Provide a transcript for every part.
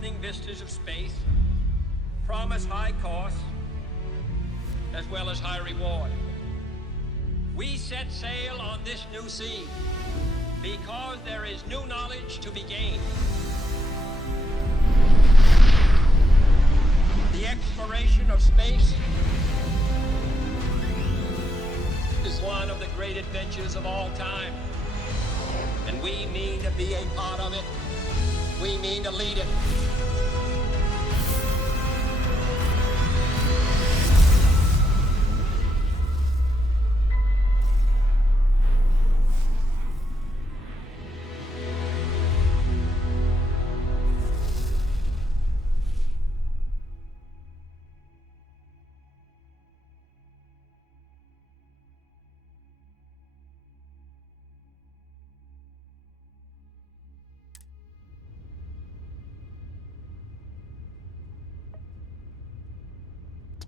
opening vistas of space promise high costs as well as high reward. We set sail on this new sea because there is new knowledge to be gained. The exploration of space is one of the great adventures of all time. And we mean to be a part of it. We mean to lead it.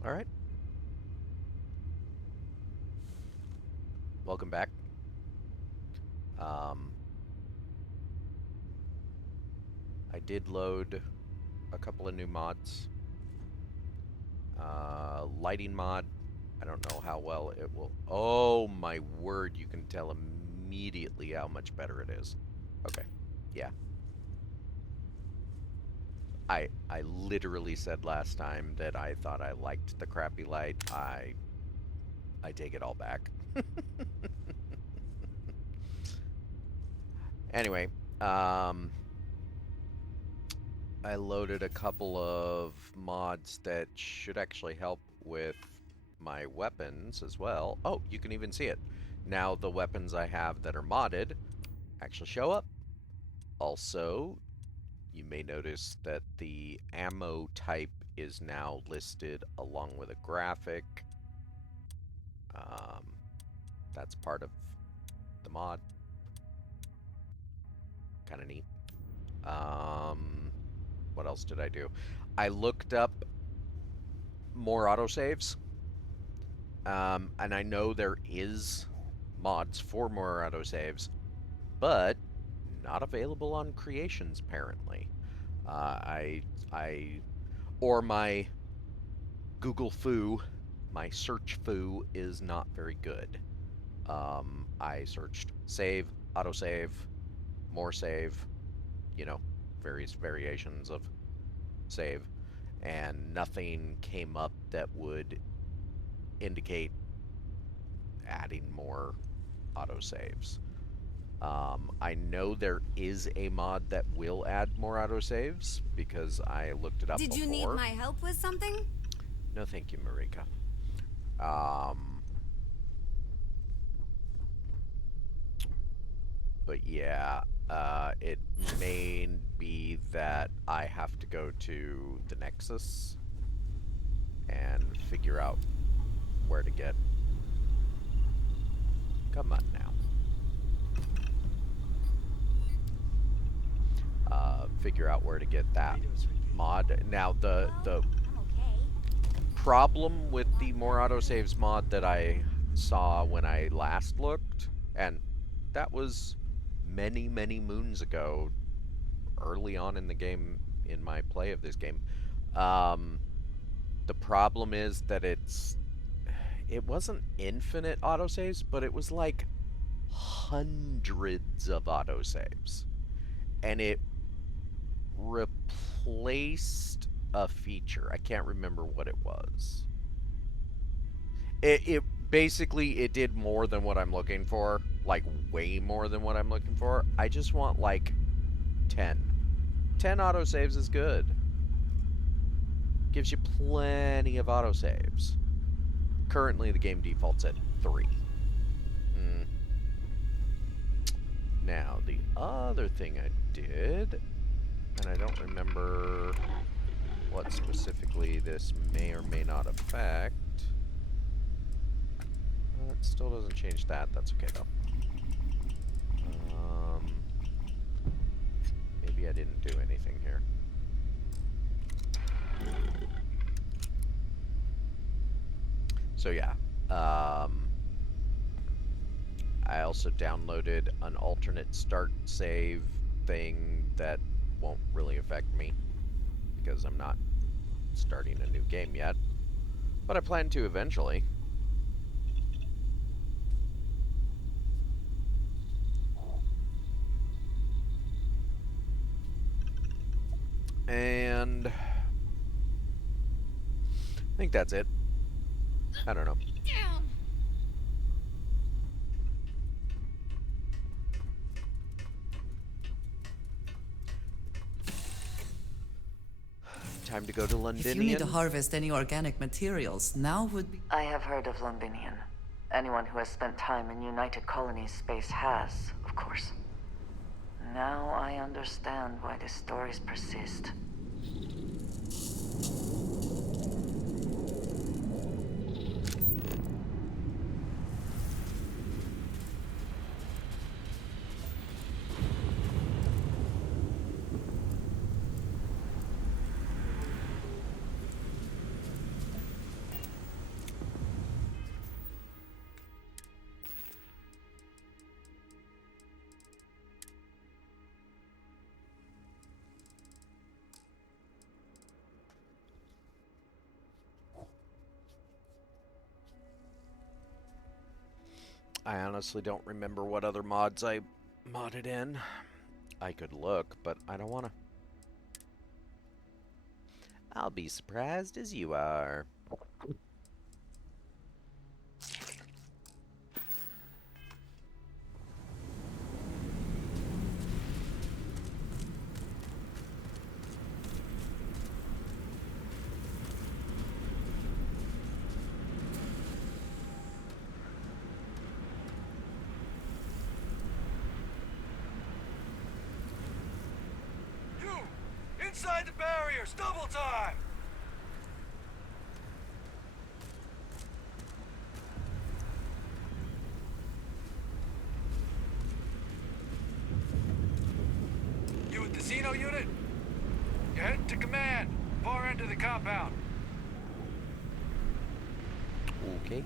All right. Welcome back. I did load a couple of new mods. Lighting mod, I don't know how well it will... Oh my word, you can tell immediately how much better it is. Okay, yeah. I literally said last time that I thought I liked the crappy light. I take it all back. Anyway, I loaded a couple of mods that should actually help with my weapons as well. Oh, you can even see it. Now the weapons I have that are modded actually show up. Also, you may notice that the ammo type is now listed along with a graphic. That's part of the mod. Kind of neat. What else did I do? I looked up more autosaves. And I know there is mods for more autosaves, but not available on creations apparently. Or my Google foo, my search foo is not very good. I searched save, autosave, more save, you know, various variations of save, and nothing came up that would indicate adding more autosaves. I know there is a mod that will add more autosaves because I looked it up before. Did you need my help with something? No, thank you, Marika. But yeah, it may be that I have to go to the Nexus and figure out where to get... Come on now. Figure out where to get that mod. Now, the problem with the more autosaves mod that I saw when I last looked, and that was many, many moons ago, early on in the game, in my play of this game, the problem is that it wasn't infinite autosaves, but it was like hundreds of autosaves. And it replaced a feature. I can't remember what it was. It basically, it did more than what I'm looking for. Like, way more than what I'm looking for. I just want, like, 10. 10 autosaves is good. Gives you plenty of autosaves. Currently, the game defaults at 3. Now, the other thing I did, and I don't remember what specifically this may or may not affect. It still doesn't change that. That's okay, though. Maybe I didn't do anything here. So yeah, I also downloaded an alternate start save thing that won't really affect me. because I'm not starting a new game yet. But I plan to eventually. And I think that's it. I don't know. Time to go to Londinian. If you need to harvest any organic materials, now would be... I have heard of Londinian. Anyone who has spent time in United Colonies space has, of course. Now I understand why the stories persist. I honestly don't remember what other mods I modded in. I could look, but I don't want to. I'll be surprised as you are. Inside the barriers, double time! You with the Xeno unit? You're heading to command, far end of the compound. Okay.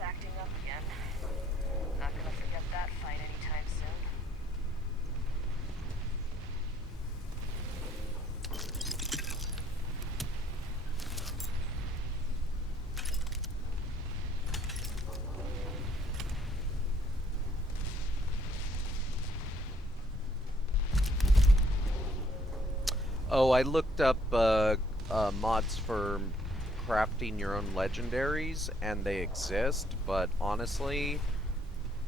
Acting up again. Not gonna forget that fight anytime soon. Oh, I looked up mods for crafting your own legendaries, and they exist, but honestly,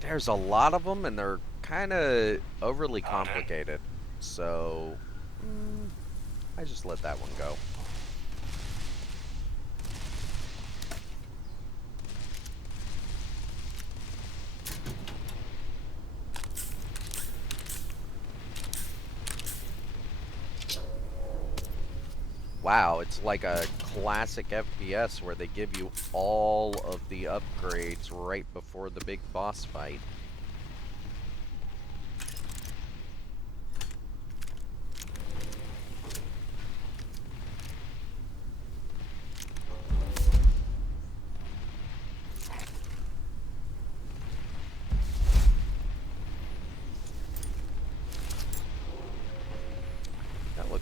there's a lot of them, and they're kind of overly complicated. So, I just let that one go. Wow, it's like a classic FPS where they give you all of the upgrades right before the big boss fight.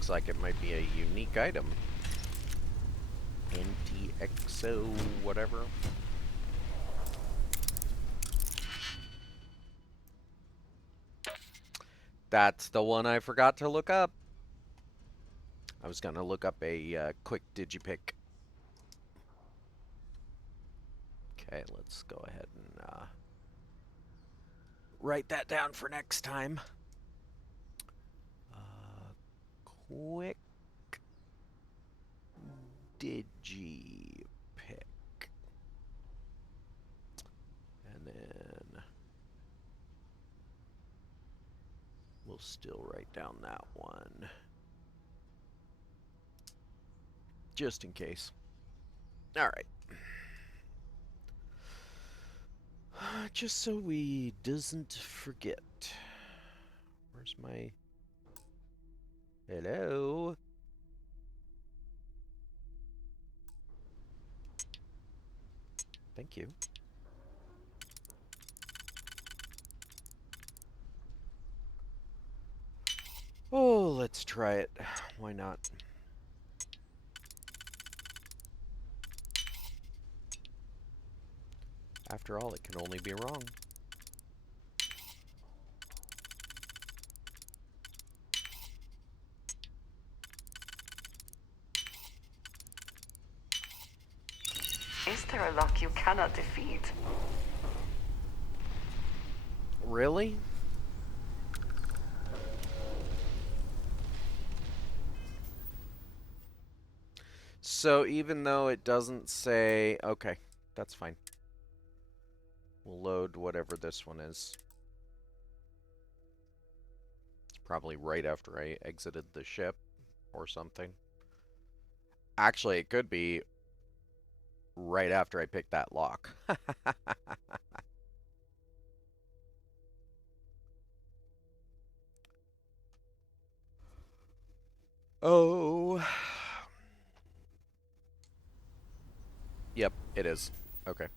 looks like it might be a unique item. Anti-exo whatever. That's the one I forgot to look up. I was gonna look up a quick digipic. Okay, let's go ahead and write that down for next time. Quick digipic. And then we'll still write down that one. Just in case. Alright. Just so we doesn't forget. Where's my... Hello? Thank you. Oh, let's try it. Why not? After all, it can only be wrong. Is there a luck you cannot defeat? Really? So even though it doesn't say... Okay, that's fine. We'll load whatever this one is. It's probably right after I exited the ship or something. Actually, it could be right after I picked that lock. Oh. Yep, it is. Okay.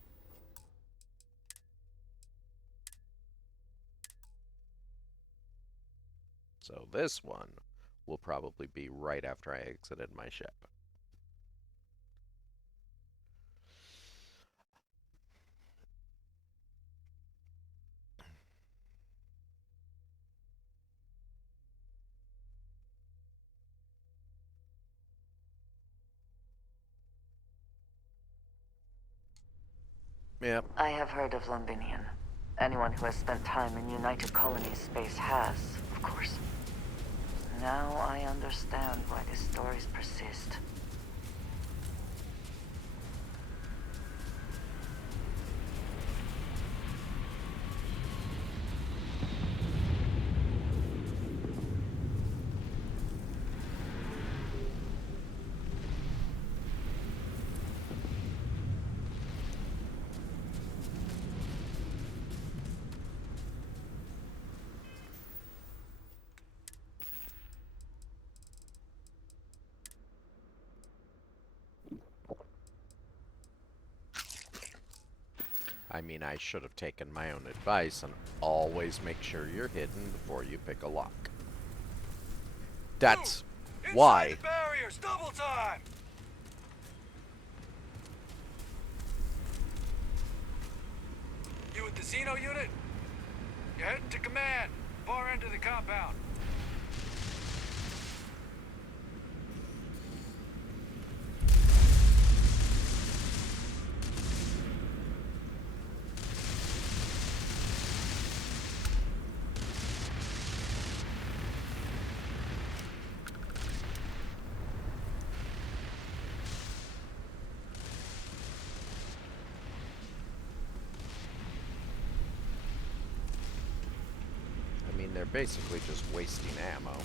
So this one will probably be right after I exited my ship. Yep. I have heard of Londinian. Anyone who has spent time in United Colonies space has, of course. Now I understand why these stories persist. I mean, I should have taken my own advice and always make sure you're hidden before you pick a lock. That's why. Inside the barriers, double time! You with the Xeno unit? You're heading to command, far end of the compound. I mean, they're basically just wasting ammo.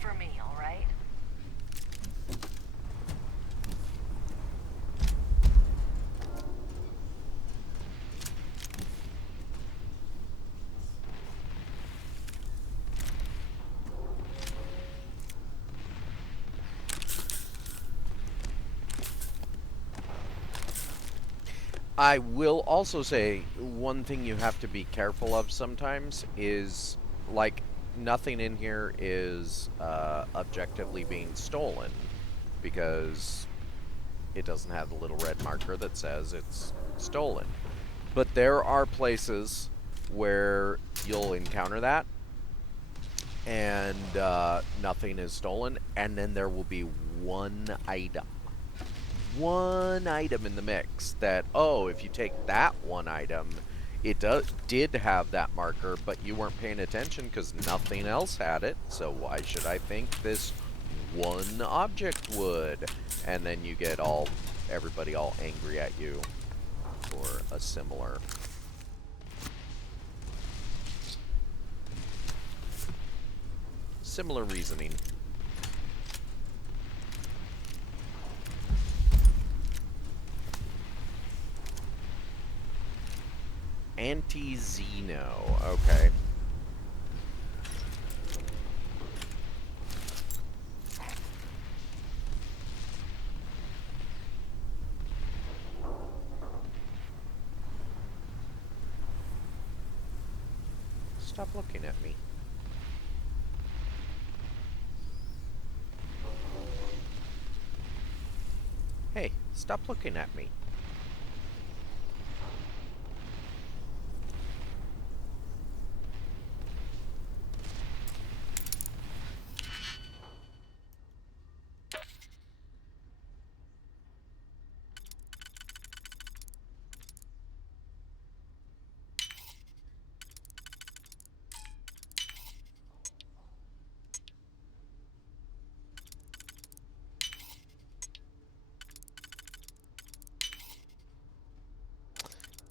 for me, all right? I will also say one thing you have to be careful of sometimes is, like, nothing in here is objectively being stolen, because it doesn't have the little red marker that says it's stolen. But there are places where you'll encounter that, and nothing is stolen, and then there will be one item in the mix that, oh, if you take that one item, it did have that marker, but you weren't paying attention because nothing else had it, so why should I think this one object would? And then you get everybody all angry at you for a similar reasoning. Anti-Xeno, okay. Stop looking at me. Hey, stop looking at me.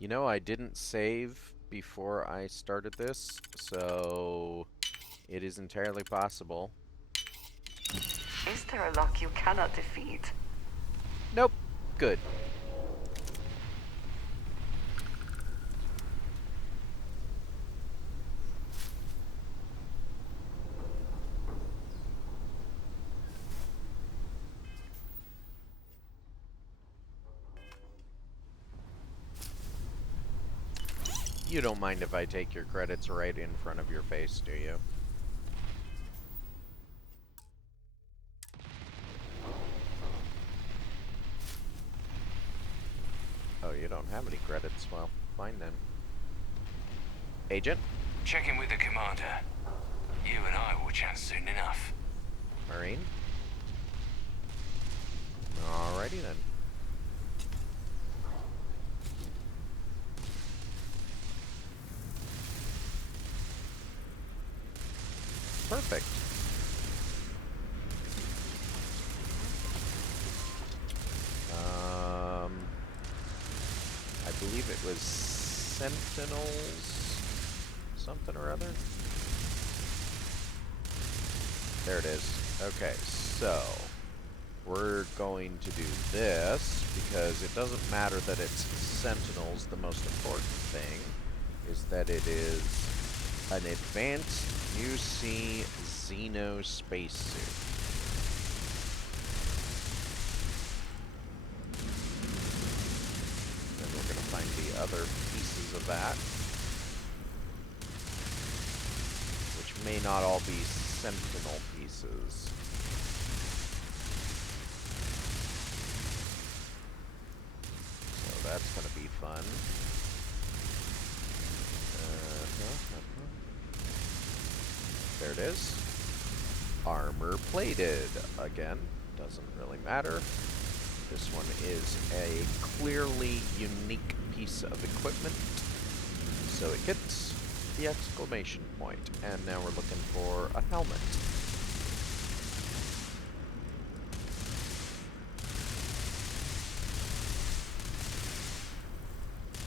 You know, I didn't save before I started this, so it is entirely possible. Is there a lock you cannot defeat? Nope. Good. You don't mind if I take your credits right in front of your face, do you? Oh, you don't have any credits. Well, fine then. Agent? Checking with the commander. You and I will chat soon enough. Marine? Alrighty then. Perfect. I believe it was Sentinels something or other. There it is. Okay, so we're going to do this because it doesn't matter that it's Sentinels. The most important thing is that it is an advanced UC Xeno spacesuit. Then we're going to find the other pieces of that, which may not all be Sentinel pieces. So that's going to be fun. There it is. Armor plated. Again, doesn't really matter. This one is a clearly unique piece of equipment, so it gets the exclamation point. And now we're looking for a helmet.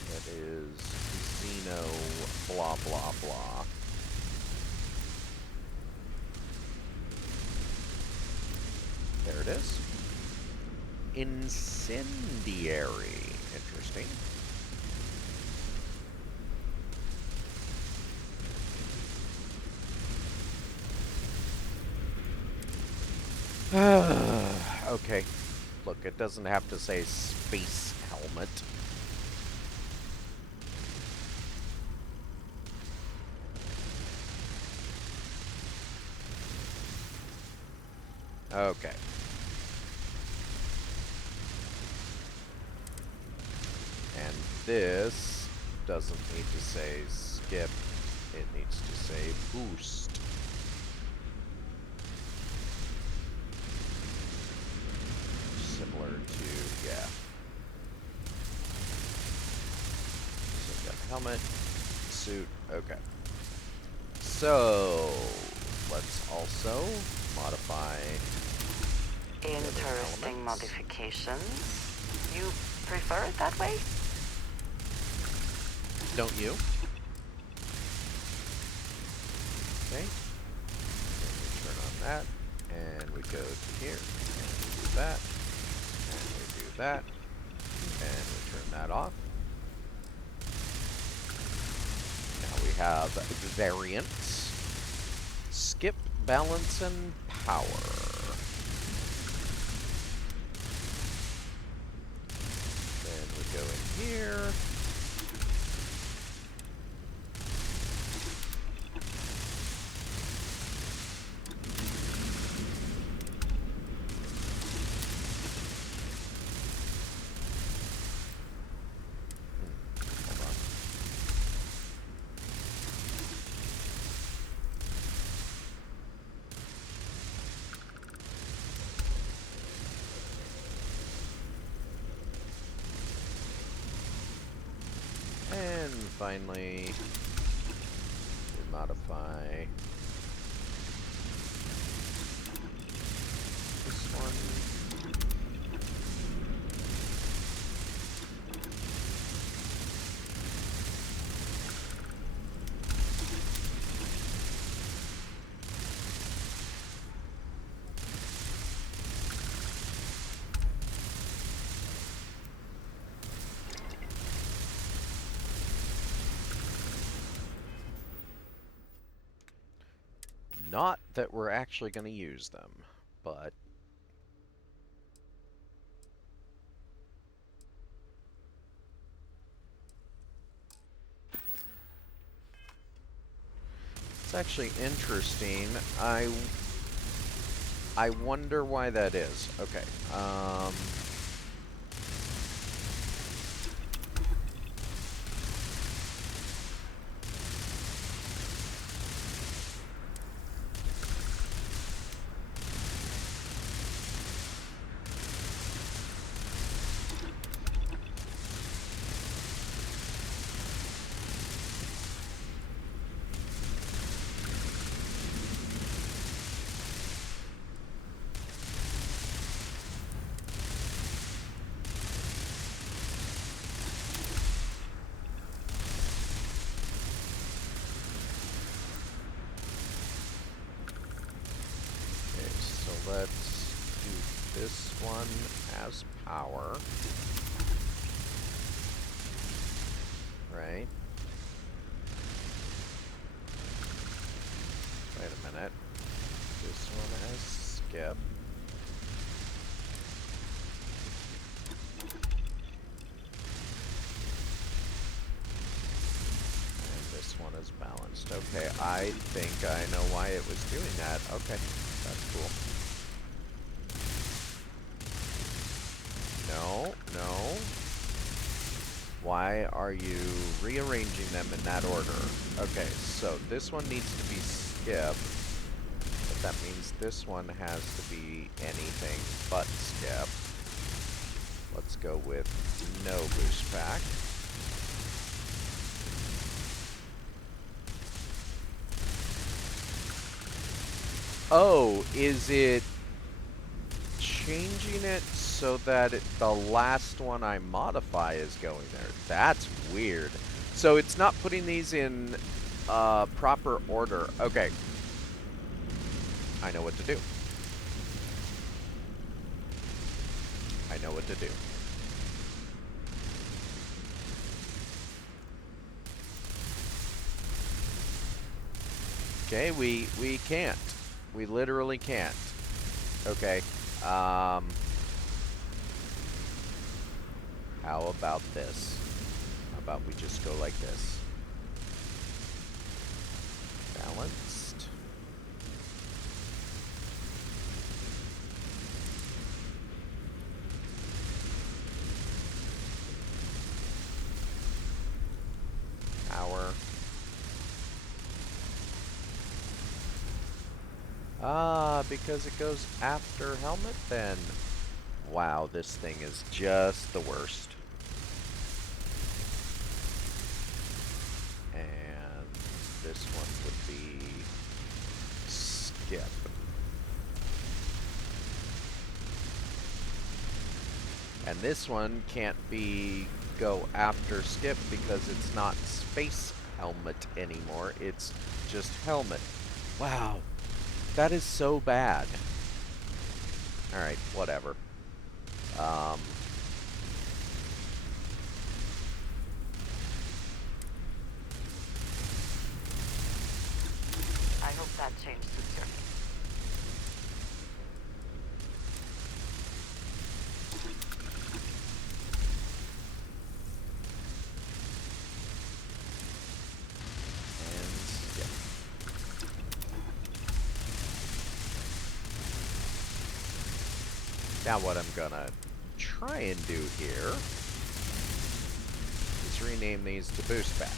That is Xeno blah blah blah. this? Incendiary. Interesting. Okay. Look, it doesn't have to say space helmet. Okay. And this doesn't need to say skip. It needs to say boost. Similar to, yeah. So we've got the helmet, suit, okay. So, let's also modify Interesting modifications. You prefer it that way? Don't you? Okay. And we turn on that, and we go to here, and we do that, and we do that, and we turn that off. Now we have variants, skip, balance, and power. Then we go in here. And finally, we modify this one. Not that we're actually going to use them, but it's actually interesting. I wonder why that is. Okay. Let's do this one as power. Right? Wait a minute. This one as skip. And this one is balanced. Okay, I think I know why it was doing that. Okay, that's cool. No, no. Why are you rearranging them in that order? Okay, so this one needs to be skip, but that means this one has to be anything but skip. Let's go with no boost pack. Oh, is it changing it so that the last one I modify is going there? That's weird. So it's not putting these in proper order. Okay. I know what to do. I know what to do. Okay, we can't. We literally can't. Okay. How about this? How about we just go like this? Balanced. Power. Ah, because it goes after helmet then. Wow, this thing is just the worst. And this one would be skip. And this one can't be go after skip because it's not space helmet anymore. It's just helmet. Wow. That is so bad. Alright, whatever. I hope that changed suits your needs. And skip. Now what I'm gonna try and do here is rename these to boost back.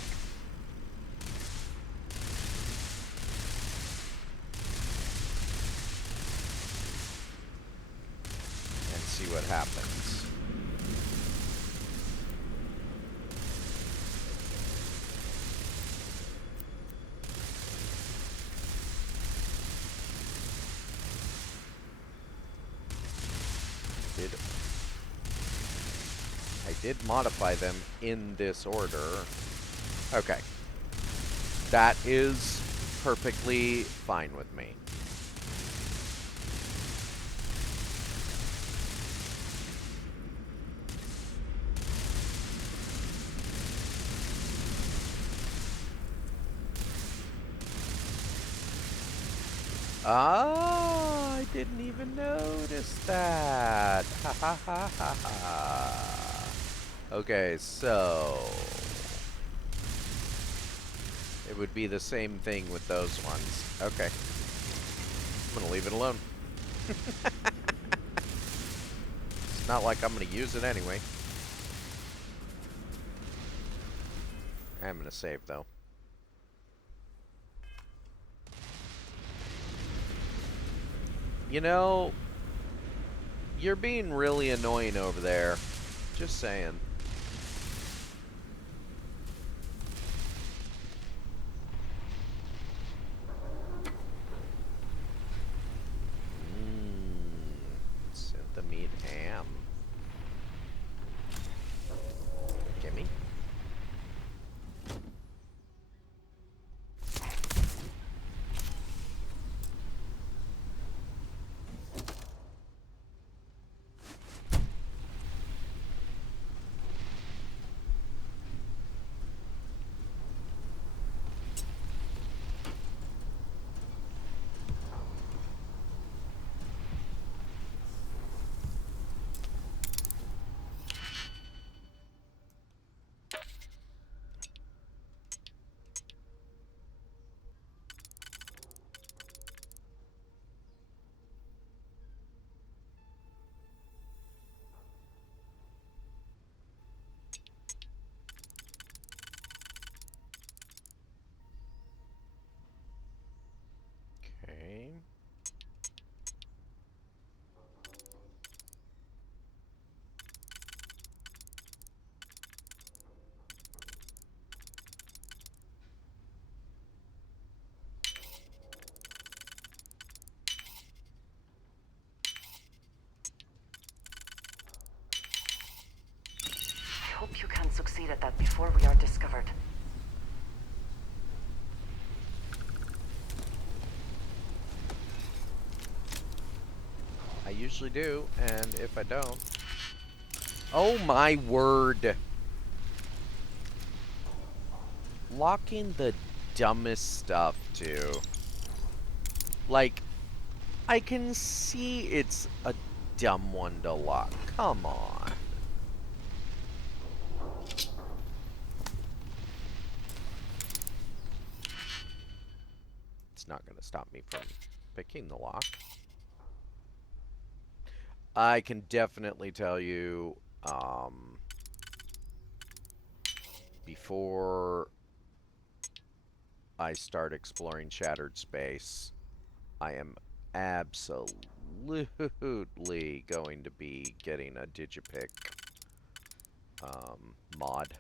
And see what happens. I did modify them in this order. Okay. That is perfectly fine with me. Ah, I didn't even notice that. Ha ha ha ha ha. Okay, so it would be the same thing with those ones. Okay. I'm gonna leave it alone. It's not like I'm gonna use it anyway. I'm gonna save though. You know, you're being really annoying over there. Just saying. Synth meat ham. Gimme. Okay. I hope you can succeed at that before we are discovered. I usually do, and if I don't, Oh my word. Locking the dumbest stuff, too. Like, I can see it's a dumb one to lock. Come on. It's not going to stop me from picking the lock. I can definitely tell you, before I start exploring Shattered Space, I am absolutely going to be getting a Digipick mod.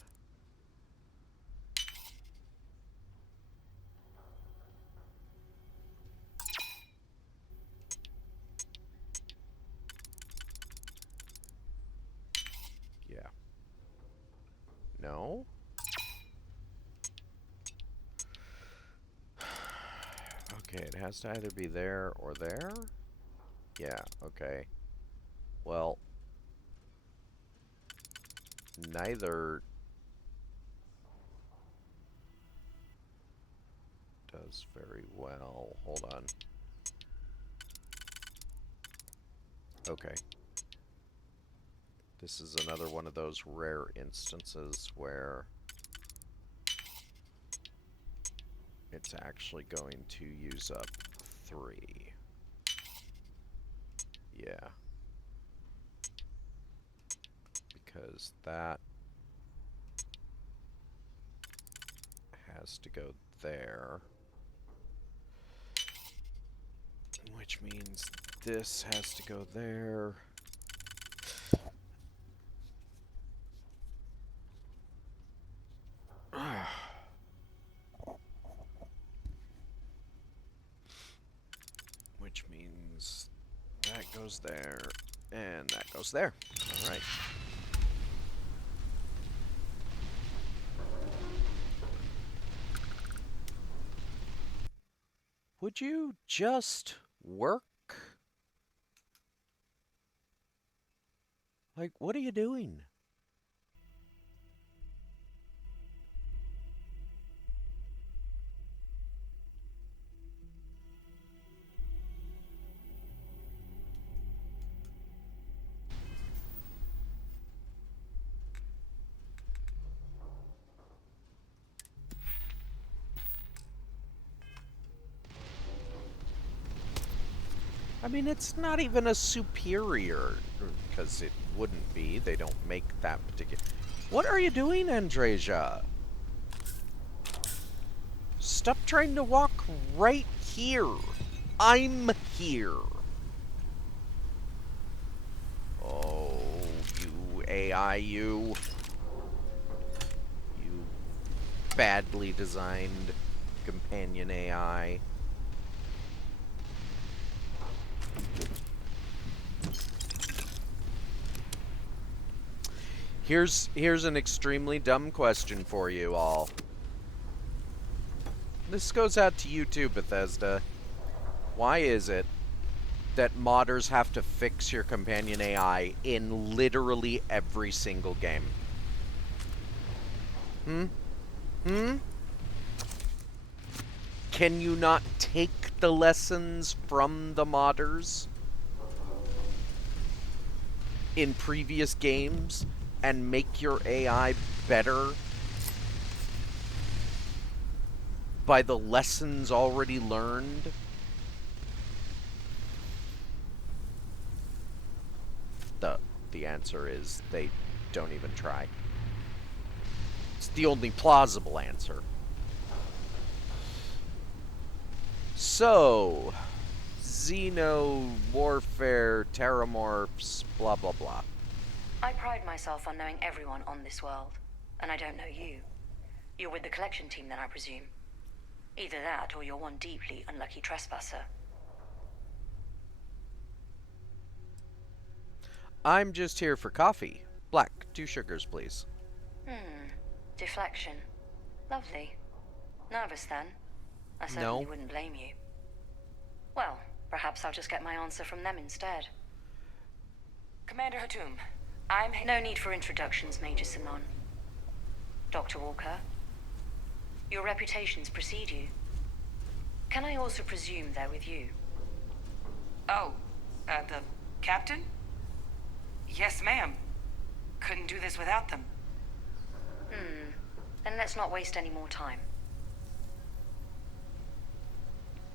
Yeah. No? Okay, it has to either be there or there? Yeah, okay. Well, neither does very well. Hold on. Okay. This is another one of those rare instances where it's actually going to use up 3. Yeah. Because that has to go there. Which means this has to go there. Which means that goes there, and that goes there. All right. Would you just work? Like, what are you doing? I mean, it's not even a superior, because it wouldn't be. They don't make that particular... What are you doing, Andreja? Stop trying to walk right here. I'm here. Oh, you AI, you. You badly designed companion AI. Here's an extremely dumb question for you all. This goes out to you too, Bethesda. Why is it that modders have to fix your companion AI in literally every single game? Can you not take the lessons from the modders in previous games and make your AI better by the lessons already learned? The answer is they don't even try. It's the only plausible answer. So, Xeno, warfare, terramorphs, blah blah blah. I pride myself on knowing everyone on this world, and I don't know you. You're with the collection team then, I presume. Either that, or you're one deeply unlucky trespasser. I'm just here for coffee. Black, 2 sugars, please. Deflection. Lovely. Nervous then? I certainly wouldn't blame you. Well, perhaps I'll just get my answer from them instead. Commander Hatum, No need for introductions, Major Simon. Dr. Walker, your reputations precede you. Can I also presume they're with you? Oh, the captain? Yes, ma'am. Couldn't do this without them. Then let's not waste any more time.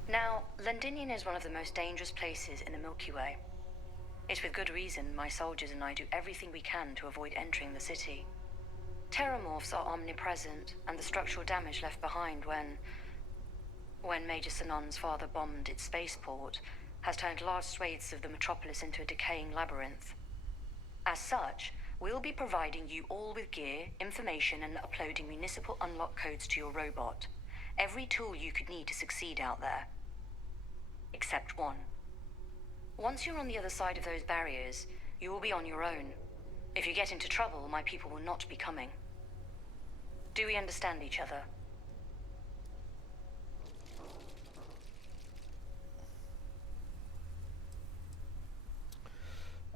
Now, Londinium is one of the most dangerous places in the Milky Way. It's with good reason my soldiers and I do everything we can to avoid entering the city. Terramorphs are omnipresent, and the structural damage left behind when Major Sinan's father bombed its spaceport has turned large swathes of the metropolis into a decaying labyrinth. As such, we'll be providing you all with gear, information, and uploading municipal unlock codes to your robot. Every tool you could need to succeed out there. Except one. Once you're on the other side of those barriers, you will be on your own. If you get into trouble, my people will not be coming. Do we understand each other?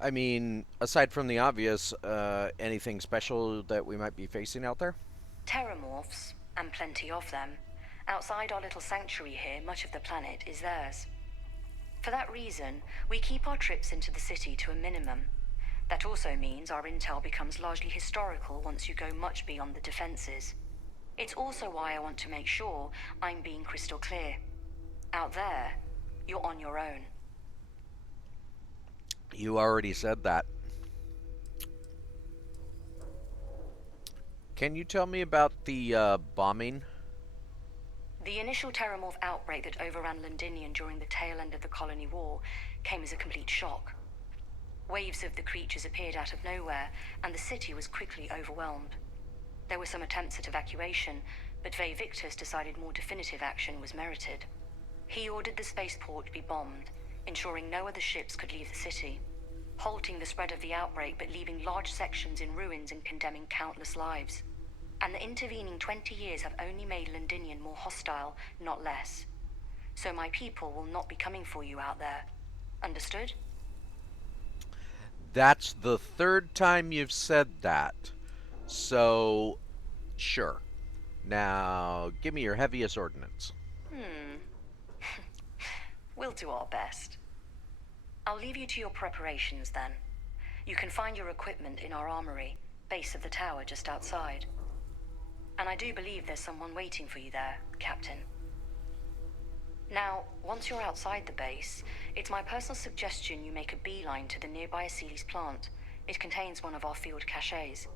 I mean, aside from the obvious, anything special that we might be facing out there? Terramorphs, and plenty of them. Outside our little sanctuary here, much of the planet is theirs. For that reason, we keep our trips into the city to a minimum. That also means our intel becomes largely historical once you go much beyond the defenses. It's also why I want to make sure I'm being crystal clear. Out there, you're on your own. You already said that. Can you tell me about the bombing? The initial Terramorph outbreak that overran Londinium during the tail end of the Colony War came as a complete shock. Waves of the creatures appeared out of nowhere, and the city was quickly overwhelmed. There were some attempts at evacuation, but Ve Victus decided more definitive action was merited. He ordered the spaceport to be bombed, ensuring no other ships could leave the city, halting the spread of the outbreak but leaving large sections in ruins and condemning countless lives. And the intervening 20 years have only made Londinium more hostile, not less. So my people will not be coming for you out there. Understood? That's the third time you've said that. So, sure. Now, give me your heaviest ordnance. We'll do our best. I'll leave you to your preparations then. You can find your equipment in our armory, base of the tower just outside. And I do believe there's someone waiting for you there, Captain. Now, once you're outside the base, it's my personal suggestion you make a beeline to the nearby Aceles plant. It contains one of our field caches.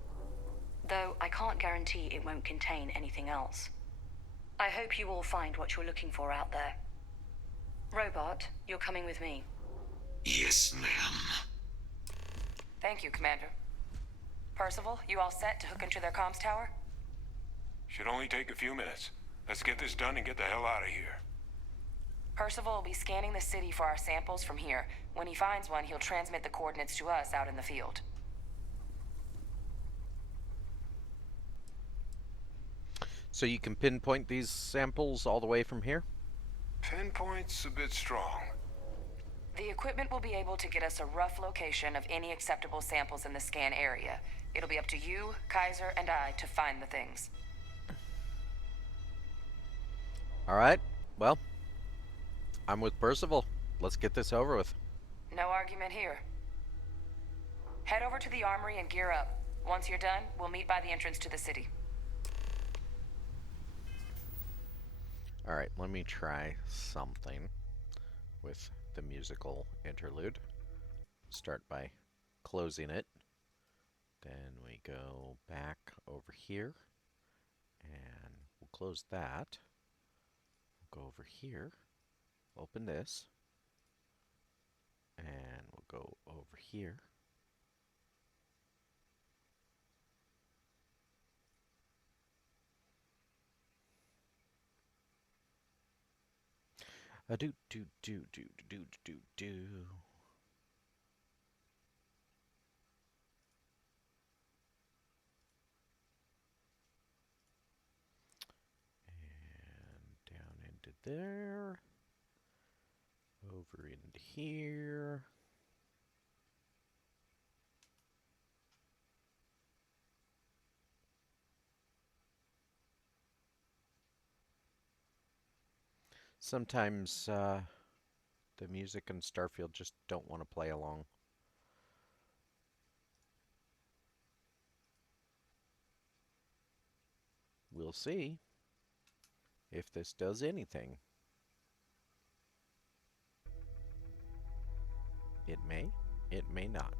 Though I can't guarantee it won't contain anything else. I hope you all find what you're looking for out there. Robot, you're coming with me. Yes, ma'am. Thank you, Commander. Percival, you all set to hook into their comms tower? Should only take a few minutes. Let's get this done and get the hell out of here. Percival will be scanning the city for our samples from here. When he finds one, he'll transmit the coordinates to us out in the field. So you can pinpoint these samples all the way from here? Pinpoint's a bit strong. The equipment will be able to get us a rough location of any acceptable samples in the scan area. It'll be up to you, Kaiser, and I to find the things. Alright, well, I'm with Percival. Let's get this over with. No argument here. Head over to the armory and gear up. Once you're done, we'll meet by the entrance to the city. Alright, let me try something with the musical interlude. Start by closing it. Then we go back over here. And we'll close that. We'll go over here. Open this. And we'll go over here. Do do do do do do do. And down into there. Over into here. Sometimes the music in Starfield just don't want to play along. We'll see if this does anything. It may not.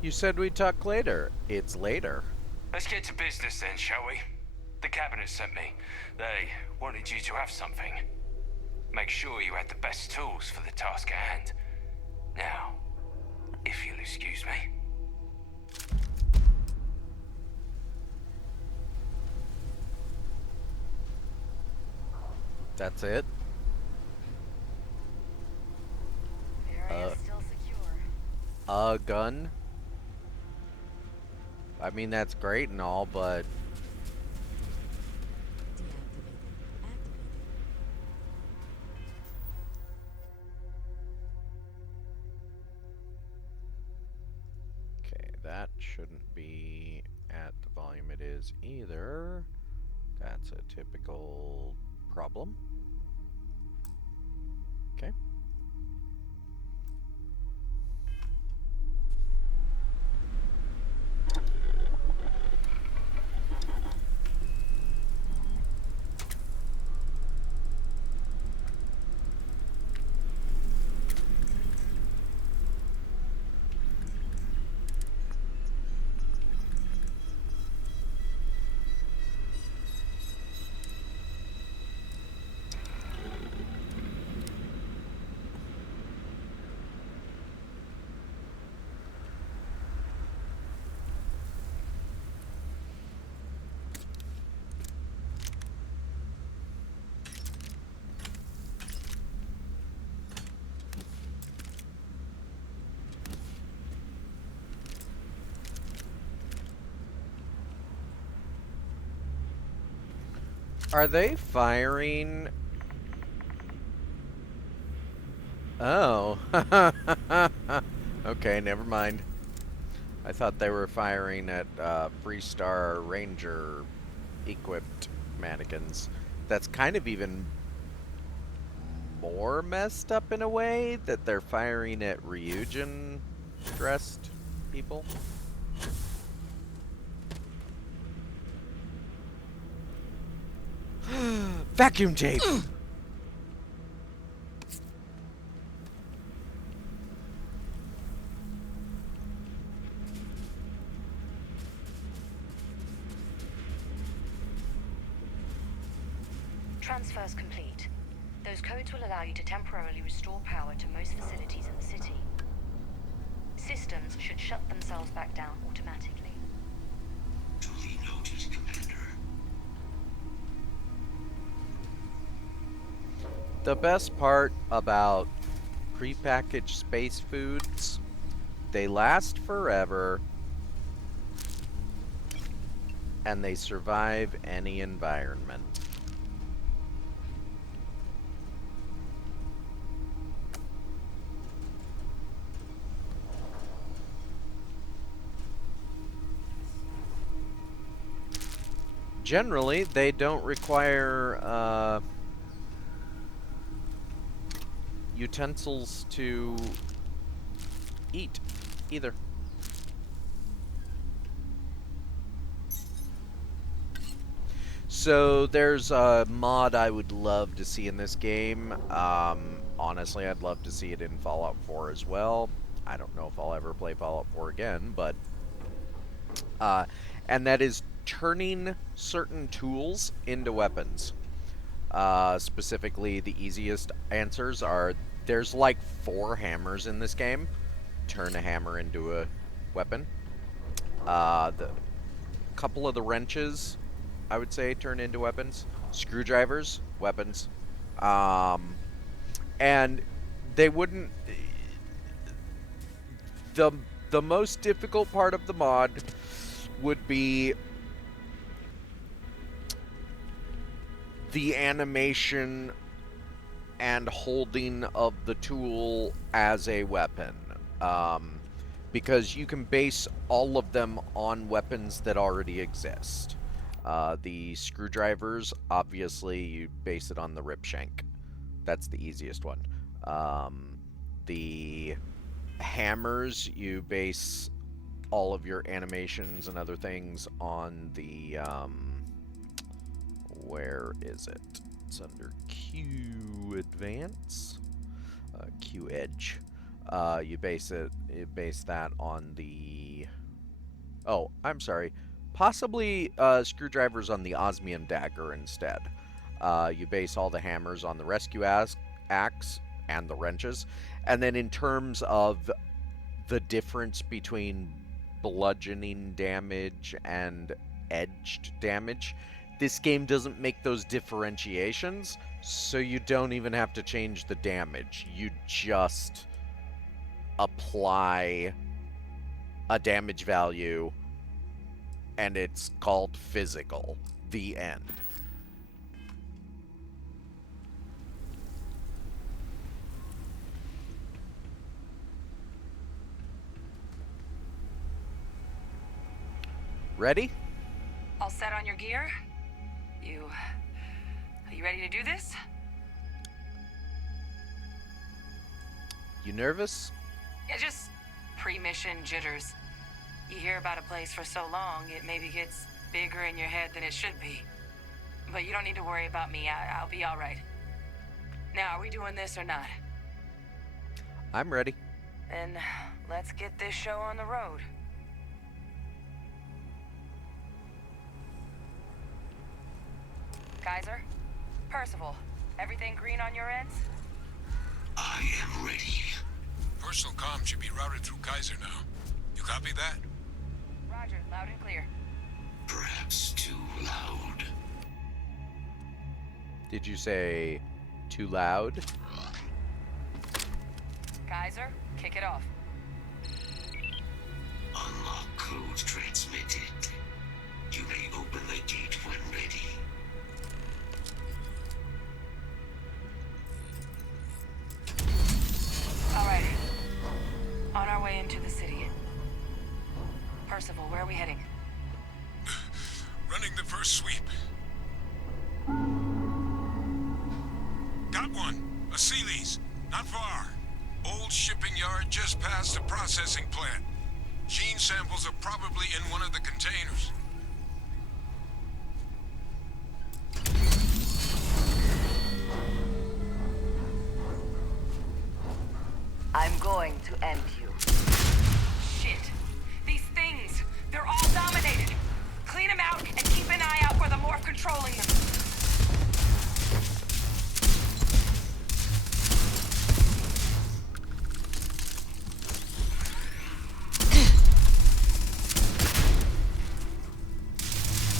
You said we'd talk later. It's later. Let's get to business then, shall we? The cabinet sent me. They wanted you to have something. Make sure you had the best tools for the task at hand. Now, if you'll excuse me. That's it? The area is still secure. A gun? I mean, that's great and all, but... Okay, that shouldn't be at the volume it is either. That's a typical problem. Okay. Are they firing? Oh. Okay, never mind. I thought they were firing at Freestar Ranger equipped mannequins. That's kind of even more messed up in a way that they're firing at Ryujin dressed people. Vacuum tape! Transfers complete. Those codes will allow you to temporarily restore power to most facilities in the city. Systems should shut themselves back down automatically. Duly noted, Commander. The best part about prepackaged space foods, they last forever and they survive any environment. Generally, they don't require utensils to eat either. So there's a mod I would love to see in this game. Honestly, I'd love to see it in Fallout 4 as well. I don't know if I'll ever play Fallout 4 again, but and that is turning certain tools into weapons. Specifically, the easiest answers are there's like 4 hammers in this game. Turn a hammer into a weapon. The couple of the wrenches, I would say, turn into weapons. Screwdrivers, weapons. And they wouldn't... The most difficult part of the mod would be the animation and holding of the tool as a weapon. Because you can base all of them on weapons that already exist. The screwdrivers, obviously, you base it on the rip shank. That's the easiest one. The hammers, you base all of your animations and other things on the... where is it? It's under Q Advance. Q Edge. You base that on the... Oh, I'm sorry. Possibly screwdrivers on the osmium dagger instead. You base all the hammers on the rescue axe and the wrenches. And then in terms of the difference between bludgeoning damage and edged damage, this game doesn't make those differentiations, so you don't even have to change the damage. You just apply a damage value, and it's called physical. The end. Ready? All set on your gear? Are you ready to do this? You nervous? Yeah, just pre-mission jitters. You hear about a place for so long, it maybe gets bigger in your head than it should be. But you don't need to worry about me. I'll be all right. Now, are we doing this or not? I'm ready. Then let's get this show on the road. Kaiser? Percival, everything green on your ends? I am ready. Personal comm should be routed through Kaiser now. You copy that? Roger, loud and clear. Perhaps too loud. Did you say too loud? Kaiser, kick it off. Unlock code transmitted. You may open the gate when ready. All right. On our way into the city. Percival, where are we heading? Running the first sweep. Got one. A Sealy's. Not far. Old shipping yard just past the processing plant. Gene samples are probably in one of the containers. I'm going to end you. Shit. These things, they're all dominated. Clean them out and keep an eye out for the morph controlling them.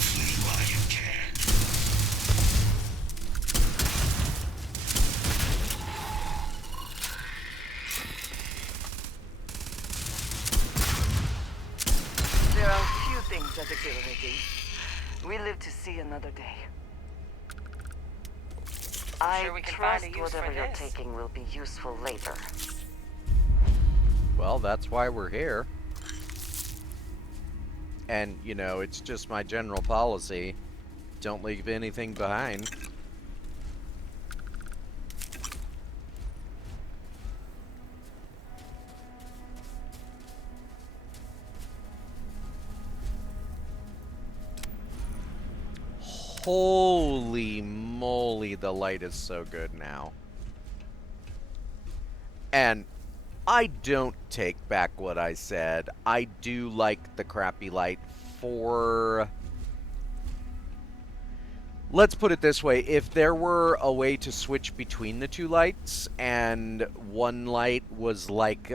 Flee while you can. There are few things as exhilarating. We live to see another day. Sure we can find a trust use for whatever you're this. taking will be useful later. Well, that's why we're here. And, you know, it's just my general policy. Don't leave anything behind. Holy moly, the light is so good now. And I don't take back what I said. I do like the crappy light for let's put it this way. If there were a way to switch between the two lights, and one light was like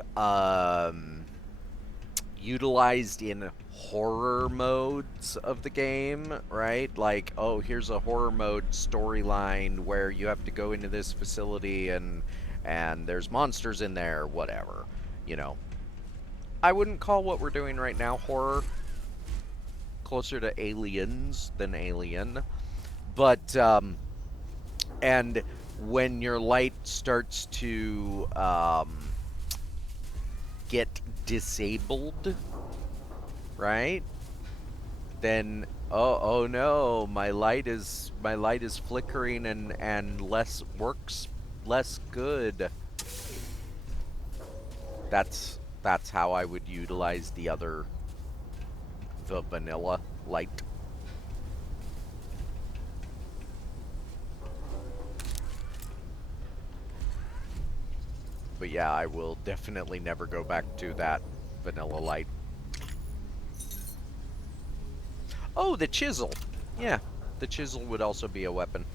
utilized in horror modes of the game, right? Like, oh, here's a horror mode storyline where you have to go into this facility and there's monsters in there, whatever. You know, I wouldn't call what we're doing right now horror. Closer to aliens than alien. But and when your light starts to get disabled, right? Then oh no, my light is flickering and works less good. That's how I would utilize the vanilla light. But yeah, I will definitely never go back to that vanilla light. Oh, the chisel. Yeah, the chisel would also be a weapon.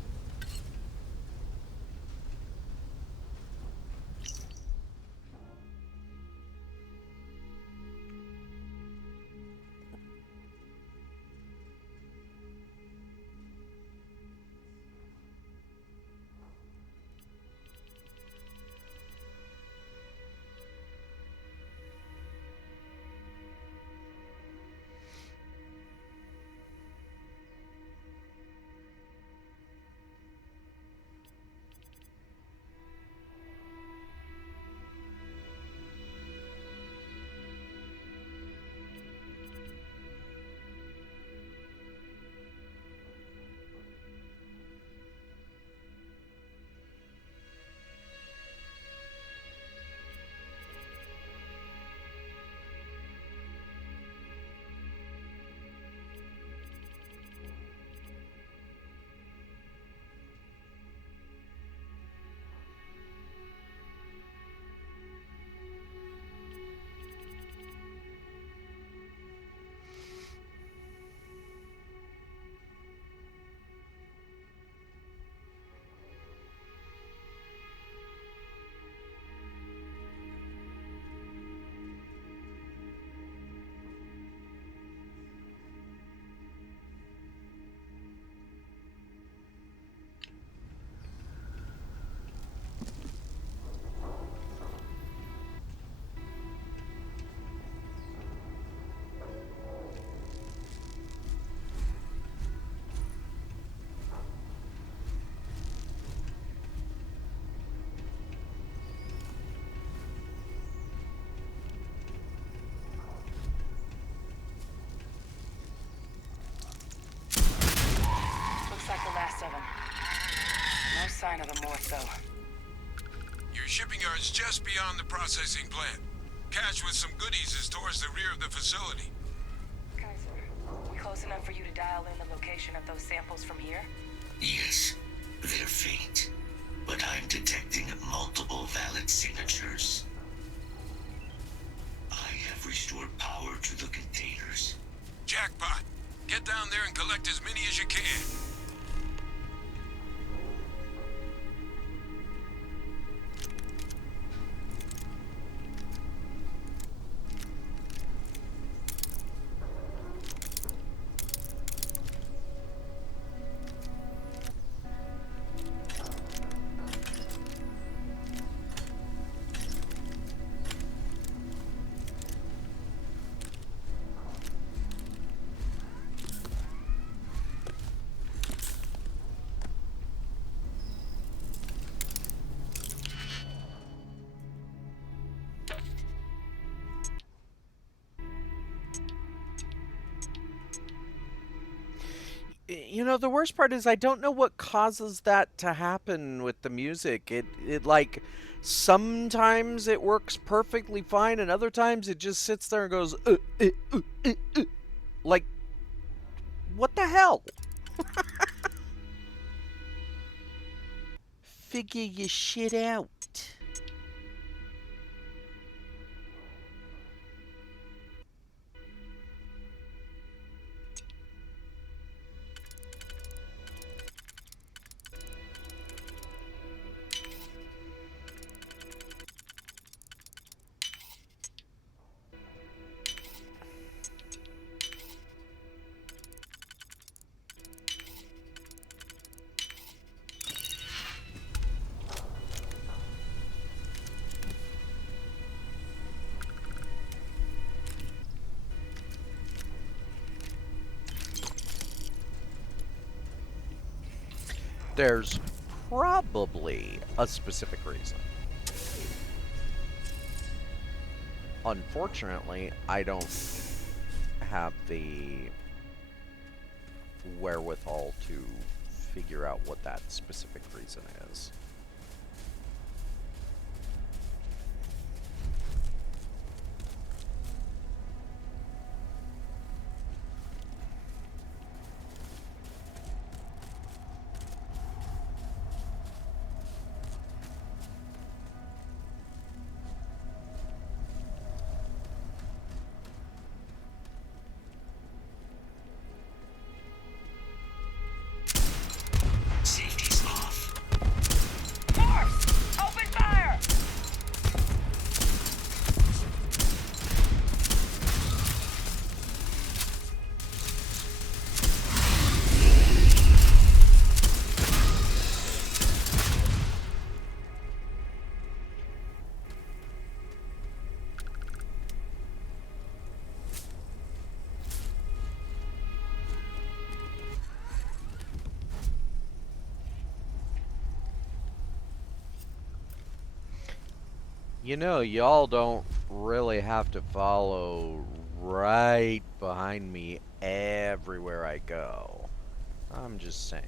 Looks like the last of them. No sign of the more so. Your shipping yard's just beyond the processing plant. Cache with some goodies is towards the rear of the facility. Kaiser, we close enough for you to dial in the location of those samples from here? Yes, they're faint, but I'm detecting multiple valid signatures. I have restored power to the containers. Jackpot. Get down there and collect as many as you can. You know, the worst part is I don't know what causes that to happen with the music. It like sometimes it works perfectly fine and other times it just sits there and goes like what the hell? Figure your shit out. There's probably a specific reason. Unfortunately, I don't have the wherewithal to figure out what that specific reason is. Safety's off. Force! Open fire! You know, y'all don't really have to follow right behind me everywhere I go. I'm just saying.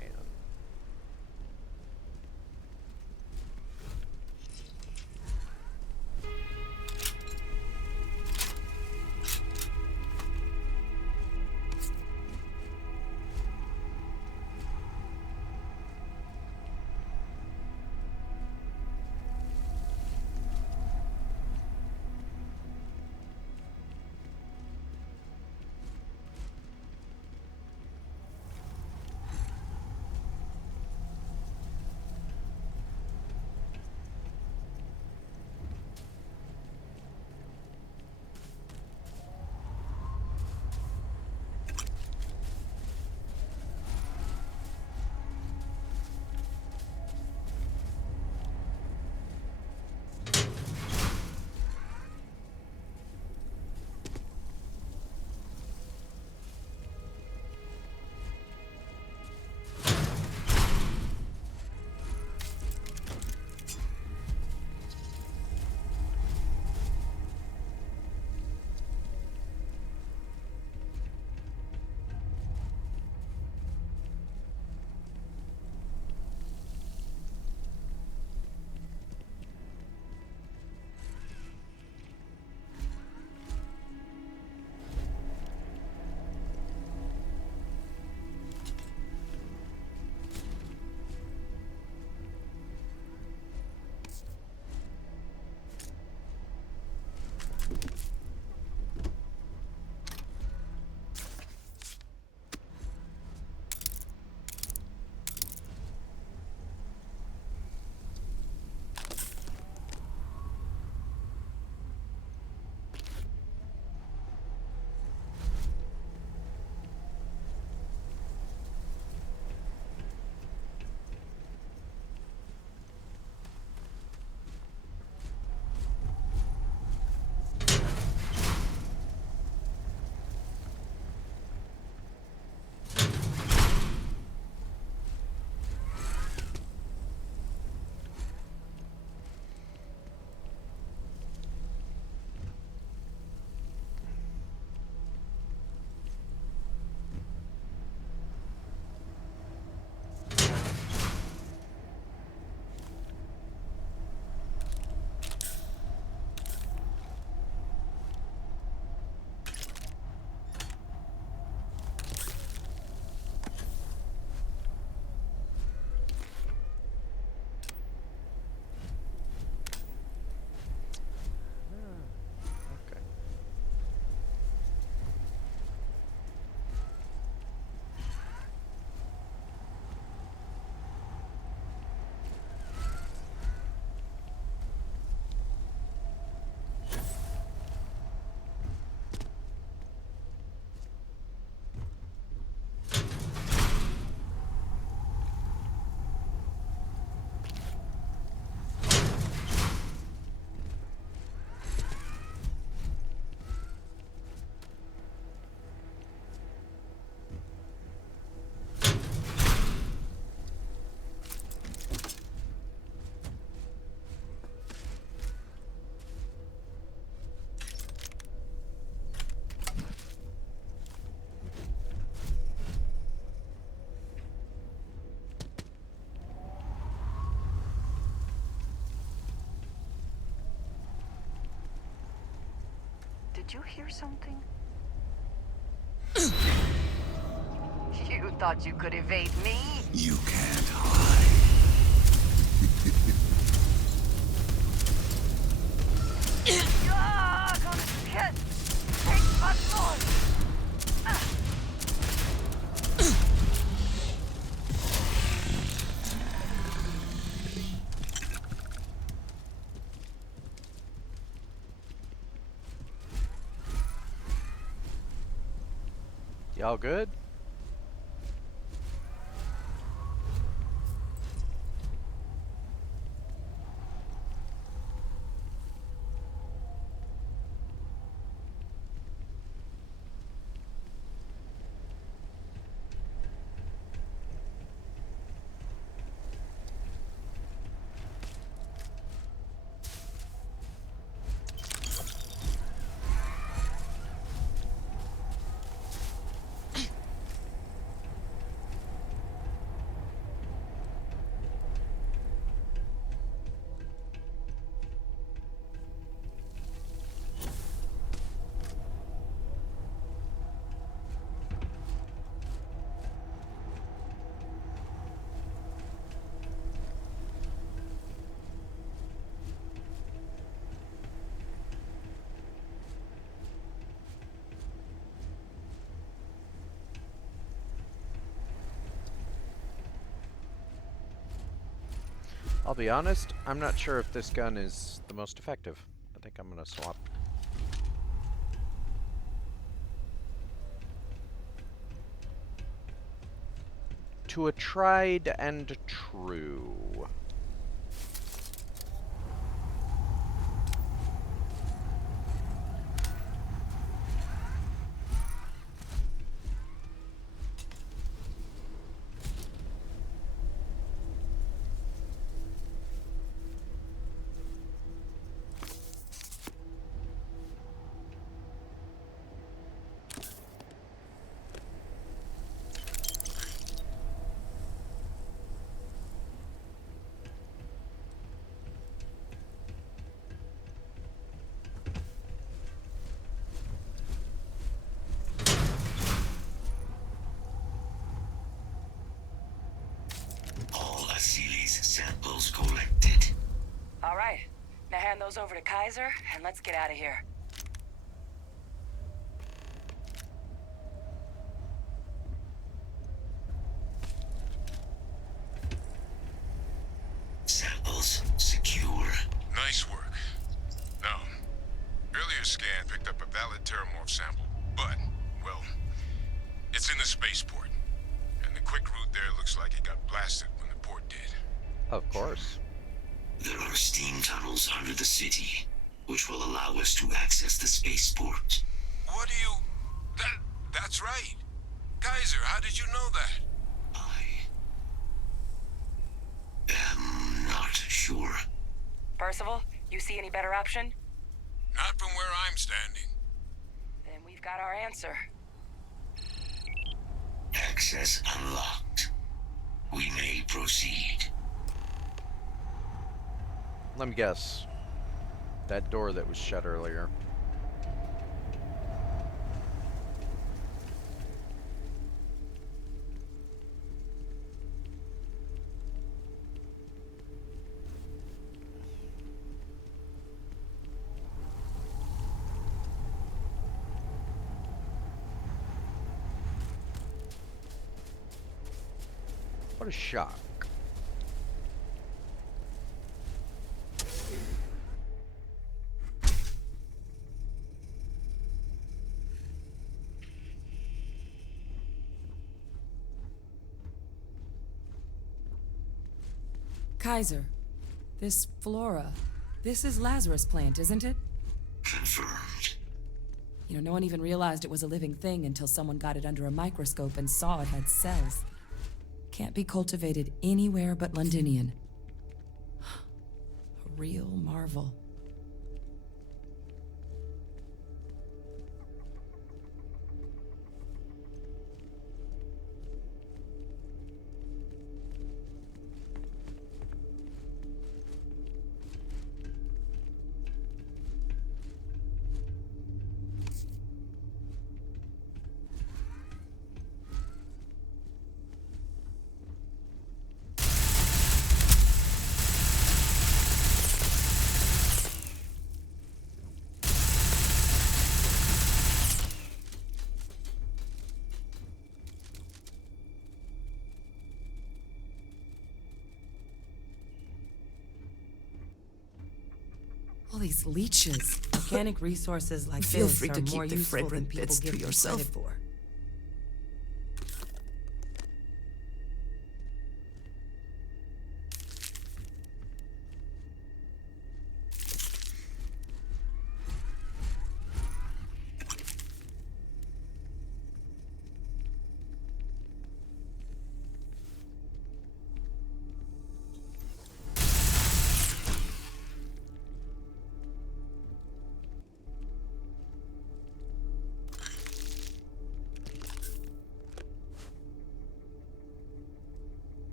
Did you hear something? You thought you could evade me? You can't hide. Gonna get take my sword. Y'all good? I'll be honest, I'm not sure if this gun is the most effective. I think I'm gonna swap. To a tried and true. All Asili's samples collected. All right. Now hand those over to Kaiser, and let's get out of here. Samples secure. Nice work. Now, earlier scan picked up a valid Terramorph sample, but, well, it's in the spaceport. And the quick route there looks like it got blasted when the port did. Of course. There are steam tunnels under the city, which will allow us to access the spaceport. What do you... That's right. Kaiser, how did you know that? I am not sure. Percival, you see any better option? Not from where I'm standing. Then we've got our answer. Access unlocked. We may proceed. Let me guess. That door that was shut earlier. What a shock. Kaiser, this flora, this is Lazarus plant, isn't it? Confirmed. You know, no one even realized it was a living thing until someone got it under a microscope and saw it had cells. Can't be cultivated anywhere but Londinian. A real marvel. All these leeches. Organic resources like Feel this free are to keep more the useful than fragrant people bits to give you yourself. credit for.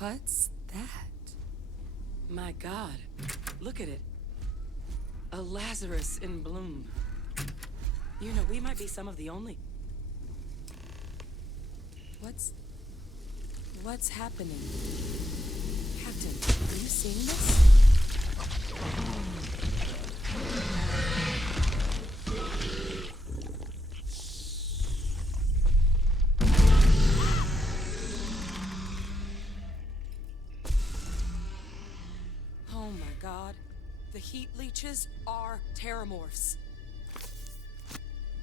What's that? My God, look at it. A Lazarus in bloom. You know, we might be some of the only... What's happening? Captain, are you seeing this? Oh my God. The heat leeches are terramorphs.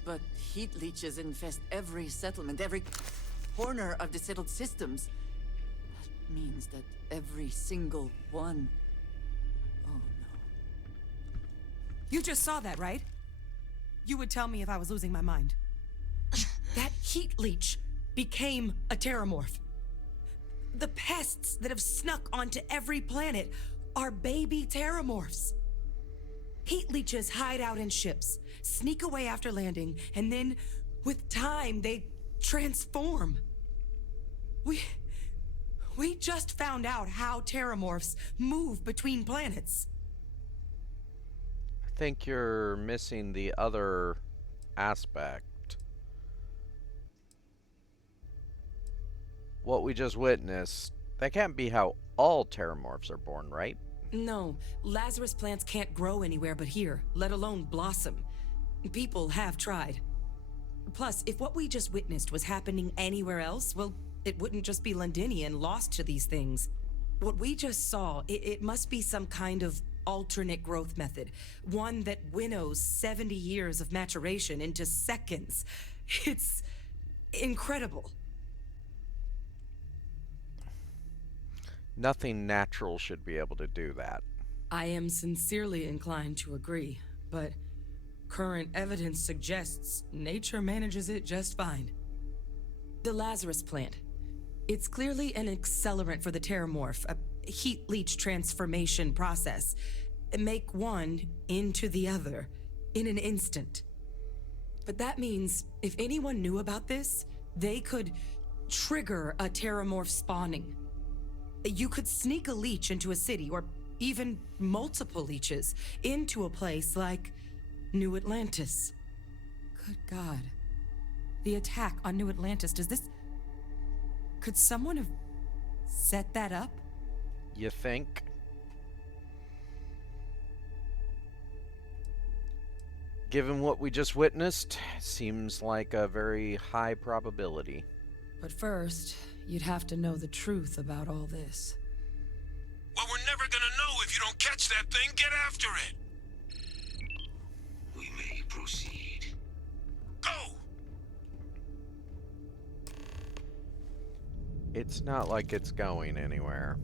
But heat leeches infest every settlement, every corner of the settled systems. That means that every single one... Oh no. You just saw that, right? You would tell me if I was losing my mind. That heat leech became a terramorph. The pests that have snuck onto every planet are baby terramorphs. Heat leeches hide out in ships, sneak away after landing, and then, with time, they transform. We just found out how terramorphs move between planets. I think you're missing the other aspect. What we just witnessed, that can't be how all terramorphs are born, right? No, Lazarus plants can't grow anywhere but here, let alone blossom. People have tried. Plus, if what we just witnessed was happening anywhere else, well, it wouldn't just be Londinian lost to these things. What we just saw, it must be some kind of alternate growth method. One that winnows 70 years of maturation into seconds. It's incredible. Nothing natural should be able to do that. I am sincerely inclined to agree, but current evidence suggests nature manages it just fine. The Lazarus plant. It's clearly an accelerant for the terramorph, a heat leech transformation process. Make one into the other in an instant. But that means if anyone knew about this, they could trigger a terramorph spawning. You could sneak a leech into a city, or even multiple leeches, into a place like New Atlantis. Good God. The attack on New Atlantis, could someone have set that up? You think? Given what we just witnessed, seems like a very high probability. But first, you'd have to know the truth about all this. Well, we're never gonna know if you don't catch that thing. Get after it. We may proceed. Go! It's not like it's going anywhere.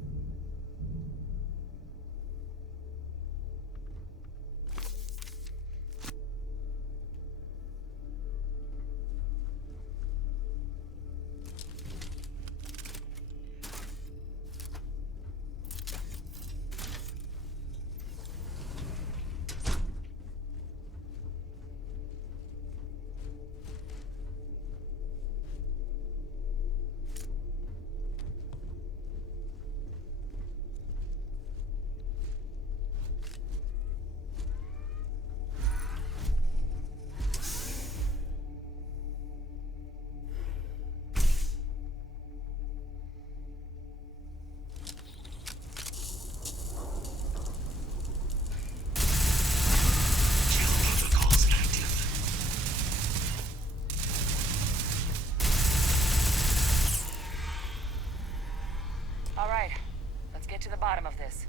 All right, let's get to the bottom of this.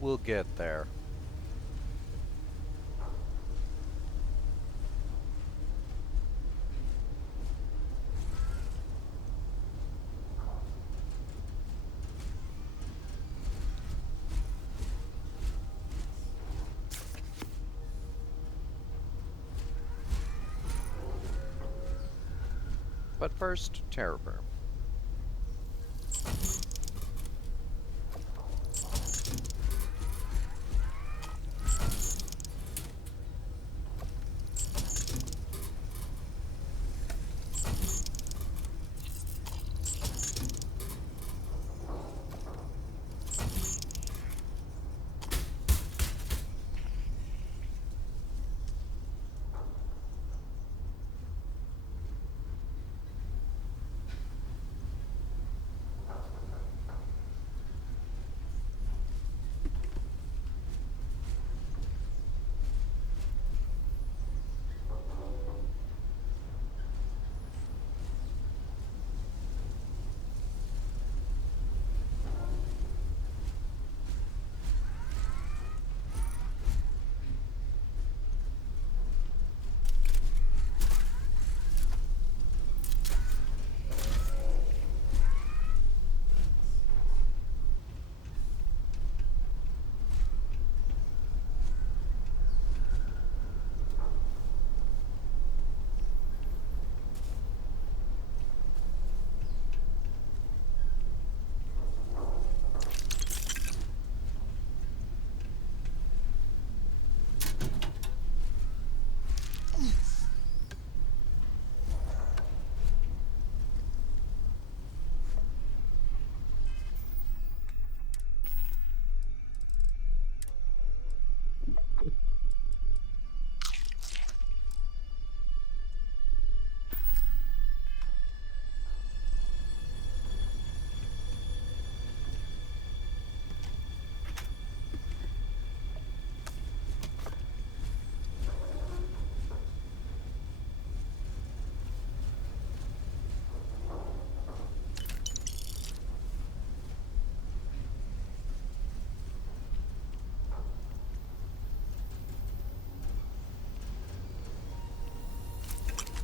We'll get there. But first, Terror.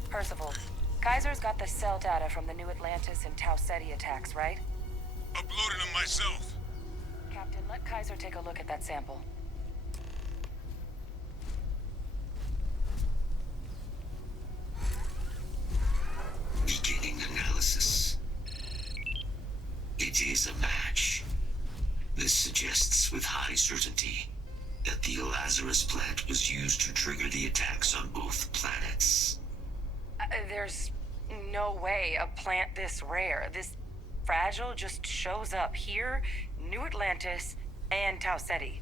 Percival, Kaiser's got the cell data from the New Atlantis and Tau Ceti attacks, right? Uploaded them myself. Captain, let Kaiser take a look at that sample. Beginning analysis. It is a match. This suggests with high certainty that the Lazarus plant was used to trigger the attacks on both planets. There's no way a plant this rare, this fragile, just shows up here, New Atlantis, and Tau Ceti.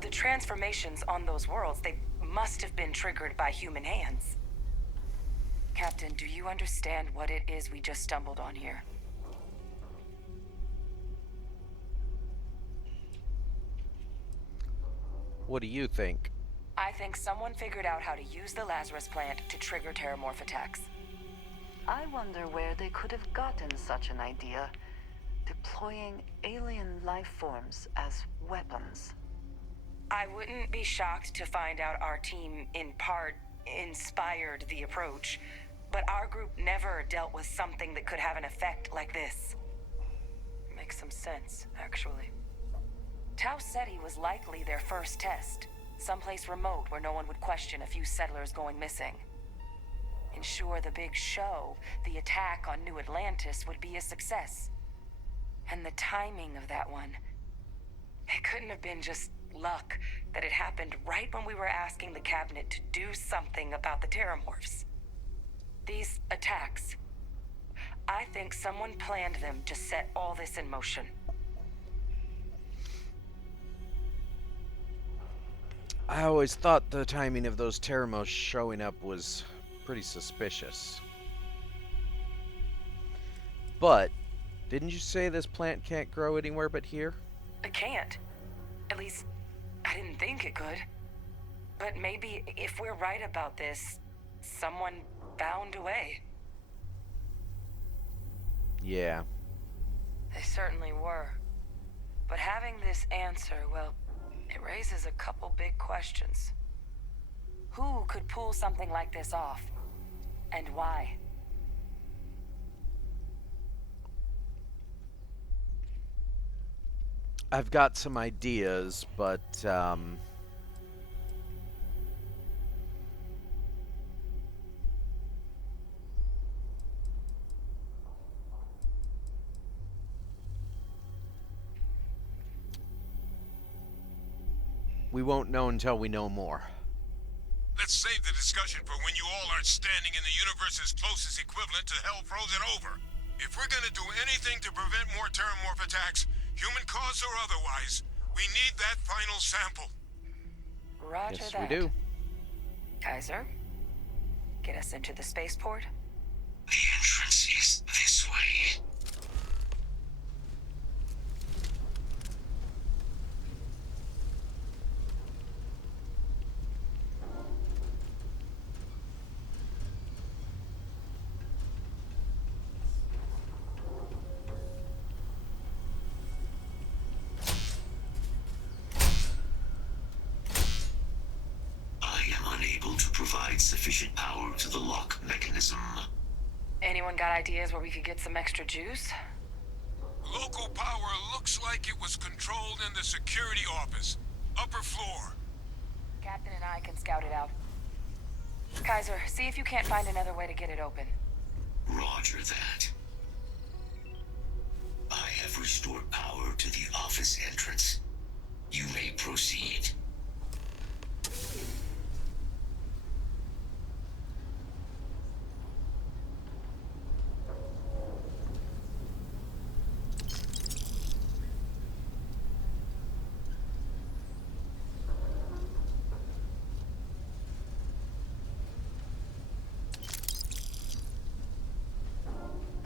The transformations on those worlds, they must have been triggered by human hands. Captain, do you understand what it is we just stumbled on here? What do you think? I think someone figured out how to use the Lazarus plant to trigger terramorph attacks. I wonder where they could have gotten such an idea, deploying alien life forms as weapons. I wouldn't be shocked to find out our team, in part, inspired the approach. But our group never dealt with something that could have an effect like this. Makes some sense, actually. Tau Ceti was likely their first test. Someplace remote where no one would question a few settlers going missing. Ensure the big show, the attack on New Atlantis, would be a success. And the timing of that one... It couldn't have been just luck that it happened right when we were asking the cabinet to do something about the Terramorphs. These attacks... I think someone planned them to set all this in motion. I always thought the timing of those Teramos showing up was pretty suspicious. But, didn't you say this plant can't grow anywhere but here? It can't. At least, I didn't think it could. But maybe if we're right about this, someone found a way. Yeah. They certainly were. But having this answer, well, it raises a couple big questions. Who could pull something like this off? And why? I've got some ideas, but, we won't know until we know more. Let's save the discussion for when you all aren't standing in the universe's closest equivalent to hell frozen over. If we're gonna do anything to prevent more Terramorph attacks, human cause or otherwise, we need that final sample. Roger Yes, that. we do. Kaiser, get us into the spaceport? The entrance is this way. I am unable to provide sufficient power to the lock mechanism. Anyone got ideas where we could get some extra juice? Local power looks like it was controlled in the security office. Upper floor. Captain and I can scout it out. Kaiser, see if you can't find another way to get it open. Roger that. I have restored power to the office entrance. You may proceed.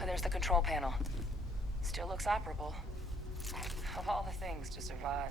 There's the control panel. Still looks operable. Of all the things to survive.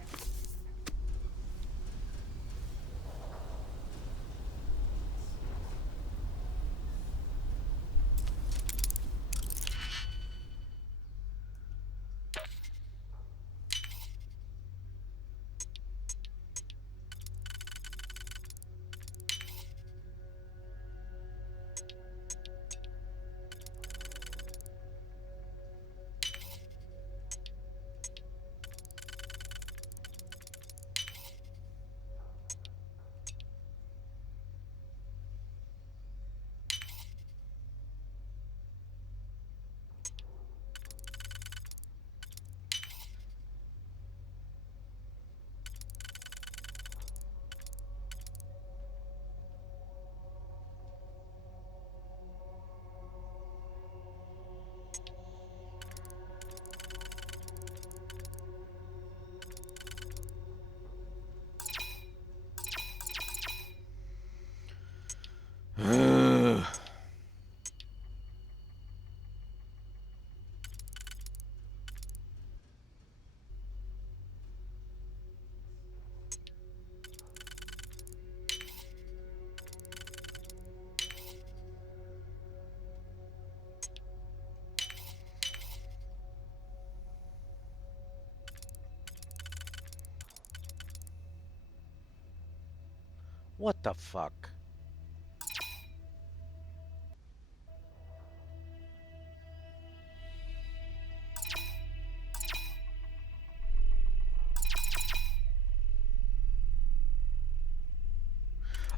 What the fuck?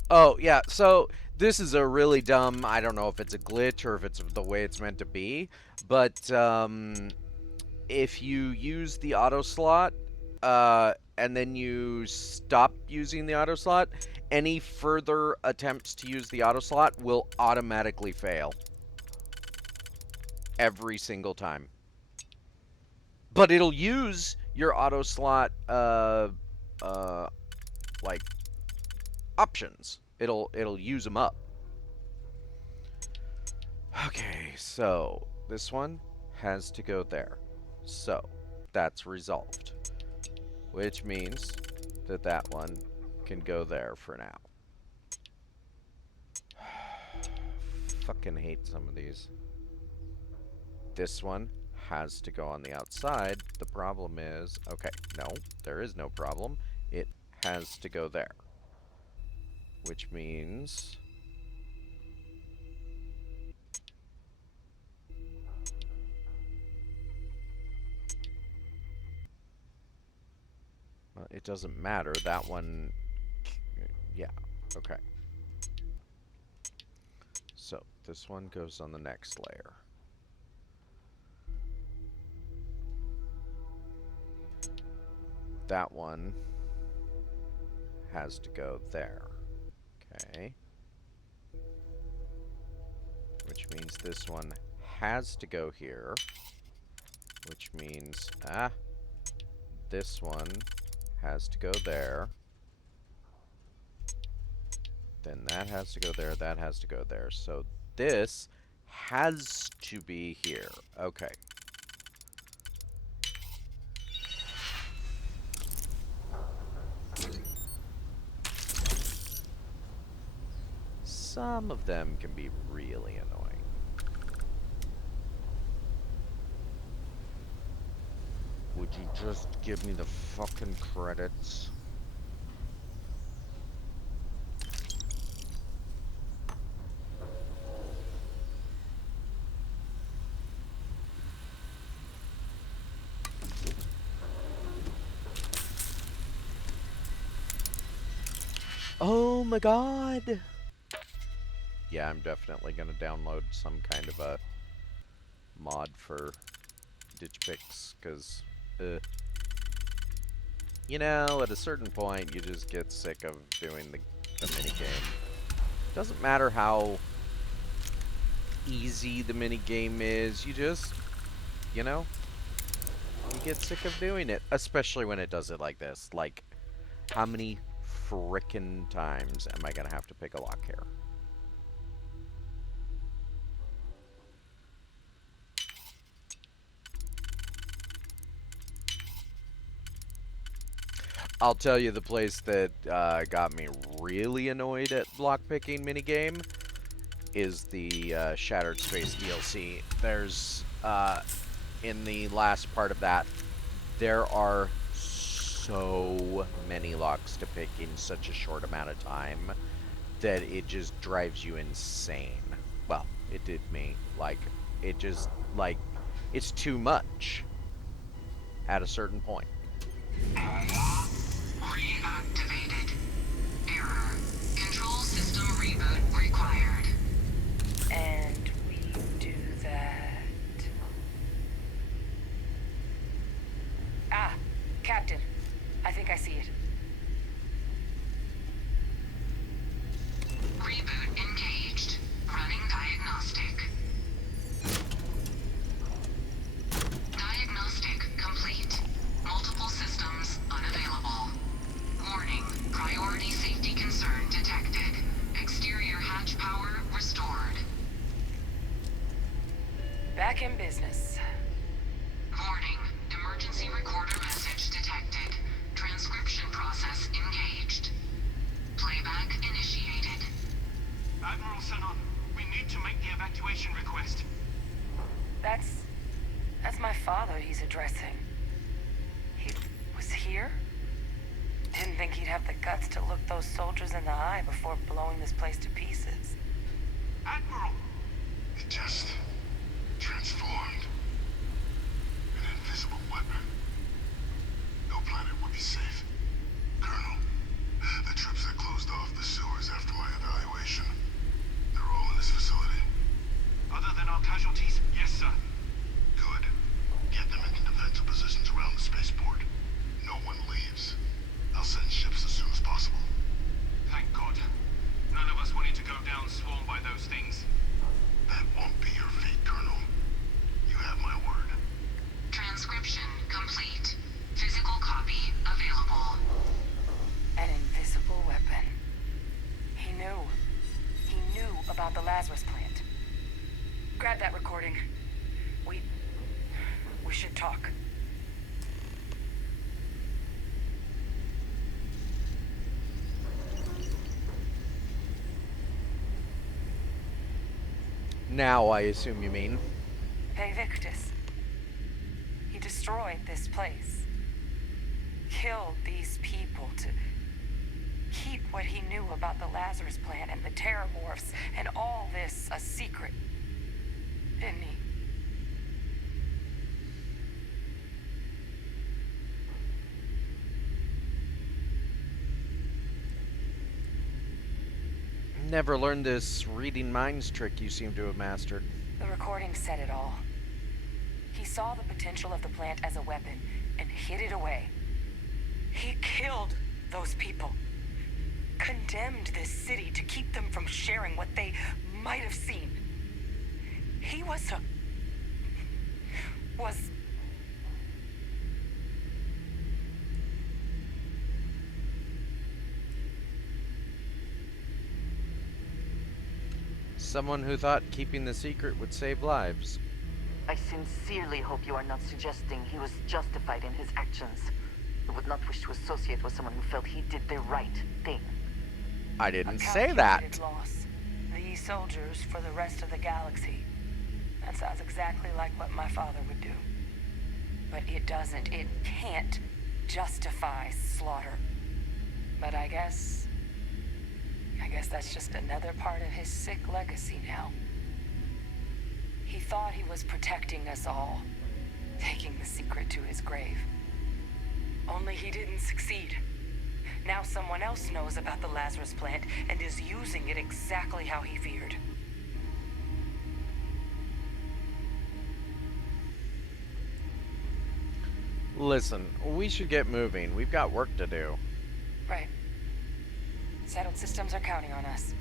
Oh, yeah, so this is a really dumb, I don't know if it's a glitch or if it's the way it's meant to be, but if you use the auto slot, and then you stop using the auto slot, any further attempts to use the auto slot will automatically fail. Every single time. But it'll use your auto slot, like, options. It'll use them up. Okay, so this one has to go there. So that's resolved, which means that that one can go there for now. Fucking hate some of these. This one has to go on the outside. The problem is, okay, no, there is no problem. It has to go there, which means well, it doesn't matter. That one, yeah, okay. So this one goes on the next layer. That one has to go there. Okay. Which means this one has to go here. Which means, this one has to go there. Then that has to go there, that has to go there. So this has to be here. Okay. Some of them can be really annoying. Would you just give me the fucking credits? Oh my god! Yeah, I'm definitely gonna download some kind of a mod for ditch picks, because, you know, at a certain point, you just get sick of doing the minigame. Doesn't matter how easy the minigame is, you just, you know, you get sick of doing it, especially when it does it like this. Like, how many frickin' times am I gonna have to pick a lock here? I'll tell you the place that got me really annoyed at blockpicking minigame is the Shattered Space DLC. There's, in the last part of that, there are so many locks to pick in such a short amount of time that it just drives you insane. Well, it did me. Like, it just, like, it's too much at a certain point. Reactivated. Error. Control system reboot required. And we do that. Ah, Captain. I think I see it. Reboot engaged. Running diagnostic. Diagnostic complete. Multiple systems unavailable. Warning. Priority safety concern detected. Exterior hatch power restored. Back in business. Warning. Emergency recorder message detected. Transcription process engaged. Playback initiated. Admiral Sanon, we need to make the evacuation request. That's my father he's addressing. He was here? Didn't think he'd have the guts to look those soldiers in the eye before blowing this place to pieces. Admiral! It just transformed. An invisible weapon. No planet would be safe. Colonel, the troops that closed off the sewers after my recording. We should talk. Now, I assume you mean. Hey, Victus. He destroyed this place. Killed these people to keep what he knew about the Lazarus plant and the Terramorphs and all this a secret. Didn't he? Never learned this reading minds trick you seem to have mastered. The recording said it all. He saw the potential of the plant as a weapon and hid it away. He killed those people. Condemned this city to keep them from sharing what they might have seen. He was someone who thought keeping the secret would save lives. I sincerely hope you are not suggesting he was justified in his actions. I would not wish to associate with someone who felt he did the right thing. I didn't say that. Loss. These soldiers for the rest of the galaxy. That sounds exactly like what my father would do. But it can't justify slaughter. But I guess that's just another part of his sick legacy now. He thought he was protecting us all, taking the secret to his grave. Only he didn't succeed. Now someone else knows about the Lazarus plant and is using it exactly how he feared. Listen, we should get moving. We've got work to do. Right. Settled systems are counting on us.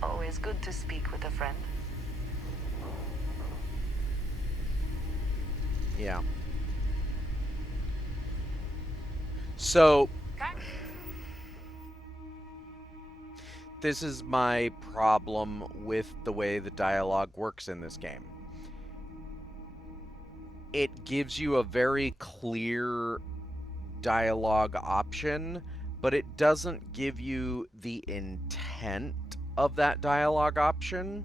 Always good to speak with a friend. Yeah. So, this is my problem with the way the dialogue works in this game. It gives you a very clear dialogue option, but it doesn't give you the intent of that dialogue option.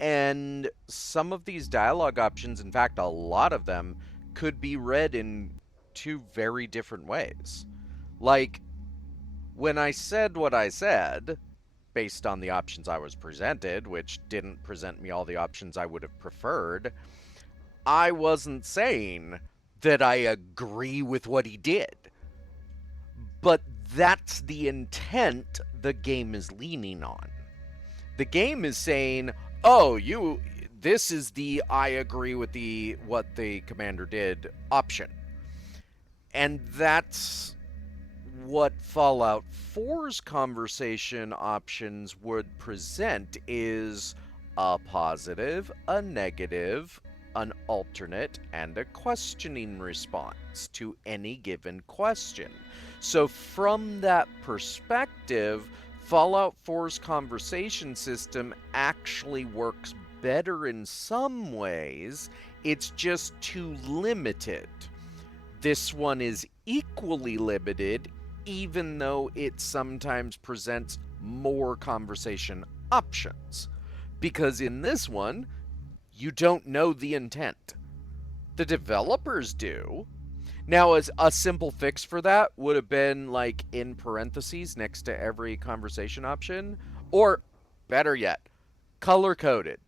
And some of these dialogue options, in fact, a lot of them, could be read in two very different ways. Like, when I said what I said, based on the options I was presented, which didn't present me all the options I would have preferred, I wasn't saying that I agree with what he did. But that's the intent the game is leaning on. The game is saying, oh, this is the I agree with what the commander did option. And that's what Fallout 4's conversation options would present, is a positive, a negative, an alternate, and a questioning response to any given question. So from that perspective, Fallout 4's conversation system actually works better in some ways. It's just too limited. This one is equally limited, even though it sometimes presents more conversation options. Because in this one, you don't know the intent. The developers do. Now, as a simple fix for that would have been, like, in parentheses next to every conversation option, or better yet, color-coded.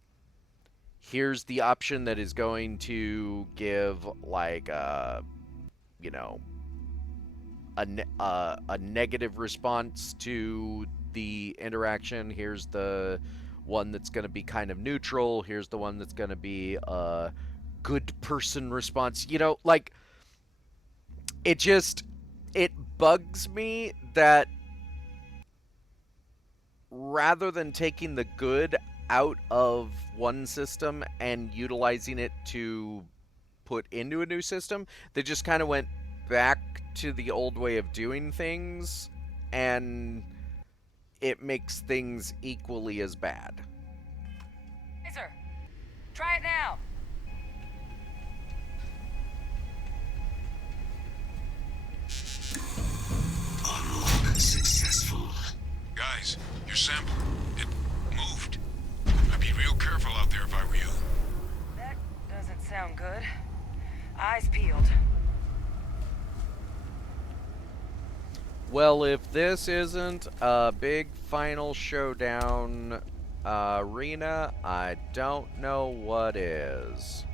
Here's the option that is going to give, like, a negative response to the interaction. Here's the one that's going to be kind of neutral. Here's the one that's going to be a good person response. Like, it bugs me that rather than taking the good out of one system and utilizing it to put into a new system, they just kind of went back to the old way of doing things, and it makes things equally as bad. Try it now. Unlock successful. Guys, your sample, it moved. I'd be real careful out there if I were you. That doesn't sound good. Eyes peeled. Well, if this isn't a big final showdown arena, I don't know what is.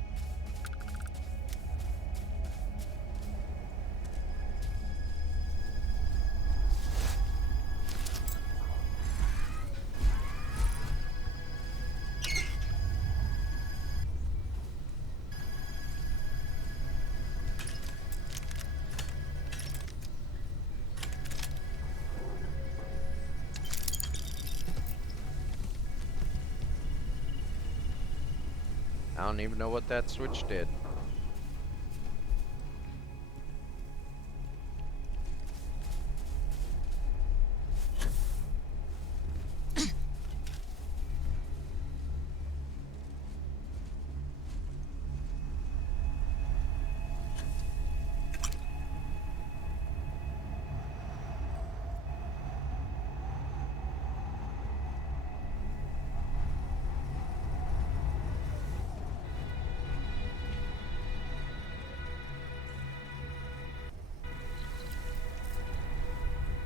I don't even know what that switch did.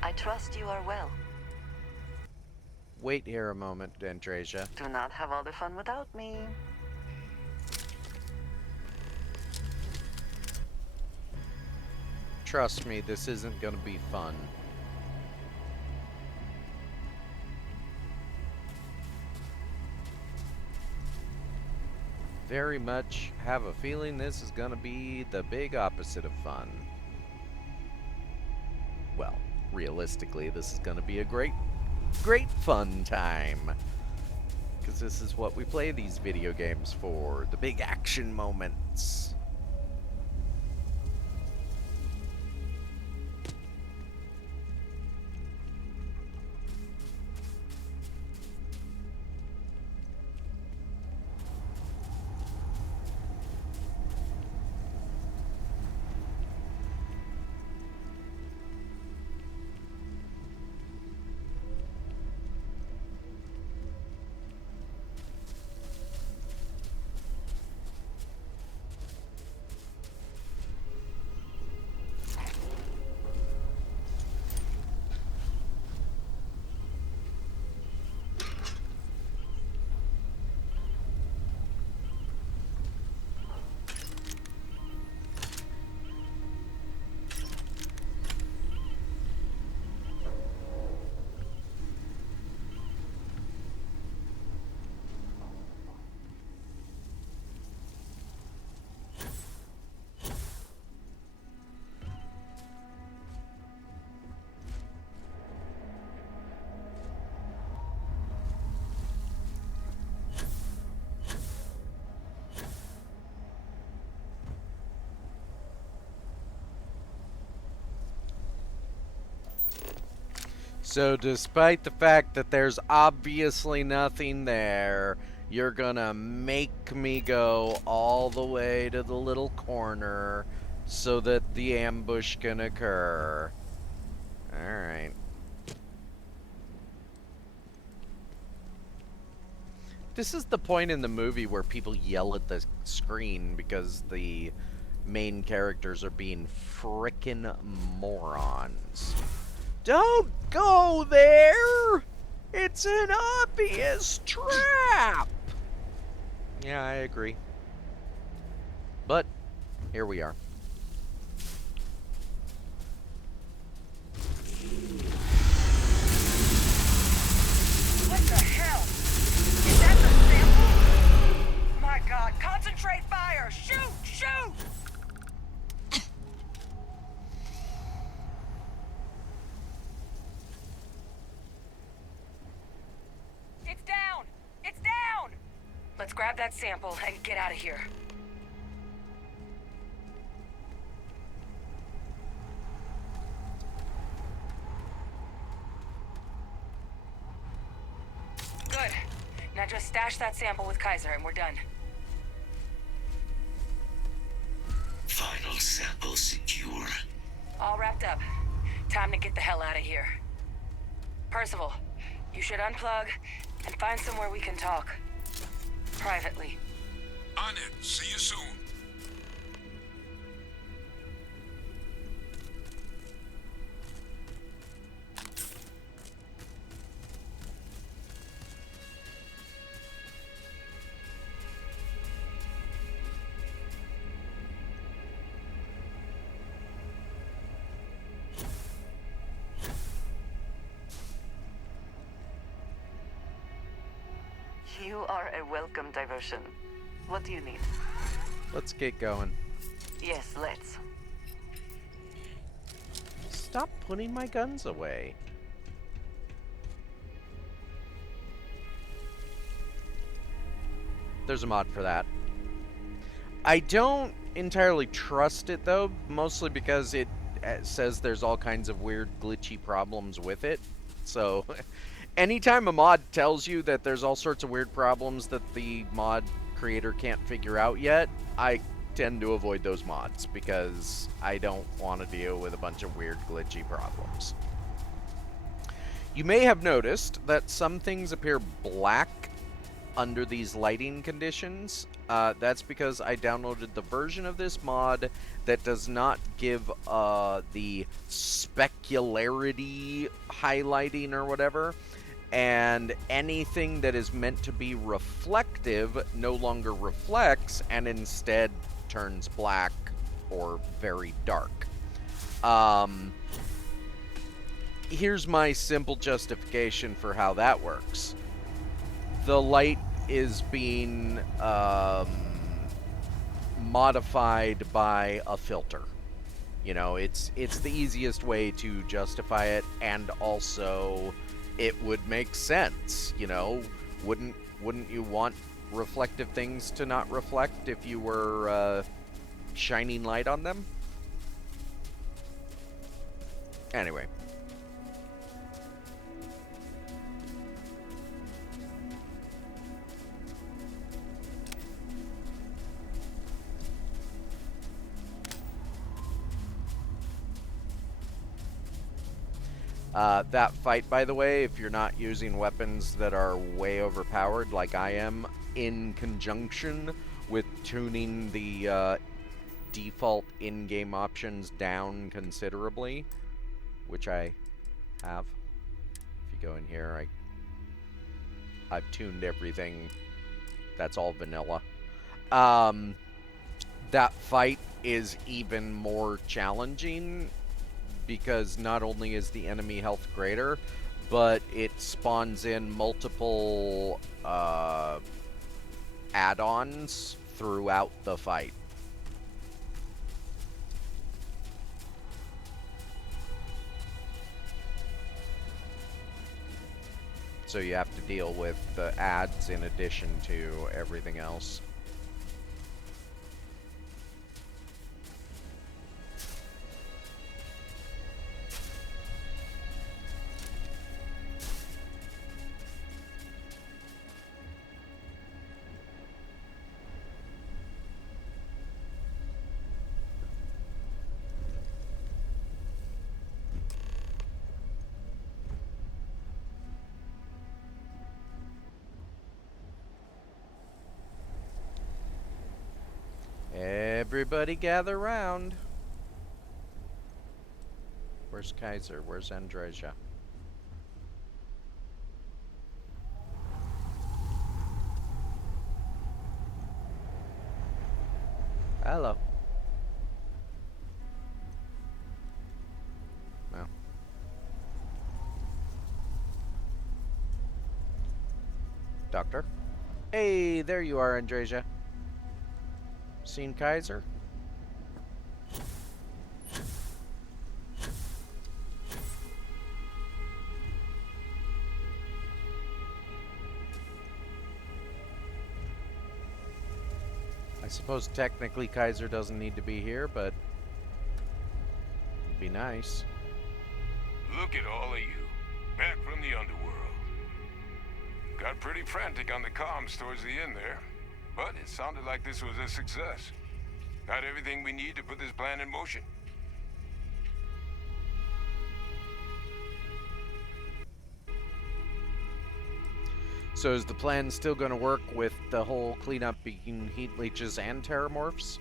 I trust you are well. Wait here a moment, Andresia. Do not have all the fun without me. Trust me, this isn't gonna be fun. Very much have a feeling this is gonna be the big opposite of fun. Well, realistically, this is gonna be a great fun time. Because this is what we play these video games for, the big action moments. So despite the fact that there's obviously nothing there, you're gonna make me go all the way to the little corner so that the ambush can occur. Alright. This is the point in the movie where people yell at the screen because the main characters are being frickin' morons. Don't go there! It's an obvious trap! Yeah, I agree. But, here we are. What the hell? Is that the sample? My God, concentrate fire! Shoot! Shoot! It's down! It's down! Let's grab that sample and get out of here. Good. Now just stash that sample with Kaiser and we're done. sample secure. All wrapped up. Time to get the hell out of here. Percival, you should unplug and find somewhere we can talk. Privately. On it. See you soon. You are a welcome diversion. What do you need? Let's get going. Yes, let's. Stop putting my guns away. There's a mod for that. I don't entirely trust it though, mostly because it says there's all kinds of weird glitchy problems with it. So anytime a mod tells you that there's all sorts of weird problems that the mod creator can't figure out yet, I tend to avoid those mods because I don't want to deal with a bunch of weird glitchy problems. You may have noticed that some things appear black under these lighting conditions. That's because I downloaded the version of this mod that does not give the specularity highlighting or whatever, and anything that is meant to be reflective no longer reflects and instead turns black or very dark. Here's my simple justification for how that works. The light is being modified by a filter. You know, it's the easiest way to justify it, and also it would make sense. You know, wouldn't you want reflective things to not reflect if you were shining light on them? Anyway. That fight, by the way, if you're not using weapons that are way overpowered like I am, in conjunction with tuning the default in-game options down considerably, which I have. If you go in here, I've tuned everything. That's all vanilla. That fight is even more challenging because not only is the enemy health greater, but it spawns in multiple add-ons throughout the fight. So you have to deal with the ads in addition to everything else. Everybody gather round. Where's Kaiser? Where's Andreja? Hello. No. Doctor? Hey, there you are, Andreja. Seen Kaiser? I suppose technically Kaiser doesn't need to be here, but it'd be nice. Look at all of you, back from the underworld. Got pretty frantic on the comms towards the end there, but it sounded like this was a success. Got everything we need to put this plan in motion. So is the plan still going to work with the whole cleanup between heat leeches and terramorphs?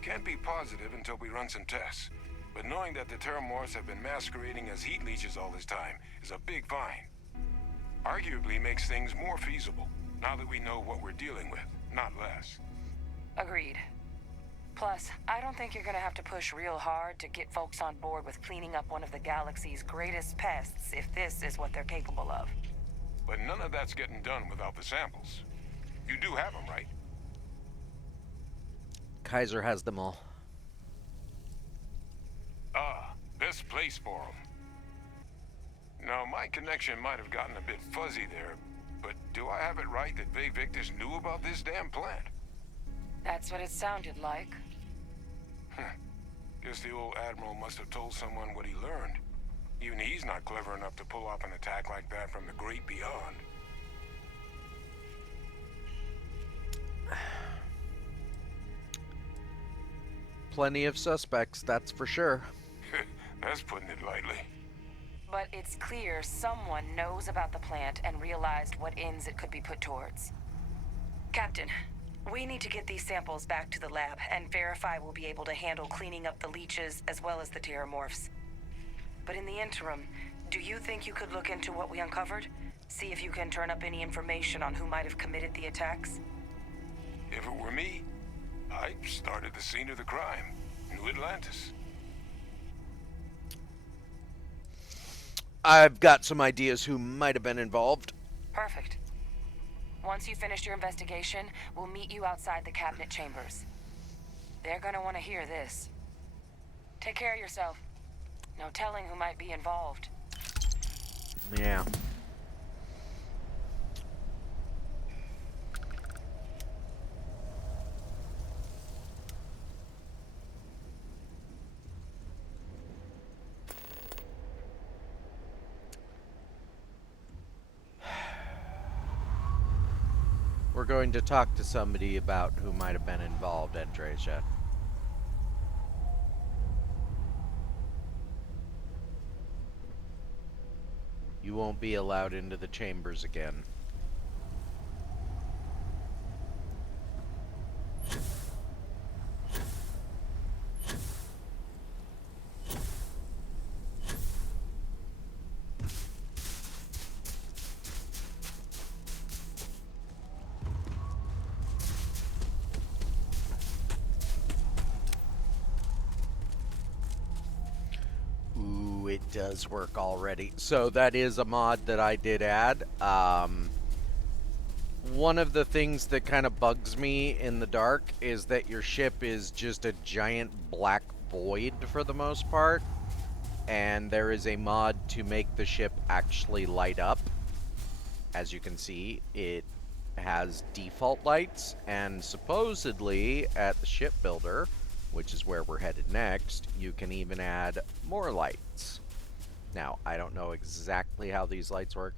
Can't be positive until we run some tests. But knowing that the terramorphs have been masquerading as heat leeches all this time is a big find. Arguably makes things more feasible, now that we know what we're dealing with, not less. Agreed. Plus, I don't think you're gonna have to push real hard to get folks on board with cleaning up one of the galaxy's greatest pests if this is what they're capable of. But none of that's getting done without the samples. You do have them, right? Kaiser has them all. Ah, best place for them. Now, my connection might have gotten a bit fuzzy there, but do I have it right that Vay Victus knew about this damn plant? That's what it sounded like. Guess the old Admiral must have told someone what he learned. Even he's not clever enough to pull off an attack like that from the great beyond. Plenty of suspects, that's for sure. That's putting it lightly. But it's clear someone knows about the plant and realized what ends it could be put towards. Captain, we need to get these samples back to the lab and verify we'll be able to handle cleaning up the leeches as well as the terramorphs. But in the interim, do you think you could look into what we uncovered? See if you can turn up any information on who might have committed the attacks? If it were me, I'd start at the scene of the crime, New Atlantis. I've got some ideas who might have been involved. Perfect. Once you've finished your investigation, we'll meet you outside the cabinet chambers. They're gonna want to hear this. Take care of yourself. No telling who might be involved. Yeah. We're going to talk to somebody about who might have been involved, Andresia. You won't be allowed into the chambers again. It does work already. So that is a mod that I did add. One of the things that kind of bugs me in the dark is that your ship is just a giant black void for the most part. And there is a mod to make the ship actually light up. As you can see, it has default lights, and supposedly at the shipbuilder, which is where we're headed next, you can even add more lights. Now, I don't know exactly how these lights work.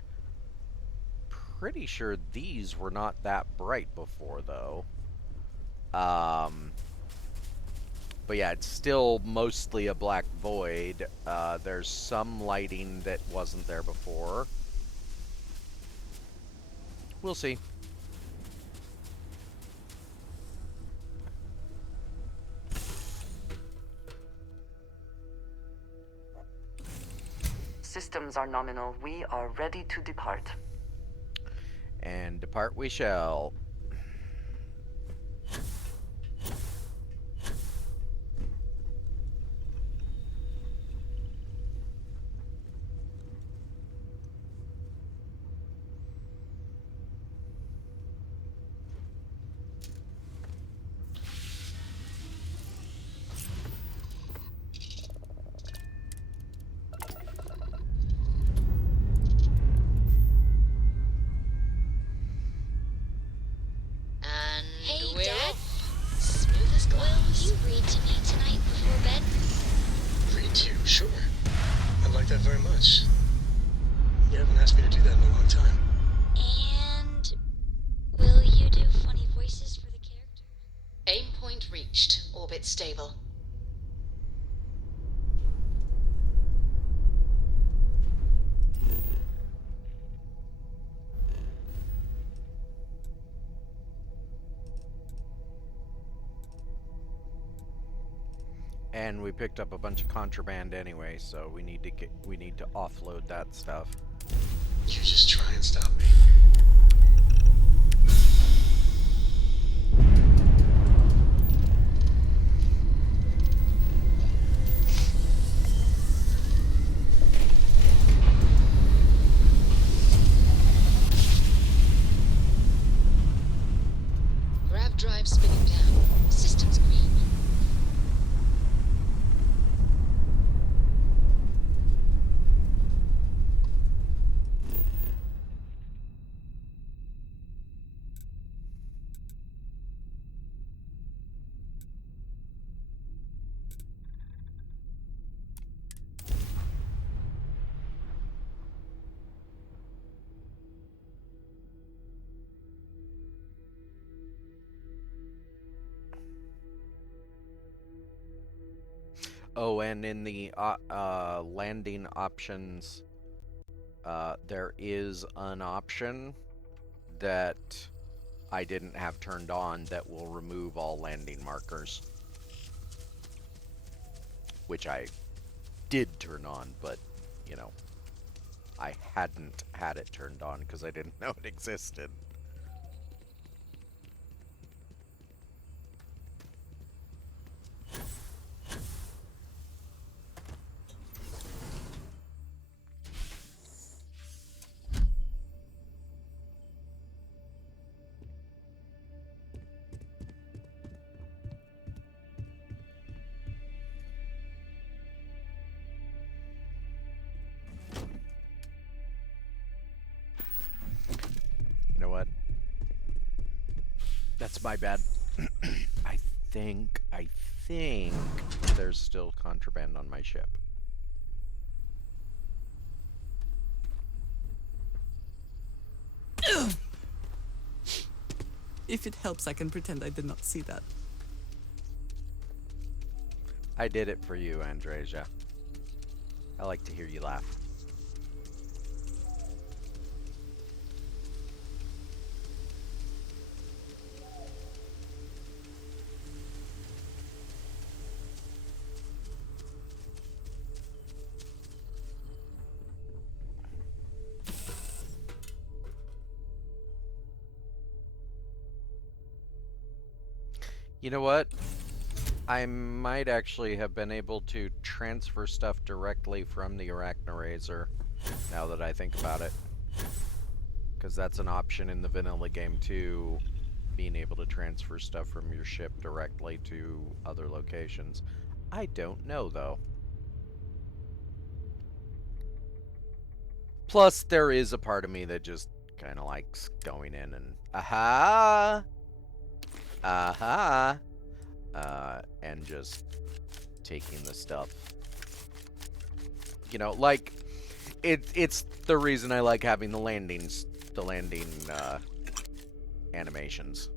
Pretty sure these were not that bright before, though. But yeah, it's still mostly a black void. There's some lighting that wasn't there before. We'll see. Systems are nominal. We are ready to depart. And depart we shall. Very much. You haven't asked me to do that in a long time. And will you do funny voices for the character? Aim point reached. Orbit And we picked up a bunch of contraband anyway, so we need to offload that stuff. You just try and stop me. Grav drive spinning down. Systems green. Oh, and in the landing options, there is an option that I didn't have turned on that will remove all landing markers, which I did turn on, but, you know, I hadn't had it turned on because I didn't know it existed. You know what? That's my bad. I think there's still contraband on my ship. If it helps, I can pretend I did not see that. I did it for you, Andreja. I like to hear you laugh. You know what? I might actually have been able to transfer stuff directly from the Arachnorazor, now that I think about it. Because that's an option in the vanilla game too, being able to transfer stuff from your ship directly to other locations. I don't know, though. Plus, there is a part of me that just kind of likes going in and, aha! Aha! And just taking the stuff. You know, like, it's the reason I like having the landing animations.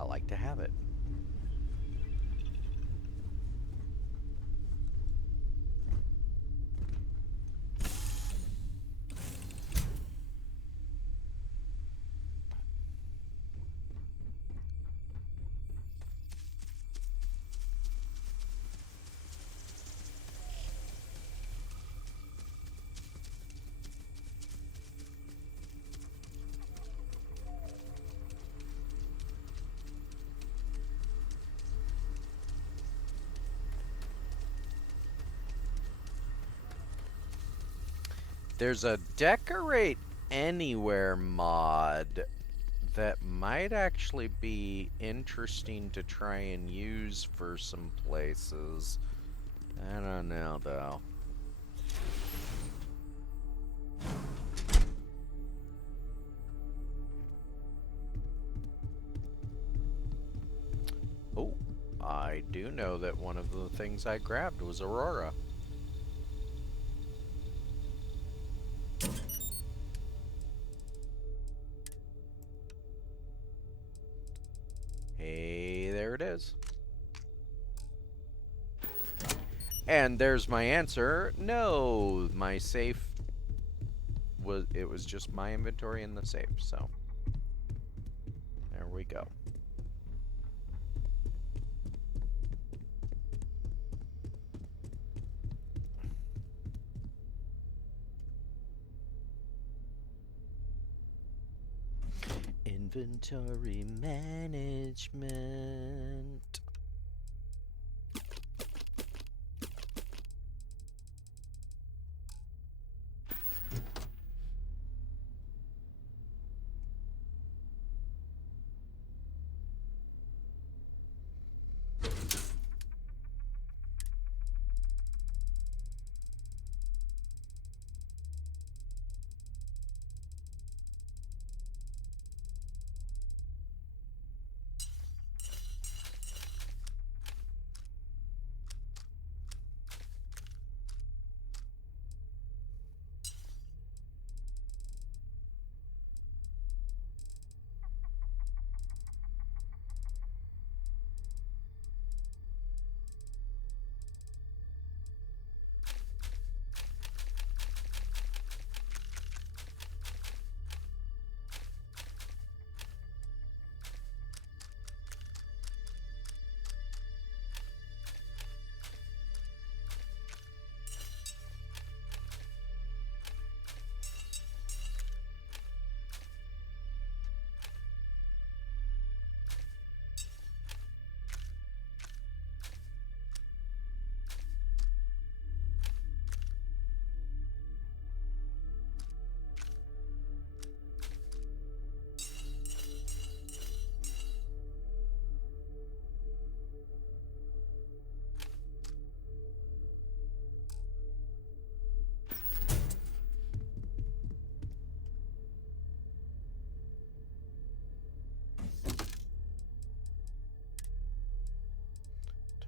I like to have it. There's a decorate anywhere mod that might actually be interesting to try and use for some places. I don't know, though. Oh, I do know that one of the things I grabbed was Aurora. Hey, there it is. And there's my answer. No, my safe was just my inventory in the safe, so there we go. Inventory management.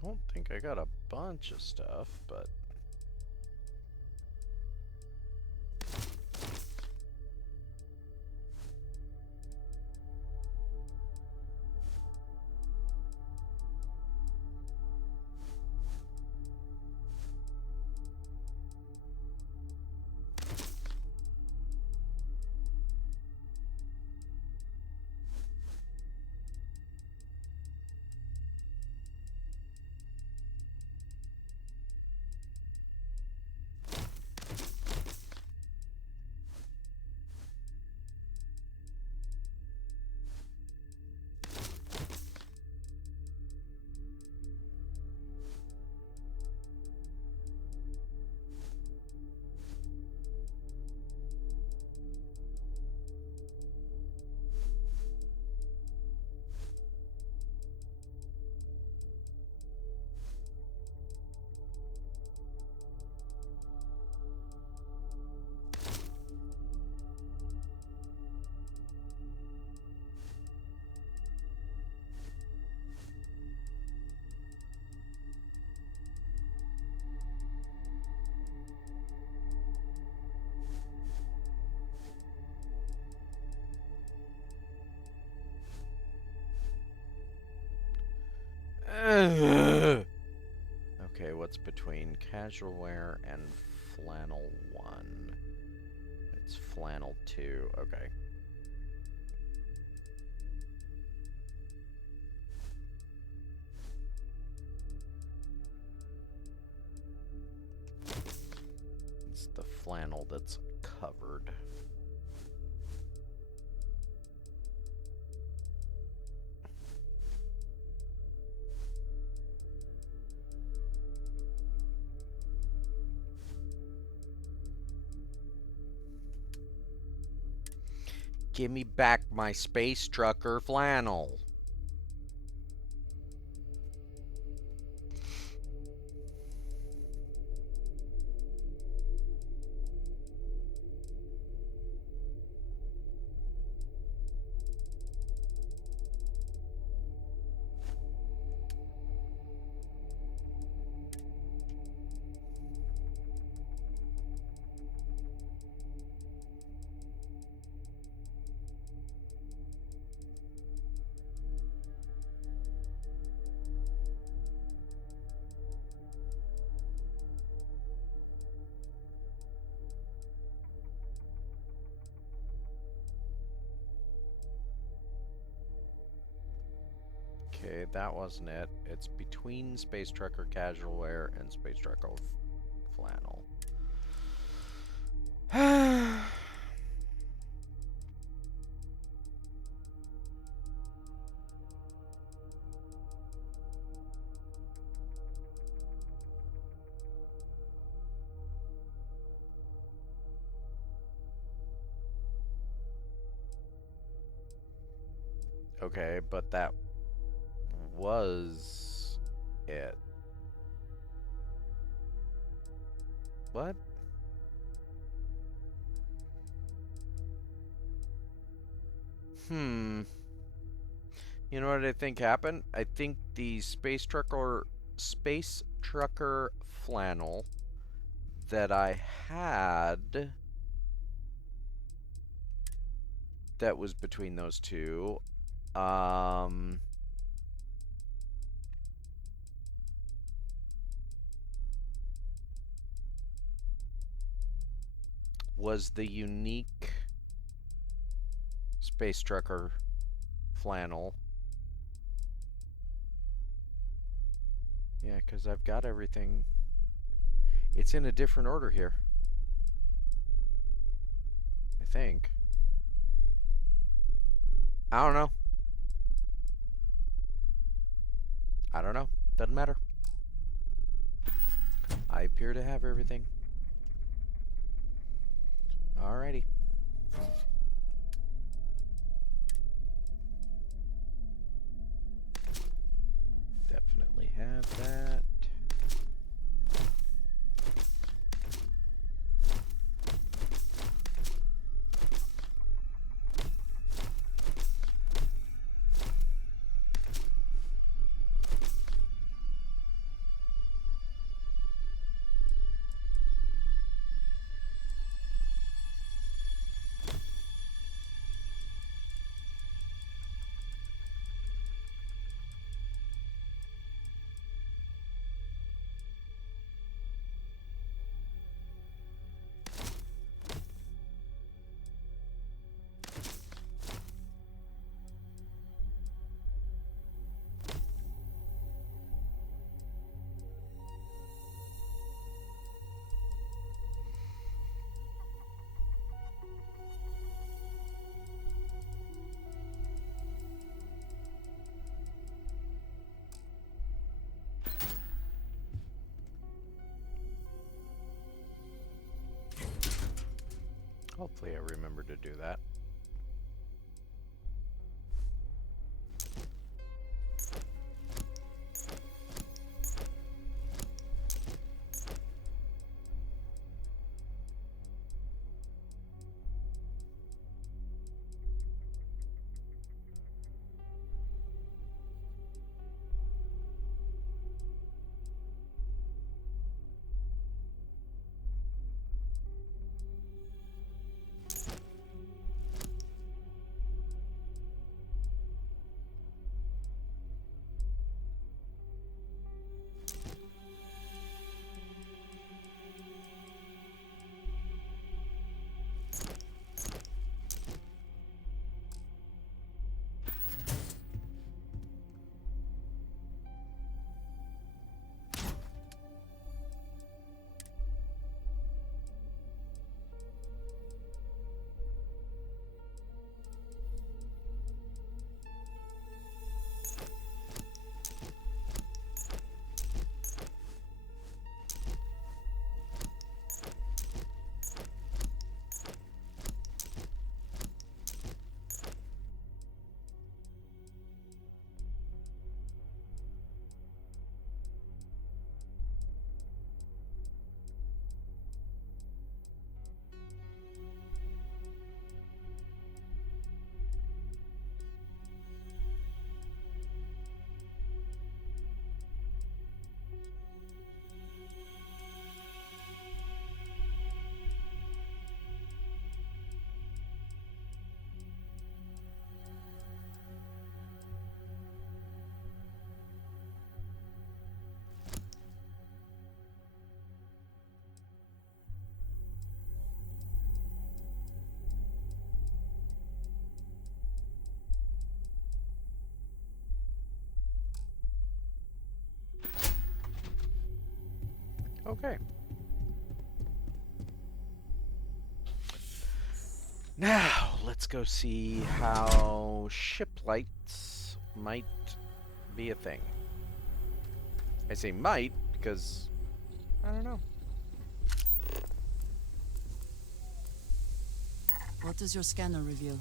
Don't think I got a bunch of stuff, but okay, what's between casual wear and flannel 1? It's flannel 2, okay. It's the flannel that's covered. Give me back my space trucker flannel. Okay, that wasn't it. It's between Space Trucker Casual Wear and Space Trucker Flannel. Okay, but that was it. What? You know what I think happened? I think the space trucker flannel that I had that was between those two was the unique space trucker flannel. Yeah, because I've got everything. It's in a different order here. I think. I don't know. I don't know. Doesn't matter. I appear to have everything. Alrighty. Definitely have that. Hopefully I remember to do that. Okay. Now, let's go see how ship lights might be a thing. I say might because I don't know. What does your scanner reveal?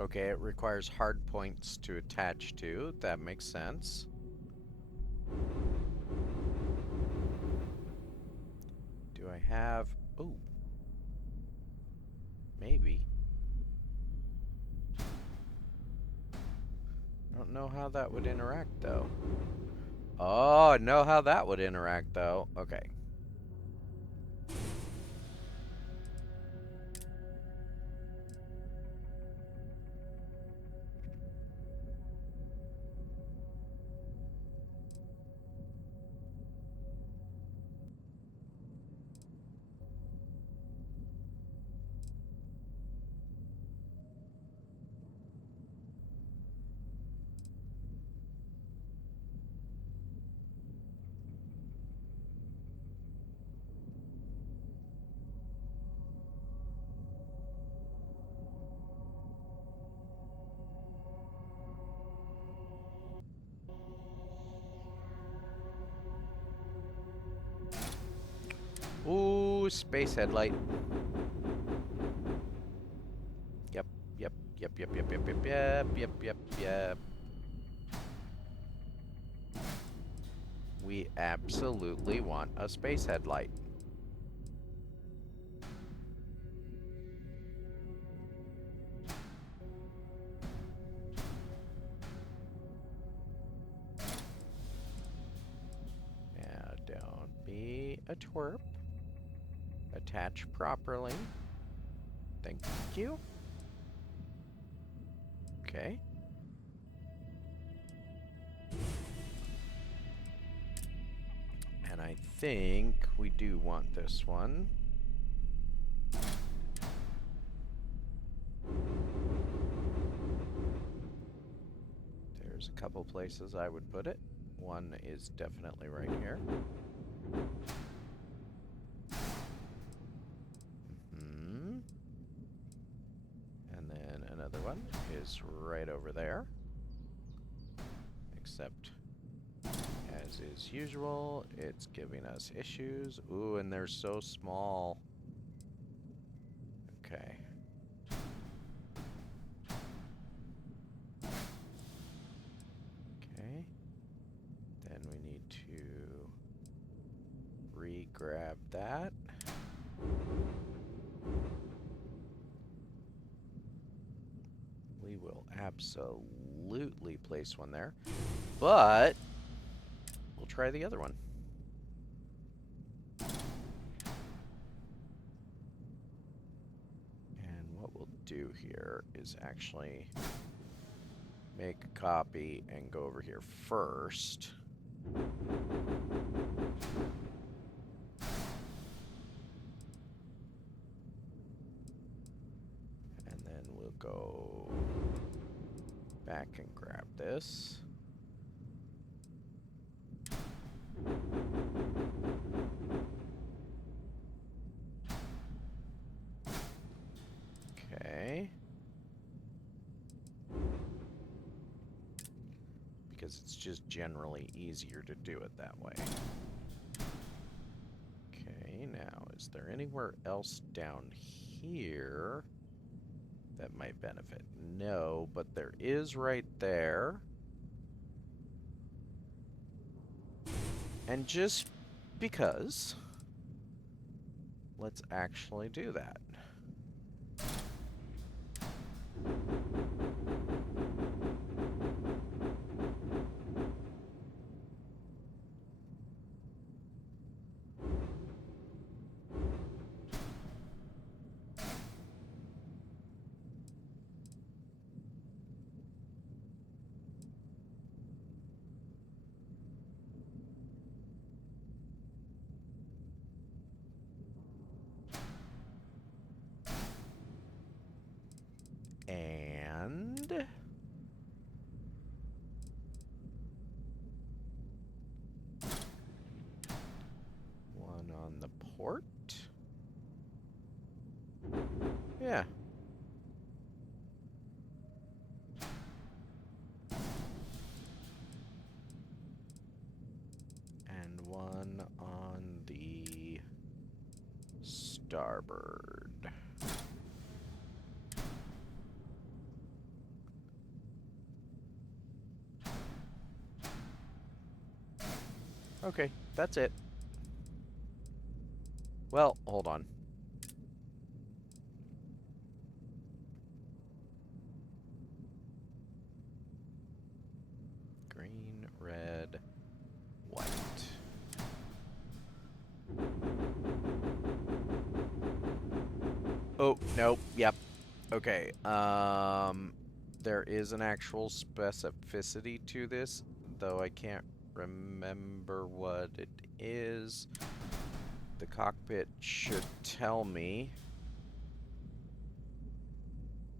Okay, it requires hard points to attach to. That makes sense. Do I have... Oh. Maybe. I don't know how that would interact, though. Oh, I know how that would interact, though. Okay. Ooh, space headlight. Yep, yep, yep, yep, yep, yep, yep, yep, yep, yep, yep. We absolutely want a space headlight. Now, don't be a twerp. Attach properly. Thank you. Okay. And I think we do want this one. There's a couple places I would put it. One is definitely right here. And then another one is right over there. Except, as is usual, it's giving us issues. Ooh, and they're so small. Okay. Okay. Then we need to re-grab that. We will absolutely place one there. But we'll try the other one. And what we'll do here is actually make a copy and go over here first. And then we'll go back and grab this. Okay. Because it's just generally easier to do it that way. Okay, now, is there anywhere else down here that might benefit? No, but there is right there. And just because, let's actually do that. And one on the port. Yeah. And one on the starboard. Okay, that's it. Well, hold on. Green, red, white. Oh, nope, yep. Okay, there is an actual specificity to this, though I can't remember what it is. The cockpit should tell me,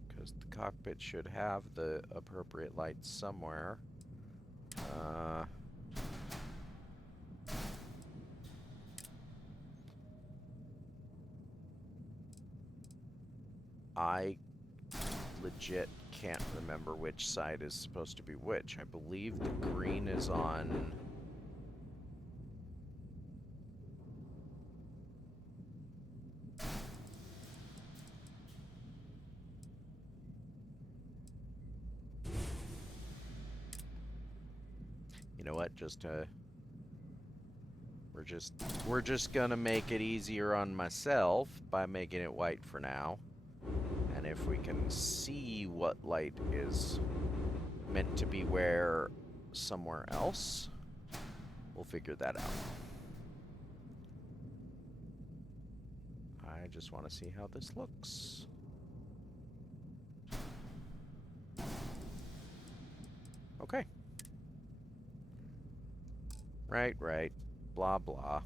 because the cockpit should have the appropriate lights somewhere. I legit can't remember which side is supposed to be which. I believe the green is on... You know what? We're just gonna make it easier on myself by making it white for now. And if we can see what light is meant to be where somewhere else, we'll figure that out. I just want to see how this looks. Okay. Right. Blah, blah.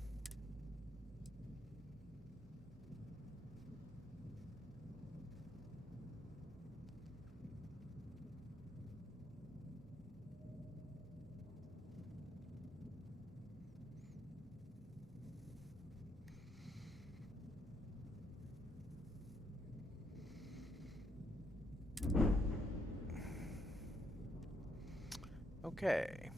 Okay.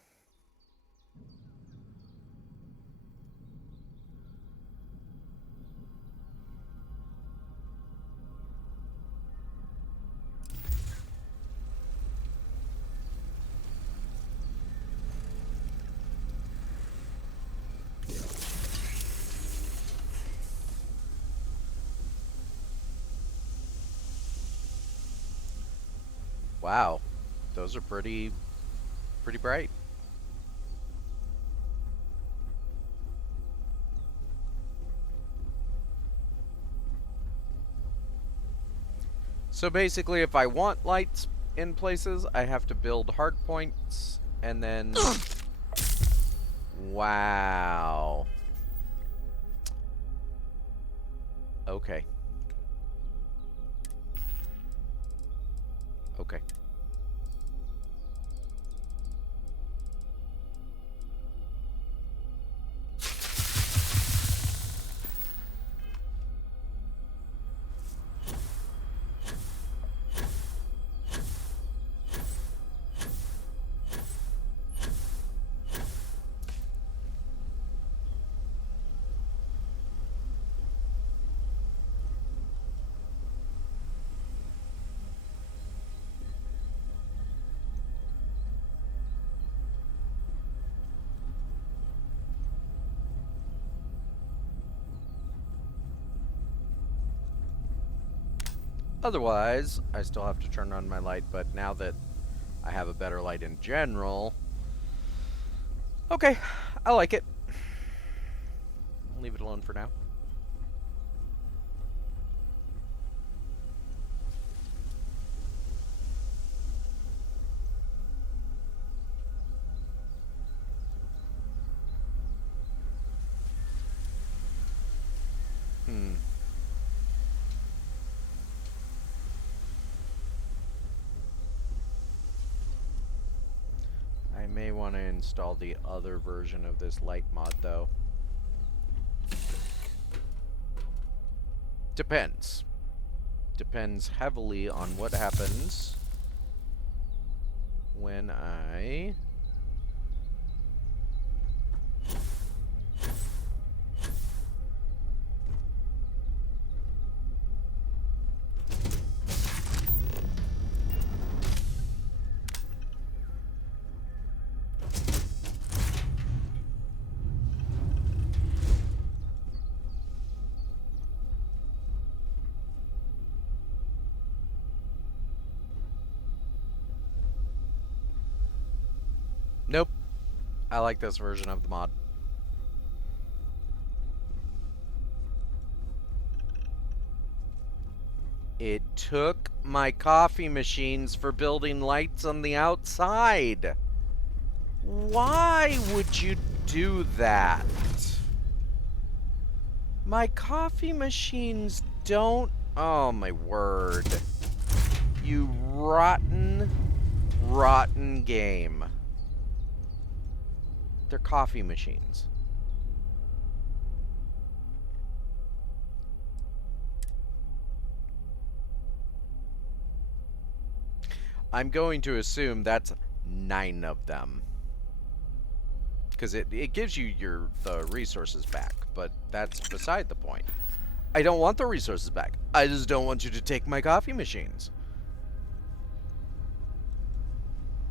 Wow. Those are pretty bright. So basically, if I want lights in places, I have to build hard points, and then... Wow. Okay. Okay. Otherwise, I still have to turn on my light, but now that I have a better light in general... Okay, I like it. I'll leave it alone for now. I may want to install the other version of this light mod, though. Depends. Depends heavily on what happens when I... I like this version of the mod. It took my coffee machines for building lights on the outside. Why would you do that? My coffee machines don't... Oh, my word. You rotten, rotten game. They're coffee machines. I'm going to assume that's 9 of them. Because it gives you the resources back, but that's beside the point. I don't want the resources back. I just don't want you to take my coffee machines.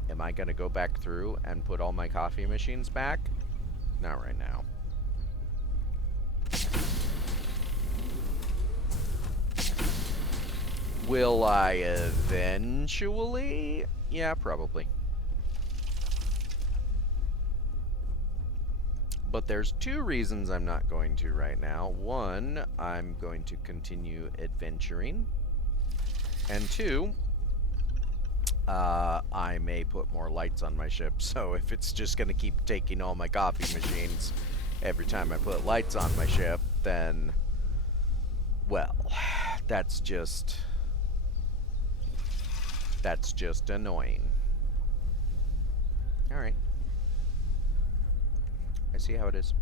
Am I going to go back through and put all my coffee machines back? Not right now. Will I eventually? Yeah, probably. But there's 2 reasons I'm not going to right now. 1, I'm going to continue adventuring. And 2, I may put more lights on my ship. So if it's just going to keep taking all my coffee machines every time I put lights on my ship, then, well, that's just annoying. Alright. I see how it is.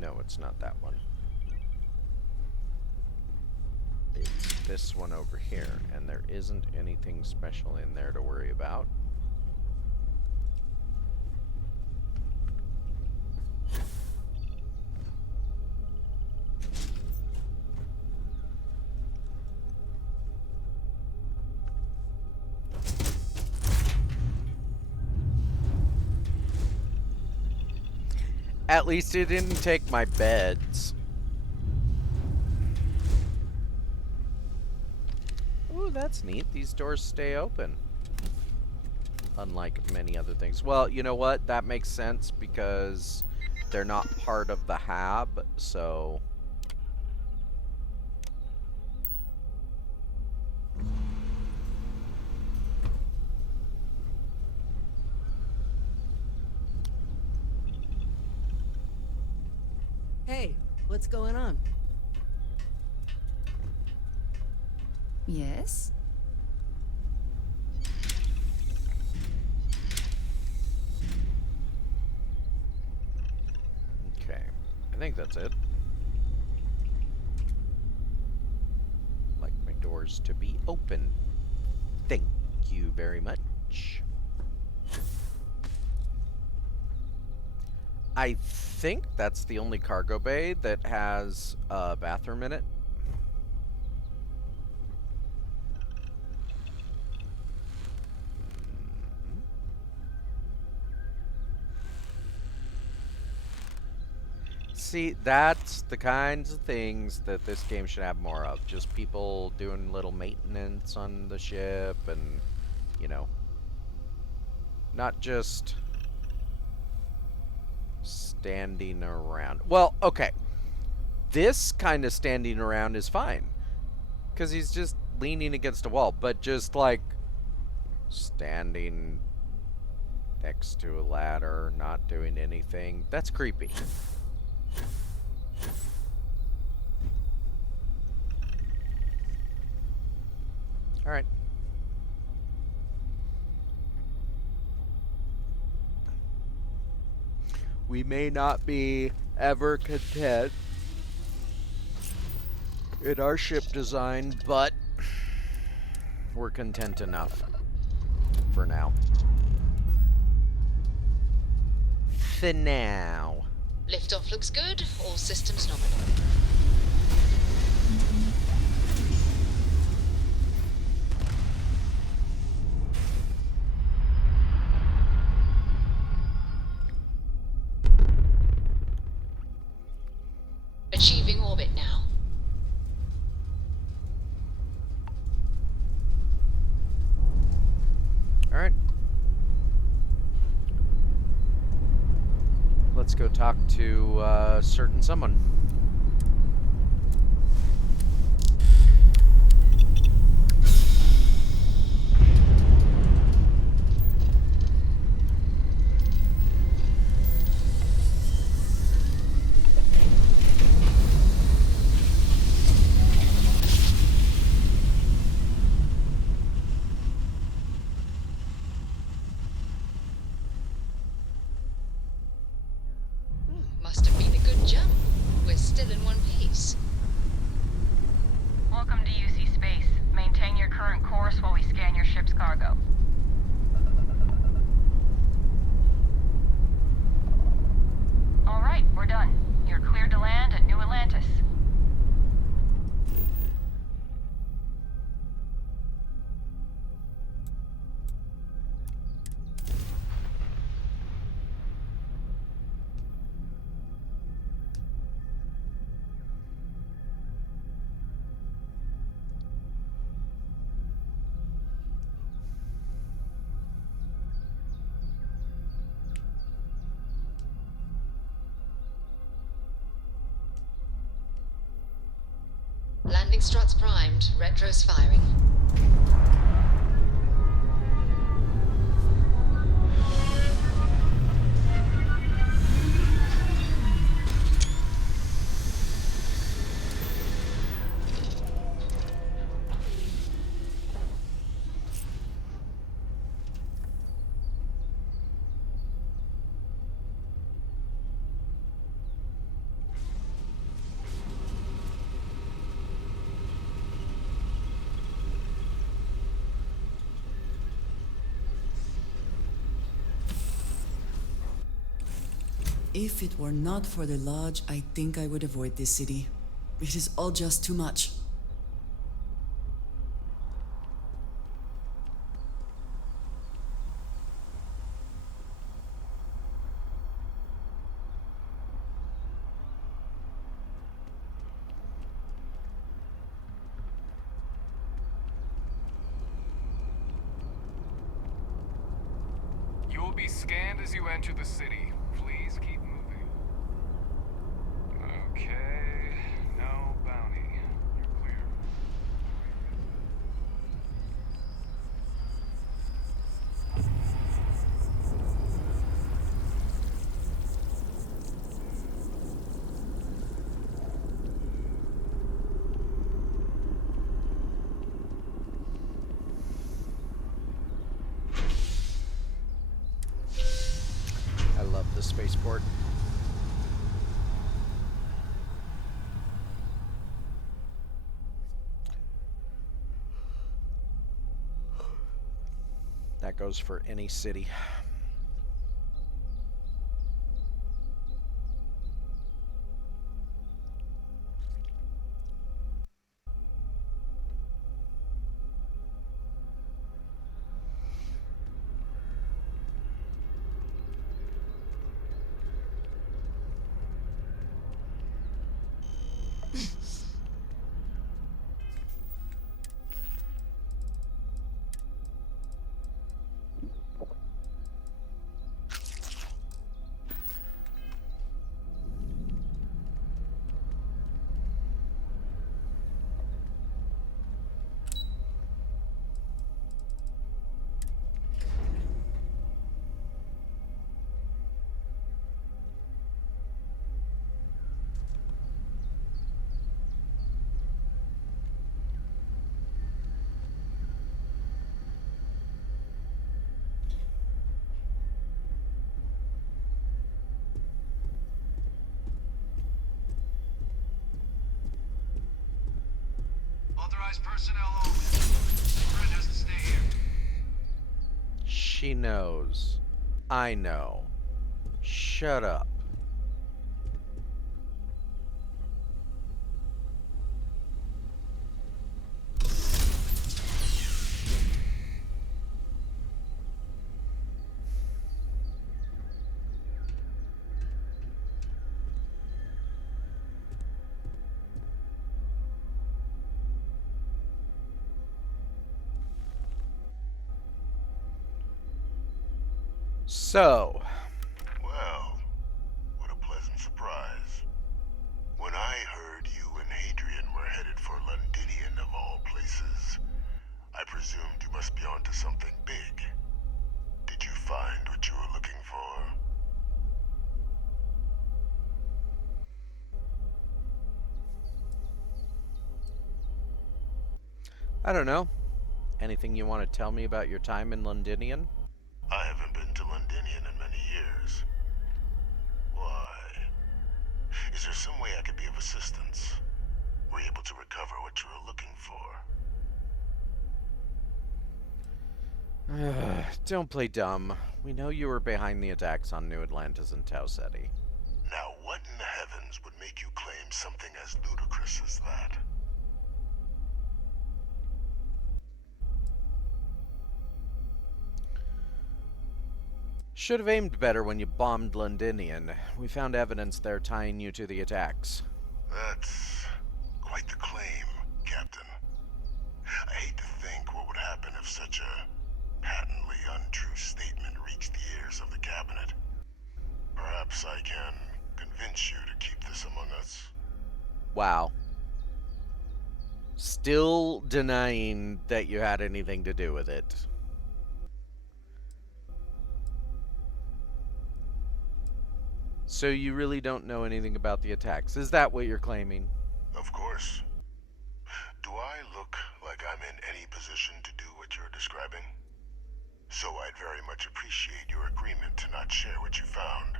No, it's not that one. It's this one over here, and there isn't anything special in there to worry about. At least it didn't take my beds. Ooh, that's neat. These doors stay open. Unlike many other things. Well, you know what? That makes sense because they're not part of the hab, so... Hey, what's going on? Yes? Okay. I think that's it. Like my doors to be open. Thank you very much. I think that's the only cargo bay that has a bathroom in it. See, that's the kinds of things that this game should have more of. Just people doing little maintenance on the ship and, you know, not just standing around. Well, okay. This kind of standing around is fine. Because he's just leaning against a wall. But just, like, standing next to a ladder, not doing anything, that's creepy. Alright. We may not be ever content in our ship design, but we're content enough for now. For now. Liftoff looks good. All systems nominal. Achieving orbit now. Alright. Let's go talk to certain someone. Must have been a good jump. We're still in one piece. Welcome to UC Space. Maintain your current course while we scan your ship's cargo. All right, we're done. You're cleared to land at New Atlantis. Landing struts primed, retros firing. If it were not for the lodge, I think I would avoid this city. It is all just too much. You will be scanned as you enter the city. Please keep moving. Okay, no bounty. You're clear. I love the spaceport. That goes for any city. Authorized personnel only. Friend has to stay here. She knows. I know. Shut up. So, Well, what a pleasant surprise. When I heard you and Hadrian were headed for Londinian of all places, I presumed you must be onto something big. Did you find what you were looking for? I don't know. Anything you want to tell me about your time in Londinian? I haven't been to Londinian in many years. Why? Is there some way I could be of assistance? Were you able to recover what you were looking for? Don't play dumb. We know you were behind the attacks on New Atlantis and Tau Ceti. Now, what in the heavens would make you claim something as ludicrous as that? Should have aimed better when you bombed Londinian. We found evidence there tying you to the attacks. That's quite the claim, Captain. I hate to think what would happen if such a patently untrue statement reached the ears of the Cabinet. Perhaps I can convince you to keep this among us. Wow. Still denying that you had anything to do with it. So you really don't know anything about the attacks. Is that what you're claiming? Of course. Do I look like I'm in any position to do what you're describing? So I'd very much appreciate your agreement to not share what you found.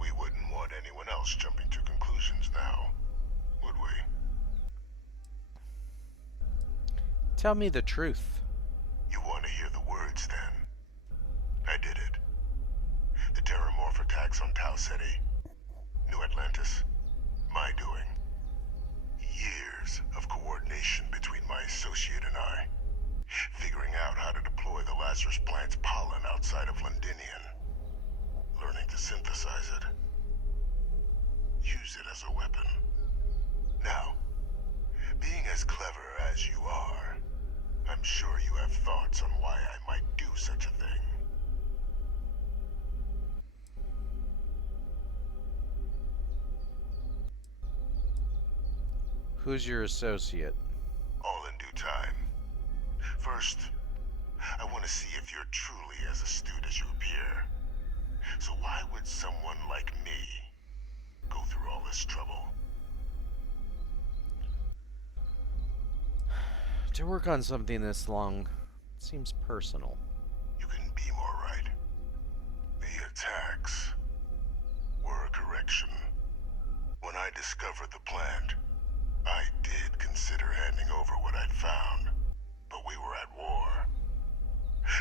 We wouldn't want anyone else jumping to conclusions now, would we? Tell me the truth. You want to hear the words, then? I did it. The Terramorph attacks on Tau Ceti, New Atlantis, my doing. Years of coordination between my associate and I, figuring out how to deploy the Lazarus plant's pollen outside of Londinian, learning to synthesize it, use it as a weapon. Now, being as clever as you are, I'm sure you have thoughts on why I might do such a thing. Who's your associate? All in due time. First, I want to see if you're truly as astute as you appear. So why would someone like me go through all this trouble? To work on something this long seems personal. You couldn't be more right. The attacks were a correction. When I discovered the plant, I did consider handing over what I'd found, but we were at war.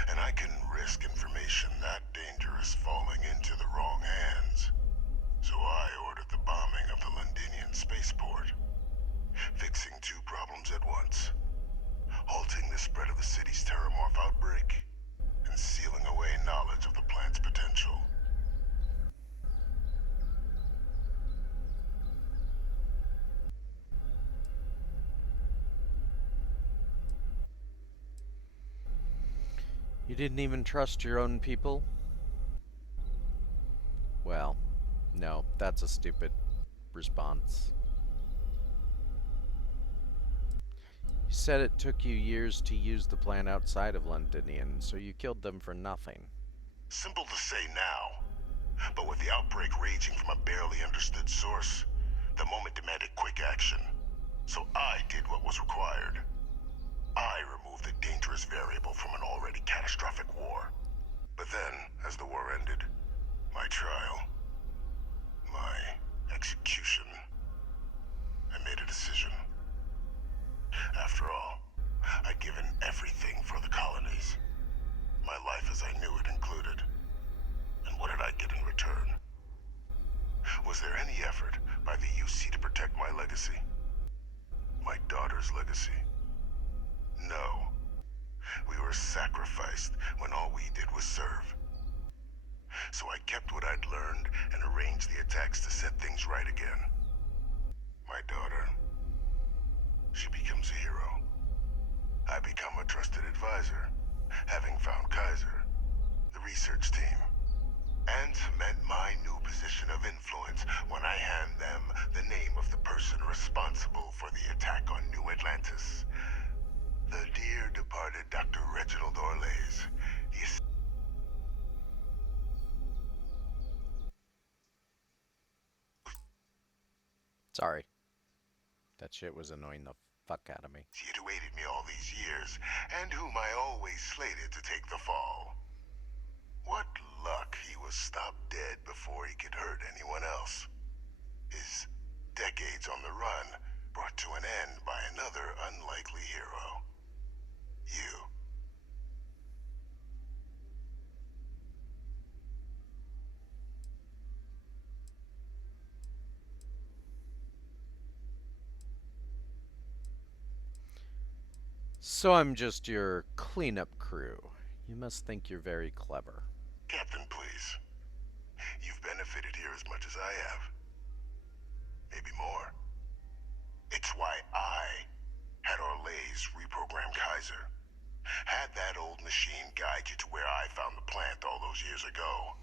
And I couldn't risk information that dangerous falling into the wrong hands. So I ordered the bombing of the Londinian spaceport, fixing two problems at once. Halting the spread of the city's Terramorph outbreak, and sealing away knowledge of the plant's potential. You didn't even trust your own people? Well, no, that's a stupid response. You said it took you years to use the plan outside of Londinian, so you killed them for nothing. Simple to say now, but with the outbreak raging from a barely understood source, the moment demanded quick action. So I did what was required. I removed the dangerous variable from an already catastrophic war. But then, as the war ended, my trial, my execution, I made a decision. After all, I'd given everything for the colonies. My life as I knew it included. And what did I get in return? Was there any effort by the UC to protect my legacy? My daughter's legacy? No. We were sacrificed when all we did was serve. So I kept what I'd learned and arranged the attacks to set things right again. My daughter, she becomes a hero. I become a trusted advisor, having found Kaiser, the research team, Sorry. That shit was annoying the fuck out of me. He'd waited me all these years, and whom I always slated to take the fall. What luck he was stopped dead before he could hurt anyone else. His decades on the run brought to an end by another unlikely hero. You. So I'm just your cleanup crew. You must think you're very clever. Captain, please. You've benefited here as much as I have. Maybe more. It's why I had Orlays reprogram Kaiser. Had that old machine guide you to where I found the plant all those years ago.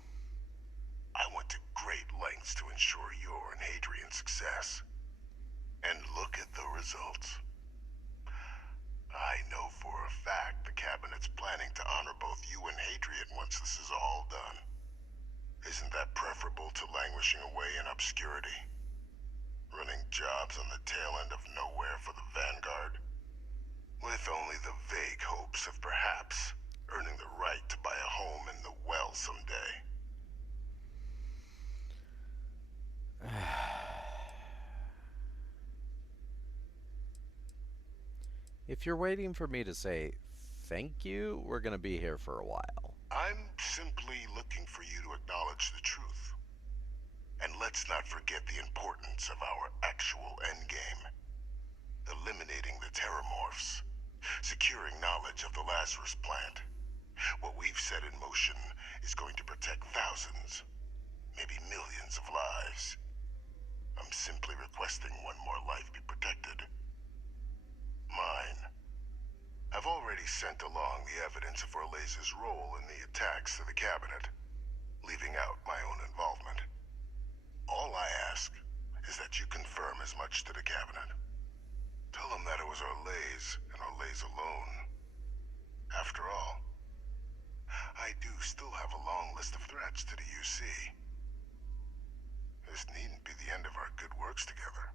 I went to great lengths to ensure your and Hadrian's success. And look at the results. I know for a fact the Cabinet's planning to honor both you and Hadrian once this is all done. Isn't that preferable to languishing away in obscurity? Running jobs on the tail end of nowhere for the Vanguard? With only the vague hopes of perhaps earning the right to buy a home in the well someday. If you're waiting for me to say thank you, we're gonna be here for a while. I'm simply looking for you to acknowledge the truth. And let's not forget the importance of our actual endgame. Eliminating the Terramorphs. Securing knowledge of the Lazarus plant. What we've set in motion is going to protect thousands, maybe millions of lives. I'm simply requesting one more life be protected. Mine. I've already sent along the evidence of Orlays' role in the attacks to the Cabinet, leaving out my own involvement. All I ask is that you confirm as much to the Cabinet. Tell them that it was Orlays and Orlays alone. After all, I do still have a long list of threats to the UC. This needn't be the end of our good works together.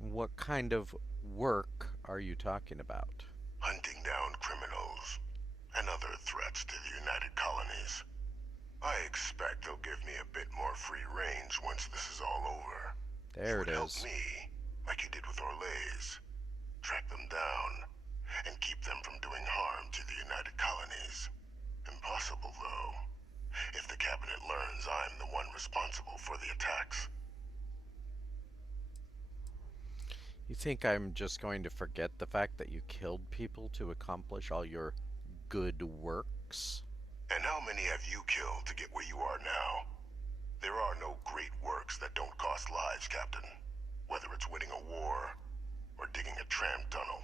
What kind of work are you talking about? Hunting down criminals and other threats to the United Colonies. I expect they'll give me a bit more free range once this is all over. There it is. Help me, like you did with Orlays. Track them down and keep them from doing harm to the United Colonies. Impossible, though, if the Cabinet learns I'm the one responsible for the attacks. You think I'm just going to forget the fact that you killed people to accomplish all your good works? And how many have you killed to get where you are now? There are no great works that don't cost lives, Captain. Whether it's winning a war or digging a tram tunnel.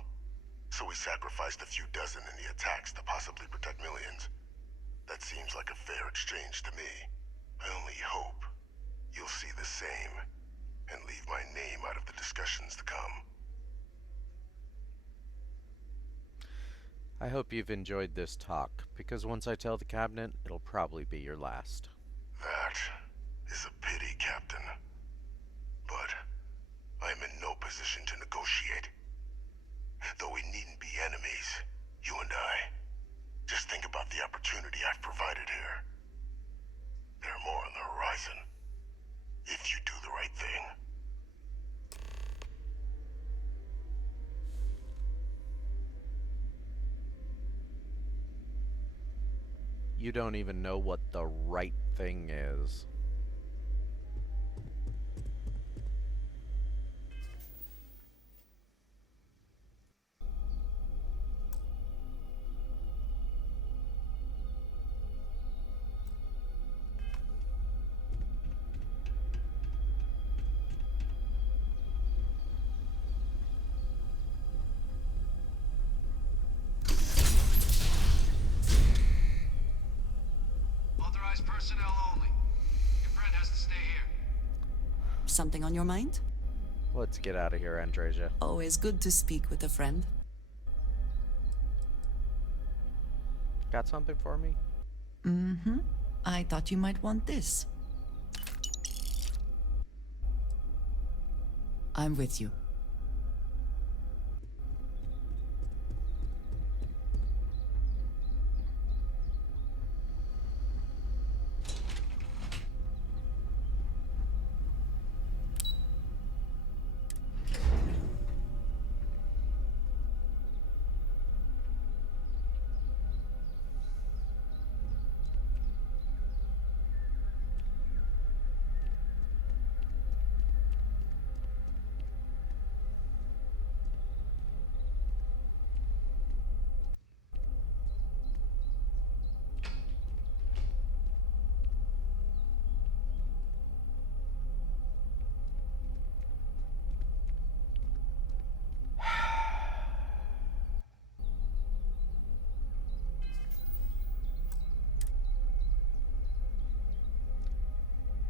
So we sacrificed a few dozen in the attacks to possibly protect millions. That seems like a fair exchange to me. I only hope you'll see the same and leave my name out of the discussions to come. I hope you've enjoyed this talk, because once I tell the Cabinet, it'll probably be your last. That is a pity, Captain. But I'm in no position to negotiate. Though we needn't be enemies, you and I. Just think about the opportunity I've provided here. There are more on the horizon. If you do the right thing. You don't even know what the right thing is. Personnel only. Your friend has to stay here. Something on your mind? Let's get out of here, Andreja. Always good to speak with a friend. Got something for me? Mm-hmm. I thought you might want this. I'm with you.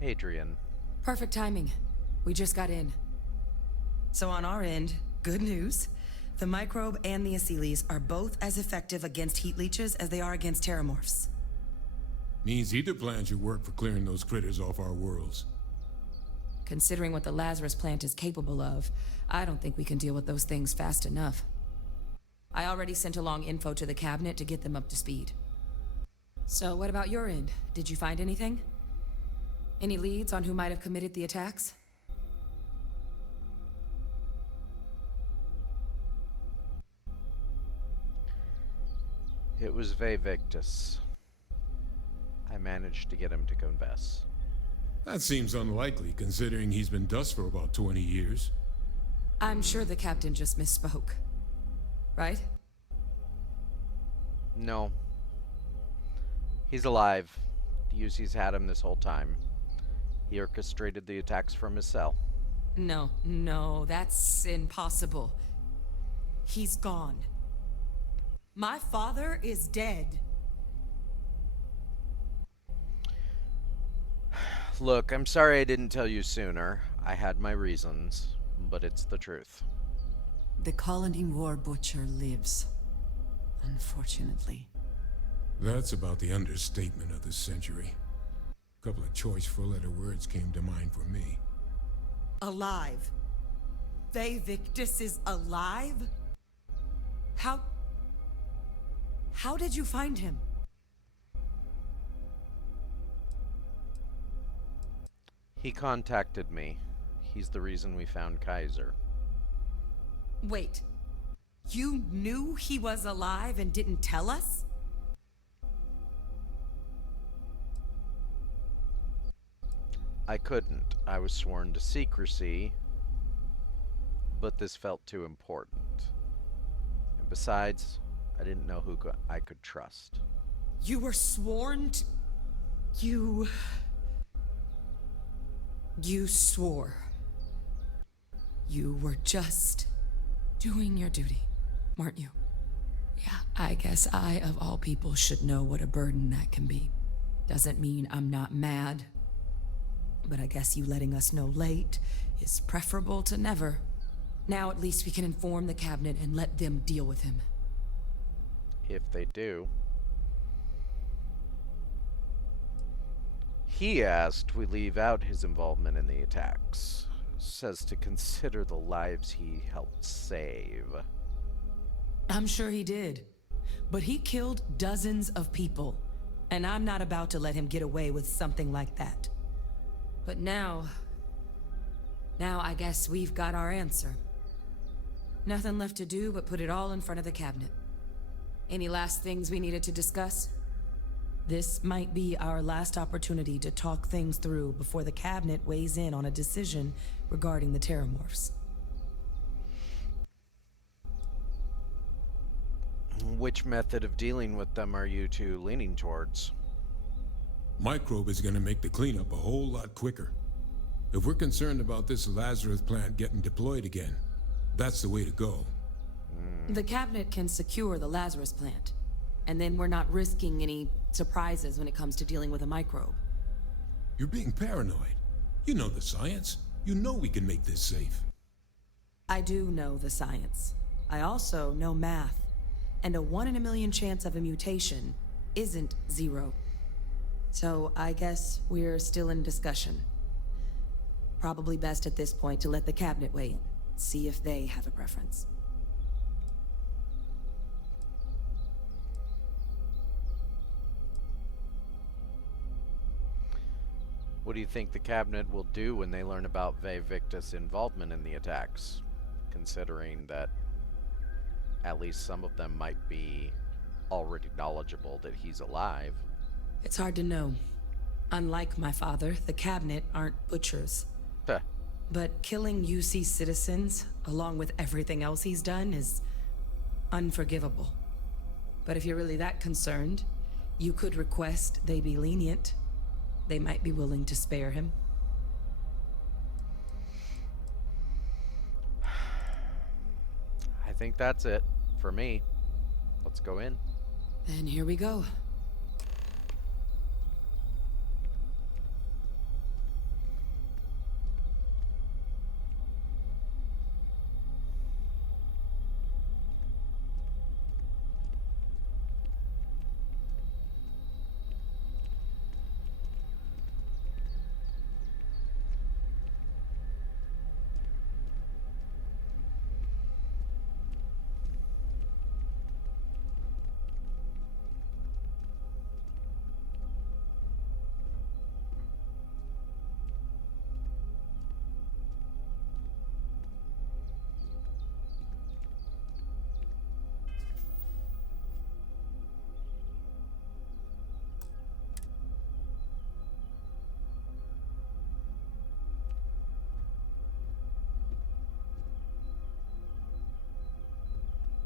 Adrian. Perfect timing. We just got in. So on our end, good news. The microbe and the Aceles are both as effective against heat leeches as they are against terramorphs. Means either plan should work for clearing those critters off our worlds. Considering what the Lazarus plant is capable of, I don't think we can deal with those things fast enough. I already sent along info to the cabinet to get them up to speed. So what about your end? Did you find anything? Any leads on who might have committed the attacks? It was Victus. I managed to get him to confess. That seems unlikely, considering he's been dust for about 20 years. I'm sure the captain just misspoke. Right? No. He's alive. The UC's had him this whole time. He orchestrated the attacks from his cell. No, that's impossible. He's gone. My father is dead. Look, I'm sorry I didn't tell you sooner. I had my reasons, but it's the truth. The colony war butcher lives. Unfortunately. That's about the understatement of the century. A couple of choice four-letter words came to mind for me. Alive. Victus is alive? How did you find him? He contacted me. He's the reason we found Kaiser. Wait. You knew he was alive and didn't tell us? I couldn't. I was sworn to secrecy, but this felt too important. And besides, I didn't know who I could trust. You were sworn to... You swore. You were just doing your duty, weren't you? Yeah, I guess I, of all people, should know what a burden that can be. Doesn't mean I'm not mad. But I guess you letting us know late is preferable to never. Now at least we can inform the cabinet and let them deal with him. If they do. He asked we leave out his involvement in the attacks. Says to consider the lives he helped save. I'm sure he did. But he killed dozens of people. And I'm not about to let him get away with something like that. But now I guess we've got our answer. Nothing left to do but put it all in front of the cabinet. Any last things we needed to discuss? This might be our last opportunity to talk things through before the cabinet weighs in on a decision regarding the terramorphs. Which method of dealing with them are you two leaning towards? Microbe is gonna make the cleanup a whole lot quicker. If we're concerned about this Lazarus plant getting deployed again, that's the way to go. The cabinet can secure the Lazarus plant, and then we're not risking any surprises when it comes to dealing with a microbe. You're being paranoid. You know the science. You know we can make this safe. I do know the science. I also know math, and a 1 in a million chance of a mutation isn't 0. So I guess we're still in discussion. Probably best at this point to let the cabinet weigh in, see if they have a preference. What do you think the cabinet will do when they learn about Vae Victis' involvement in the attacks? Considering that at least some of them might be already knowledgeable that he's alive. It's hard to know. Unlike my father, the cabinet aren't butchers. Huh. But killing UC citizens, along with everything else he's done, is unforgivable. But if you're really that concerned, you could request they be lenient. They might be willing to spare him. I think that's it for me. Let's go in. Then here we go.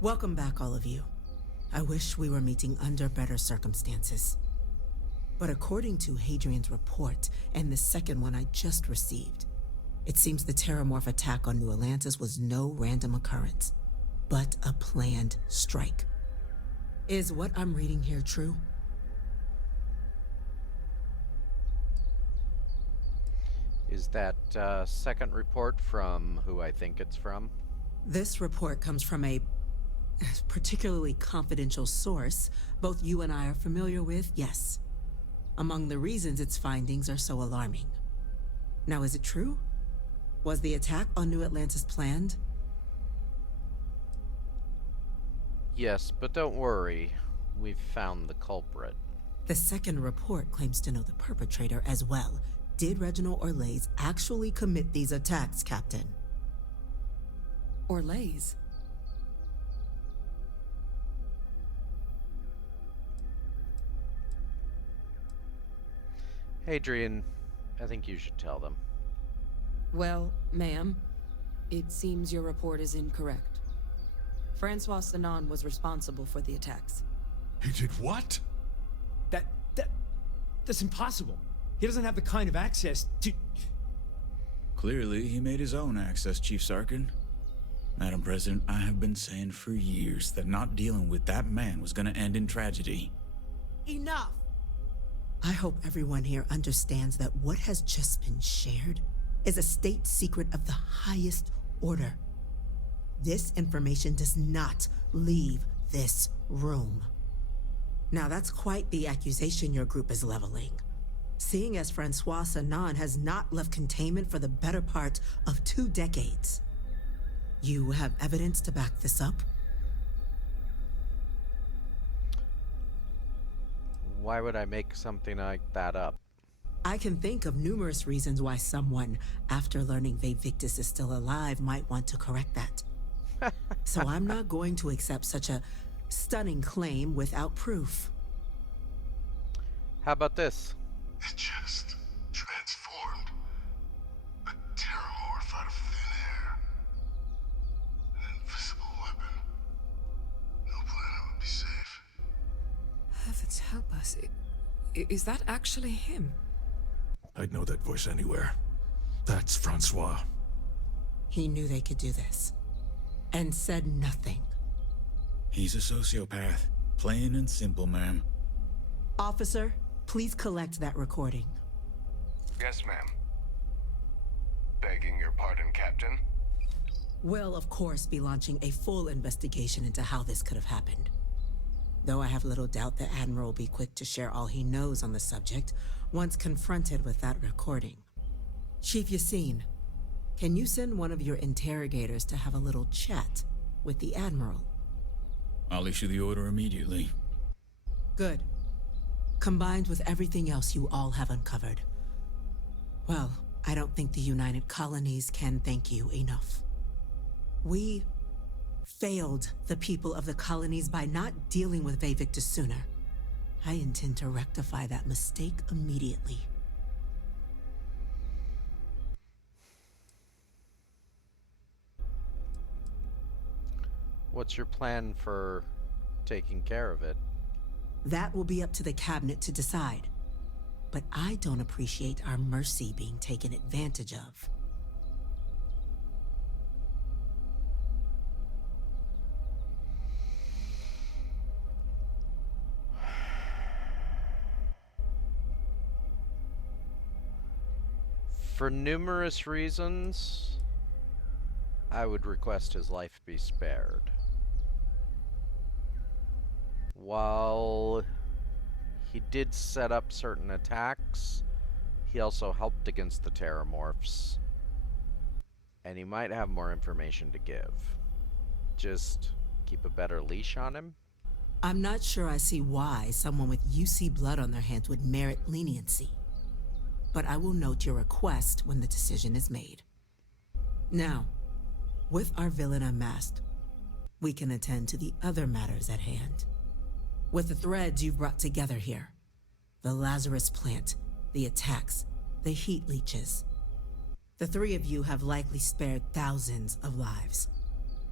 Welcome back, all of you. I wish we were meeting under better circumstances. But according to Hadrian's report, and the second one I just received, it seems the Terramorph attack on New Atlantis was no random occurrence, but a planned strike. Is what I'm reading here true? Is that second report from who I think it's from? This report comes from a particularly confidential source both you and I are familiar with, yes. Among the reasons its findings are so alarming. Now, is it true? Was the attack on New Atlantis planned? Yes, but don't worry. We've found the culprit. The second report claims to know the perpetrator as well. Did Reginald Orlays actually commit these attacks, Captain? Orlays? Hadrian, I think you should tell them. Well, ma'am, it seems your report is incorrect. Francois Sanon was responsible for the attacks. He did what? That's impossible. He doesn't have the kind of access to... Clearly, he made his own access, Chief Sarkin. Madam President, I have been saying for years that not dealing with that man was gonna end in tragedy. Enough! I hope everyone here understands that what has just been shared is a state secret of the highest order. This information does not leave this room. Now that's quite the accusation your group is leveling. Seeing as Francois Sanon has not left containment for the better part of 2 decades. You have evidence to back this up? Why would I make something like that up? I can think of numerous reasons why someone, after learning Vae Victis is still alive, might want to correct that. So I'm not going to accept such a stunning claim without proof. How about this? It just transformed. A terramorph out of thin air. An invisible weapon. No planet would be safe. Heavens help us. Is that actually him? I'd know that voice anywhere. That's Francois. He knew they could do this. And said nothing. He's a sociopath. Plain and simple, ma'am. Officer, please collect that recording. Yes, ma'am. Begging your pardon, Captain. We'll, of course, be launching a full investigation into how this could have happened. though I have little doubt the Admiral will be quick to share all he knows on the subject once confronted with that recording. Chief Yassine, can you send one of your interrogators to have a little chat with the Admiral? I'll issue the order immediately. Good. Combined with everything else you all have uncovered, well, I don't think the United Colonies can thank you enough. We failed the people of the colonies by not dealing with Vavictus sooner. I intend to rectify that mistake immediately. What's your plan for taking care of it? That will be up to the cabinet to decide. But I don't appreciate our mercy being taken advantage of. For numerous reasons, I would request his life be spared. While he did set up certain attacks, he also helped against the Terramorphs, and he might have more information to give. Just keep a better leash on him. I'm not sure I see why someone with UC blood on their hands would merit leniency. But I will note your request when the decision is made. Now, with our villain unmasked, we can attend to the other matters at hand. With the threads you've brought together here, the Lazarus plant, the attacks, the heat leeches, the three of you have likely spared thousands of lives.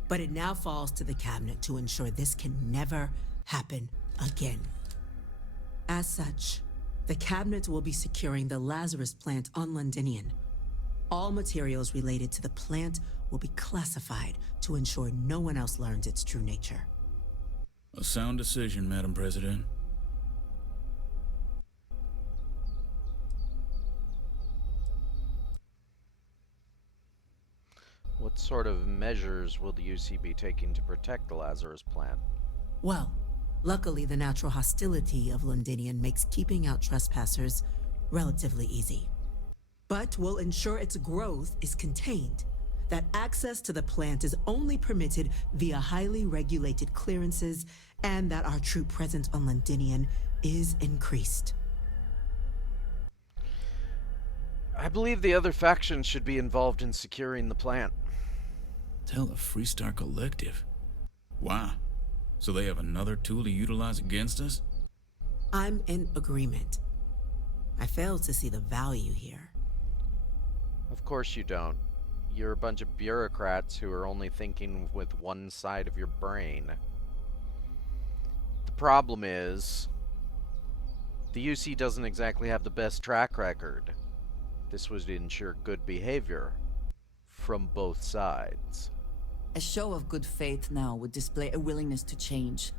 But it now falls to the cabinet to ensure this can never happen again. As such, the cabinet will be securing the Lazarus plant on Londinian. All materials related to the plant will be classified to ensure no one else learns its true nature. A sound decision, Madam President. What sort of measures will the UC be taking to protect the Lazarus plant? Well, luckily the natural hostility of Londinian makes keeping out trespassers relatively easy. But we'll ensure its growth is contained, that access to the plant is only permitted via highly regulated clearances, and that our troop presence on Londinian is increased. I believe the other factions should be involved in securing the plant. Tell the Freestar Collective. Wow. So they have another tool to utilize against us? I'm in agreement. I fail to see the value here. Of course you don't. You're a bunch of bureaucrats who are only thinking with one side of your brain. The problem is, the UC doesn't exactly have the best track record. This would ensure good behavior from both sides. A show of good faith now would display a willingness to change.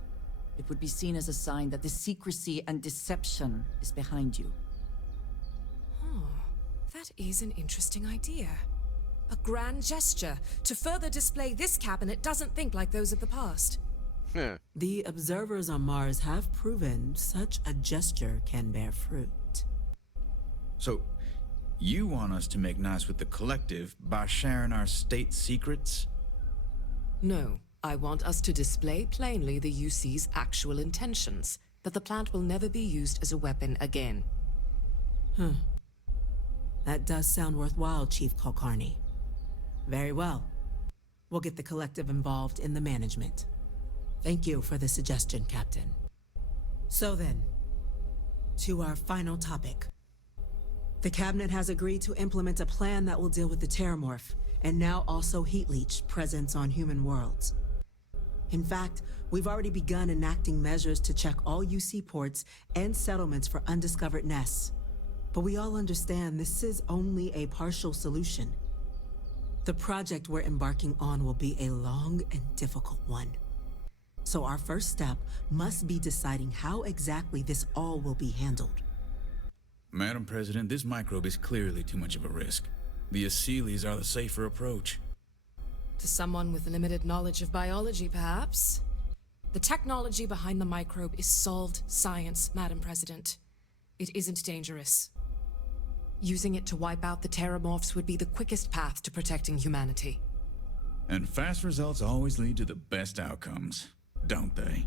It would be seen as a sign that the secrecy and deception is behind you. Oh, that is an interesting idea. A grand gesture to further display this cabinet doesn't think like those of the past. The observers on Mars have proven such a gesture can bear fruit. So, you want us to make nice with the Collective by sharing our state secrets? No, I want us to display plainly the UC's actual intentions, that the plant will never be used as a weapon again. That does sound worthwhile, Chief Kulkarni. Very well. We'll get the Collective involved in the management. Thank you for the suggestion, Captain. So then, to our final topic. The Cabinet has agreed to implement a plan that will deal with the Terramorph, and now also Heat Leech presence on human worlds. In fact, we've already begun enacting measures to check all UC ports and settlements for undiscovered nests. But we all understand this is only a partial solution. The project we're embarking on will be a long and difficult one. So our first step must be deciding how exactly this all will be handled. Madam President, this microbe is clearly too much of a risk. The Aceles are the safer approach. To someone with limited knowledge of biology, perhaps? The technology behind the microbe is solved science, Madam President. It isn't dangerous. Using it to wipe out the Terramorphs would be the quickest path to protecting humanity. And fast results always lead to the best outcomes, don't they?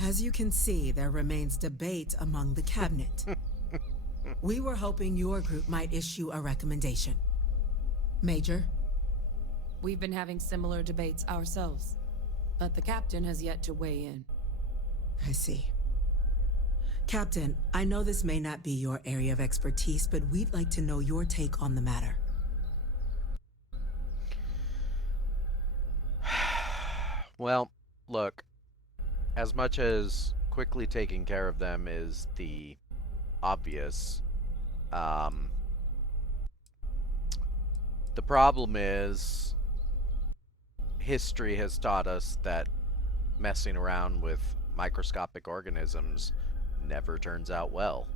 As you can see, there remains debate among the cabinet. We were hoping your group might issue a recommendation. Major? We've been having similar debates ourselves, but the captain has yet to weigh in. I see. Captain, I know this may not be your area of expertise, but we'd like to know your take on the matter. Well, look, as much as quickly taking care of them is the obvious, the problem is history has taught us that messing around with microscopic organisms never turns out well.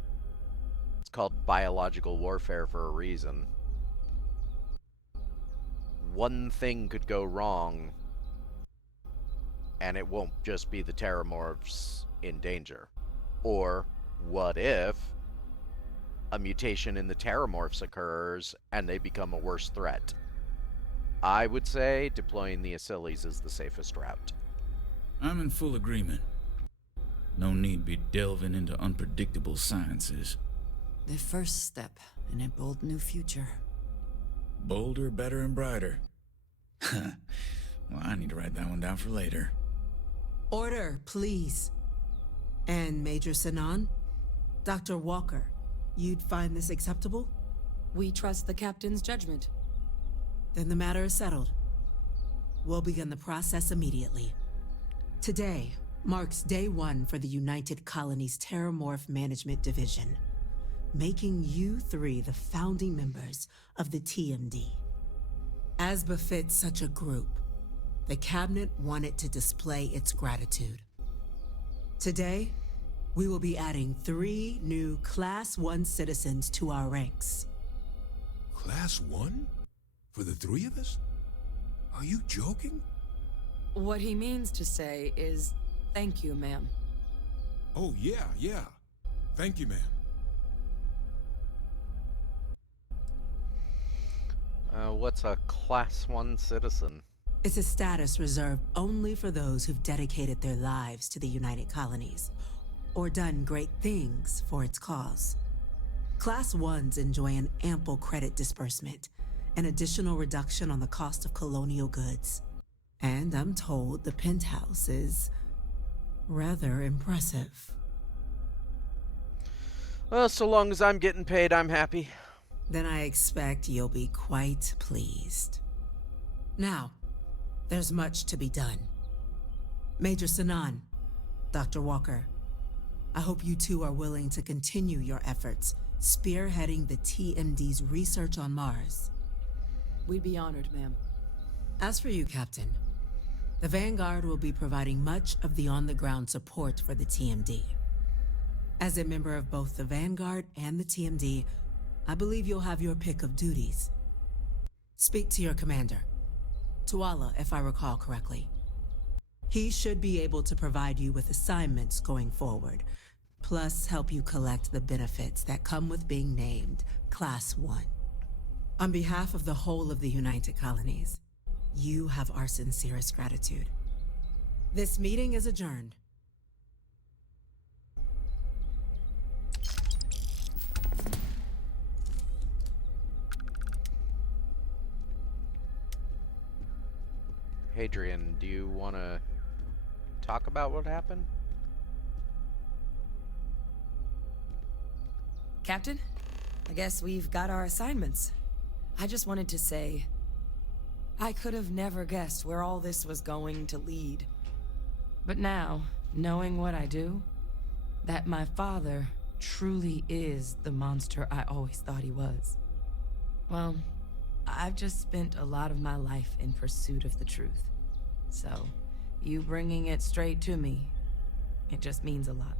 It's called biological warfare for a reason. One thing could go wrong, and it won't just be the Terramorphs in danger. Or what if a mutation in the Terramorphs occurs and they become a worse threat? I would say deploying the Aciles is the safest route. I'm in full agreement. No need be delving into unpredictable sciences. The first step in a bold new future. Bolder, better, and brighter. Well, I need to write that one down for later. Order, please. And Major Sinan? Dr. Walker, you'd find this acceptable? We trust the captain's judgment. Then the matter is settled. We'll begin the process immediately. Today marks day one for the United Colonies Terramorph Management Division, making you three the founding members of the TMD. As befits such a group, the Cabinet wanted to display its gratitude. Today, we will be adding 3 new Class 1 citizens to our ranks. Class 1? For the 3 of us? Are you joking? What he means to say is, thank you, ma'am. Oh, yeah. Thank you, ma'am. What's a Class 1 citizen? It's a status reserved only for those who've dedicated their lives to the United Colonies, or done great things for its cause. Class 1s enjoy an ample credit disbursement, an additional reduction on the cost of colonial goods. And I'm told the penthouse is rather impressive. Well, so long as I'm getting paid, I'm happy. Then I expect you'll be quite pleased. Now, there's much to be done. Major Sinan, Dr. Walker, I hope you two are willing to continue your efforts spearheading the TMD's research on Mars. We'd be honored, ma'am. As for you, Captain, the Vanguard will be providing much of the on-the-ground support for the TMD. As a member of both the Vanguard and the TMD, I believe you'll have your pick of duties. Speak to your commander, Tuala, if I recall correctly. He should be able to provide you with assignments going forward, plus help you collect the benefits that come with being named Class 1. On behalf of the whole of the United Colonies, you have our sincerest gratitude. This meeting is adjourned. Hadrian, do you want to talk about what happened? Captain, I guess we've got our assignments. I just wanted to say, I could have never guessed where all this was going to lead. But now, knowing what I do, that my father truly is the monster I always thought he was. Well, I've just spent a lot of my life in pursuit of the truth. So, you bringing it straight to me, it just means a lot.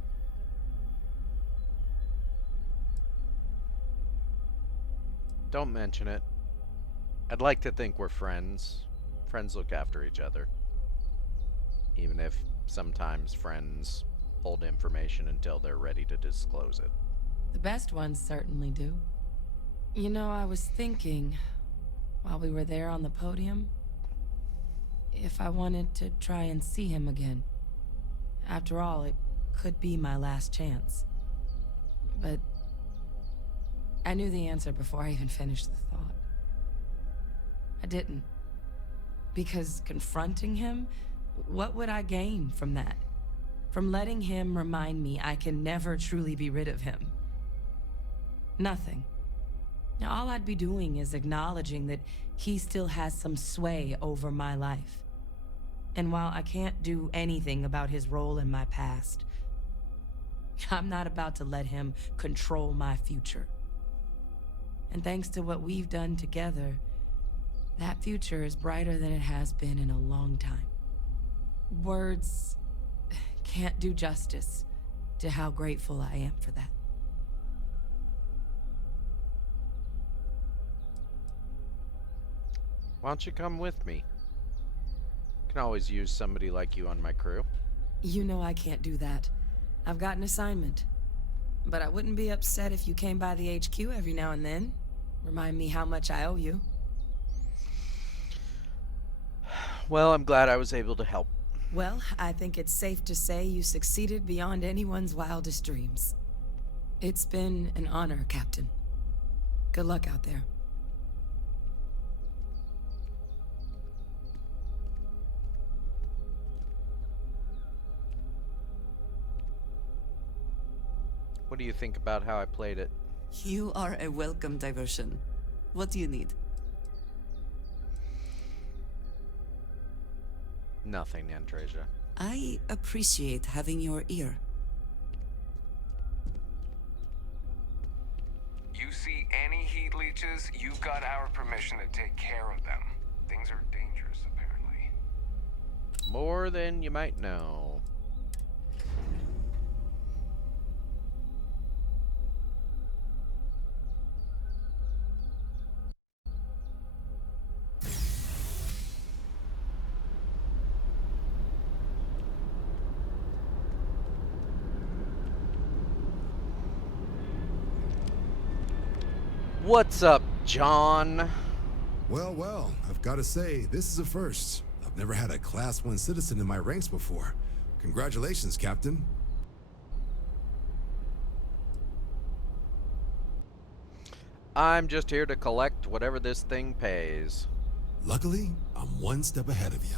Don't mention it. I'd like to think we're friends. Friends look after each other. Even if sometimes friends hold information until they're ready to disclose it. The best ones certainly do. You know, I was thinking, while we were there on the podium, if I wanted to try and see him again. After all, it could be my last chance. But I knew the answer before I even finished the thought. I didn't. Because confronting him, what would I gain from that? From letting him remind me I can never truly be rid of him? Nothing. Now, all I'd be doing is acknowledging that he still has some sway over my life. And while I can't do anything about his role in my past, I'm not about to let him control my future. And thanks to what we've done together, that future is brighter than it has been in a long time. Words can't do justice to how grateful I am for that. Why don't you come with me? Can always use somebody like you on my crew. You know I can't do that. I've got an assignment. But I wouldn't be upset if you came by the HQ every now and then. Remind me how much I owe you. Well, I'm glad I was able to help. Well, I think it's safe to say you succeeded beyond anyone's wildest dreams. It's been an honor, Captain. Good luck out there. What do you think about how I played it? You are a welcome diversion. What do you need? Nothing, Andreja. I appreciate having your ear. You see any heat leeches, you've got our permission to take care of them. Things are dangerous, apparently. More than you might know. What's up, John? Well, I've got to say, this is a first. I've never had a Class 1 citizen in my ranks before. Congratulations, Captain. I'm just here to collect whatever this thing pays. Luckily, I'm one step ahead of you.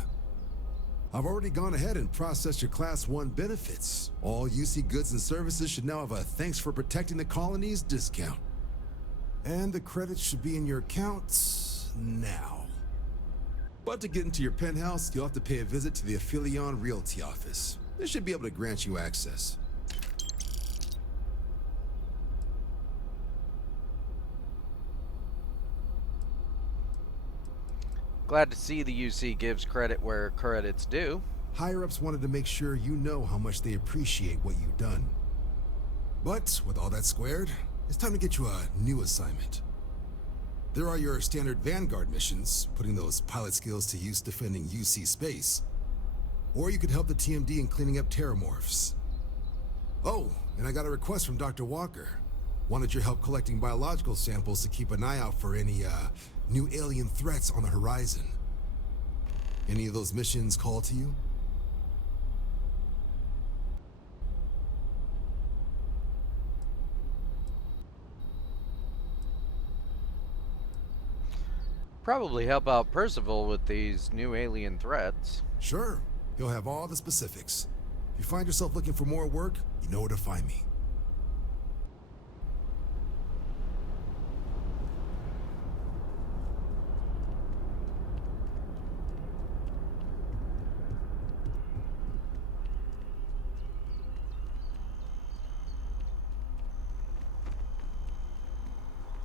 I've already gone ahead and processed your Class 1 benefits. All UC goods and services should now have a thanks for protecting the colonies discount. And the credits should be in your accounts now. But to get into your penthouse, you'll have to pay a visit to the Aphelion Realty office. They should be able to grant you access. Glad to see the UC gives credit where credit's due. Higher-ups wanted to make sure you know how much they appreciate what you've done. But with all that squared, it's time to get you a new assignment. There are your standard Vanguard missions, putting those pilot skills to use defending UC space. Or you could help the TMD in cleaning up terramorphs. Oh, and I got a request from Dr. Walker. Wanted your help collecting biological samples to keep an eye out for any, new alien threats on the horizon. Any of those missions call to you? Probably help out Percival with these new alien threats. Sure. He'll have all the specifics. If you find yourself looking for more work, you know where to find me.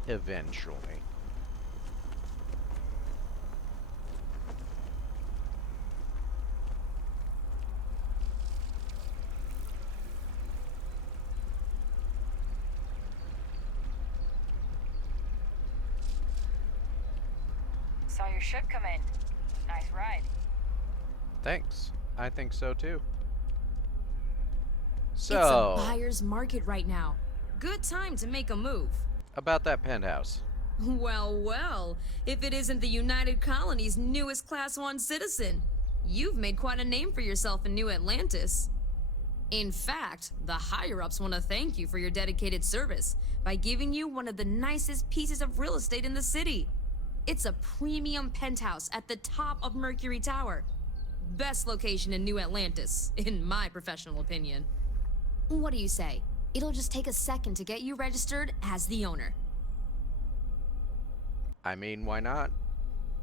Eventually. Saw your ship come in. Nice ride. Thanks. I think so too. It's a So, buyer's market right now. Good time to make a move. about that penthouse. Well, well, if it isn't the United Colony's newest Class 1 citizen, you've made quite a name for yourself in New Atlantis. In fact, the higher-ups want to thank you for your dedicated service by giving you one of the nicest pieces of real estate in the city. It's a premium penthouse at the top of Mercury Tower. Best location in New Atlantis, in my professional opinion. What do you say? It'll just take a second to get you registered as the owner. I mean, why not?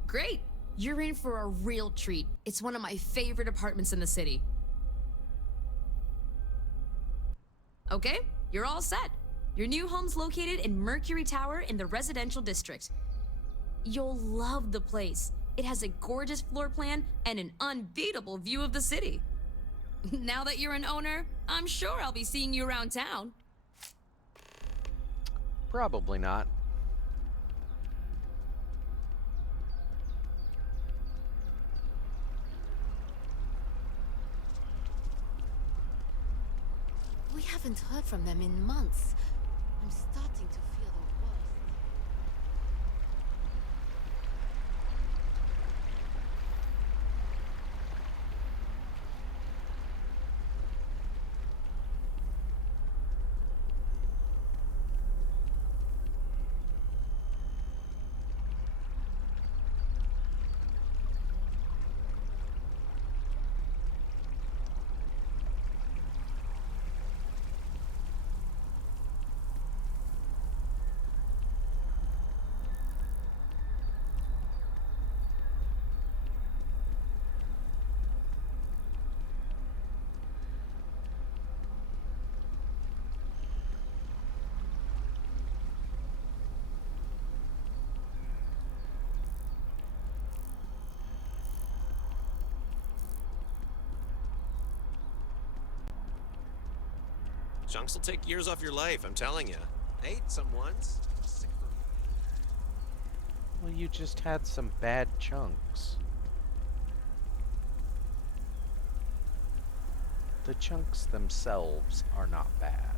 Great! You're in for a real treat. It's one of my favorite apartments in the city. Okay, you're all set. Your new home's located in Mercury Tower in the residential district. You'll love the place. It has a gorgeous floor plan and an unbeatable view of the city. Now that you're an owner, I'm sure I'll be seeing you around town. Probably not. We haven't heard from them in months. I'm starting to feel the worst. Chunks will take years off your life, I'm telling you. I ate some once. Well, you just had some bad chunks. The chunks themselves are not bad.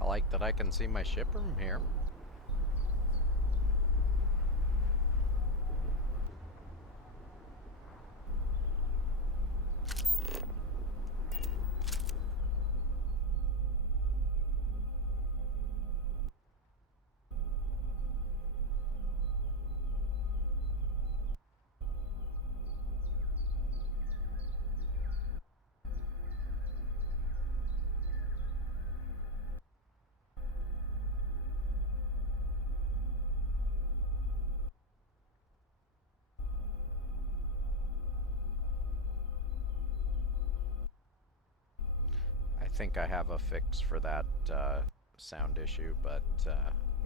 I like that I can see my ship from here. think I have a fix for that sound issue, but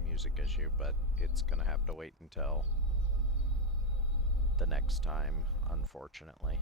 music issue, but it's gonna have to wait until the next time, unfortunately.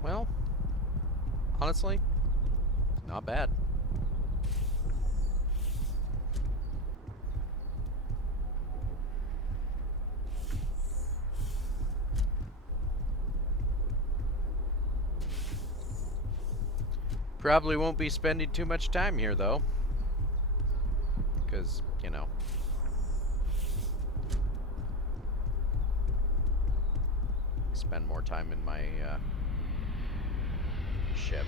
Well, honestly, not bad. Probably won't be spending too much time here, though. Because, you know. Spend more time in my ship.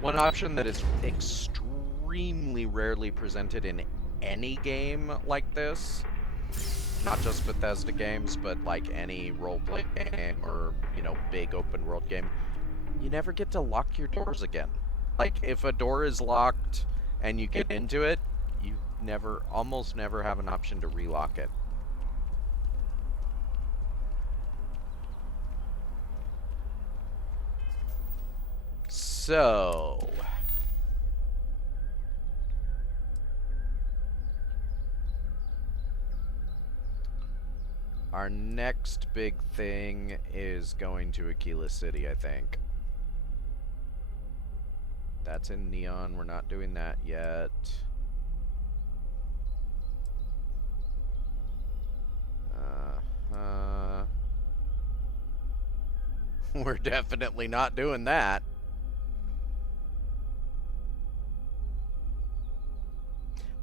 One option that is extremely rarely presented in any game like this, not just Bethesda games, but like any role-play game or, you know, big open world game, you never get to lock your doors again. Like, if a door is locked and you get into it, you almost never have an option to relock it. So, our next big thing is going to Aquila City, I think. That's in Neon. We're not doing that yet. We're definitely not doing that.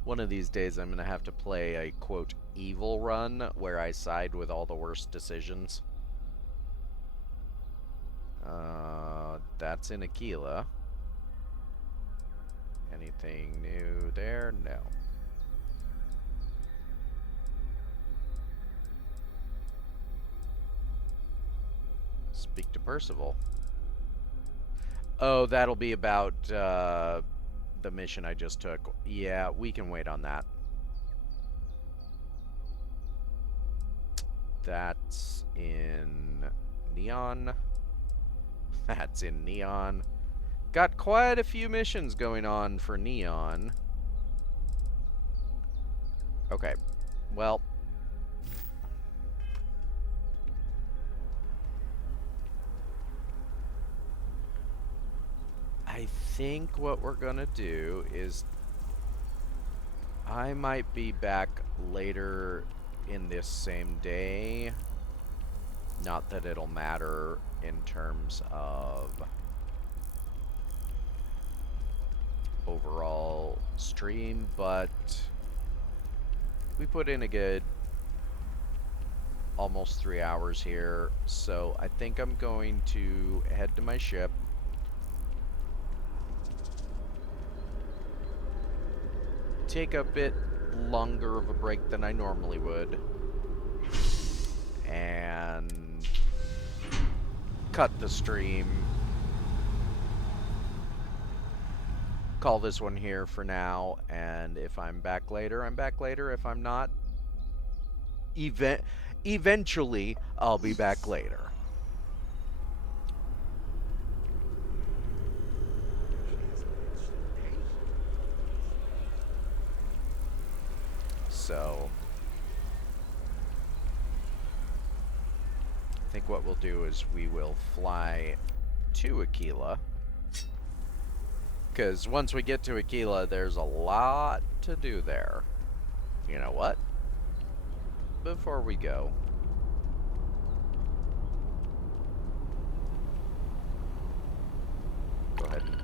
One of these days I'm going to have to play a, quote, evil run where I side with all the worst decisions. That's in Aquila. Anything new there? No. Speak to Percival. Oh, that'll be about the mission I just took. Yeah, we can wait on that. That's in Neon. That's in Neon. Got quite a few missions going on for Neon. Okay, well. I think what we're gonna do is I might be back later in this same day. Not that it'll matter in terms of overall stream, but We put in a good almost 3 hours here, so I think I'm going to head to my ship. Take a bit longer of a break than I normally would. And cut the stream. Call this one here for now, and if I'm back later, I'm back later. If I'm not, eventually I'll be back later. So I think what we'll do is we will fly to Aquila, because once we get to Aquila, there's a lot to do there. You know what? Before we go, go ahead and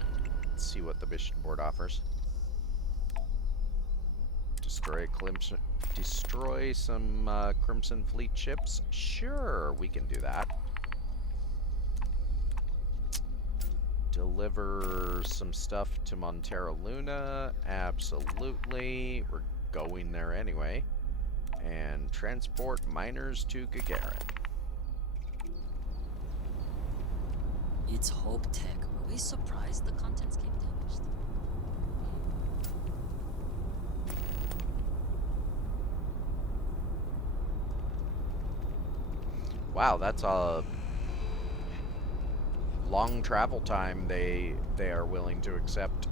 see what the mission board offers. Destroy some Crimson Fleet ships? Sure, we can do that. Deliver some stuff to Montero Luna? Absolutely. We're going there anyway. And transport miners to Gagarin. It's Hope Tech. Were we surprised the contents came damaged? Wow, that's a long travel time they are willing to accept.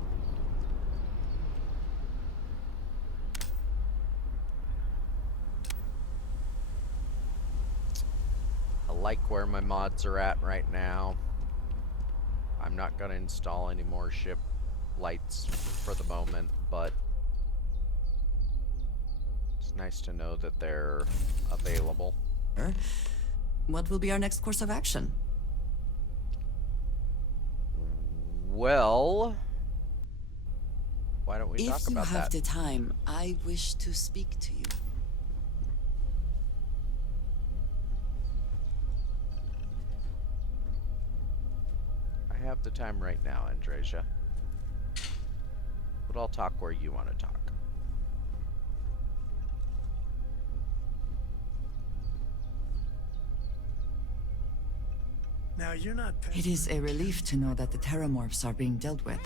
I like where my mods are at right now. I'm not going to install any more ship lights for the moment, but it's nice to know that they're available. What will be our next course of action? Well, why don't we talk If you about have that? the time, I wish to speak to you. I have the time right now, Andresia. But I'll talk where you want to talk. Now, you're not... It is a relief to know that the Terramorphs are being dealt with.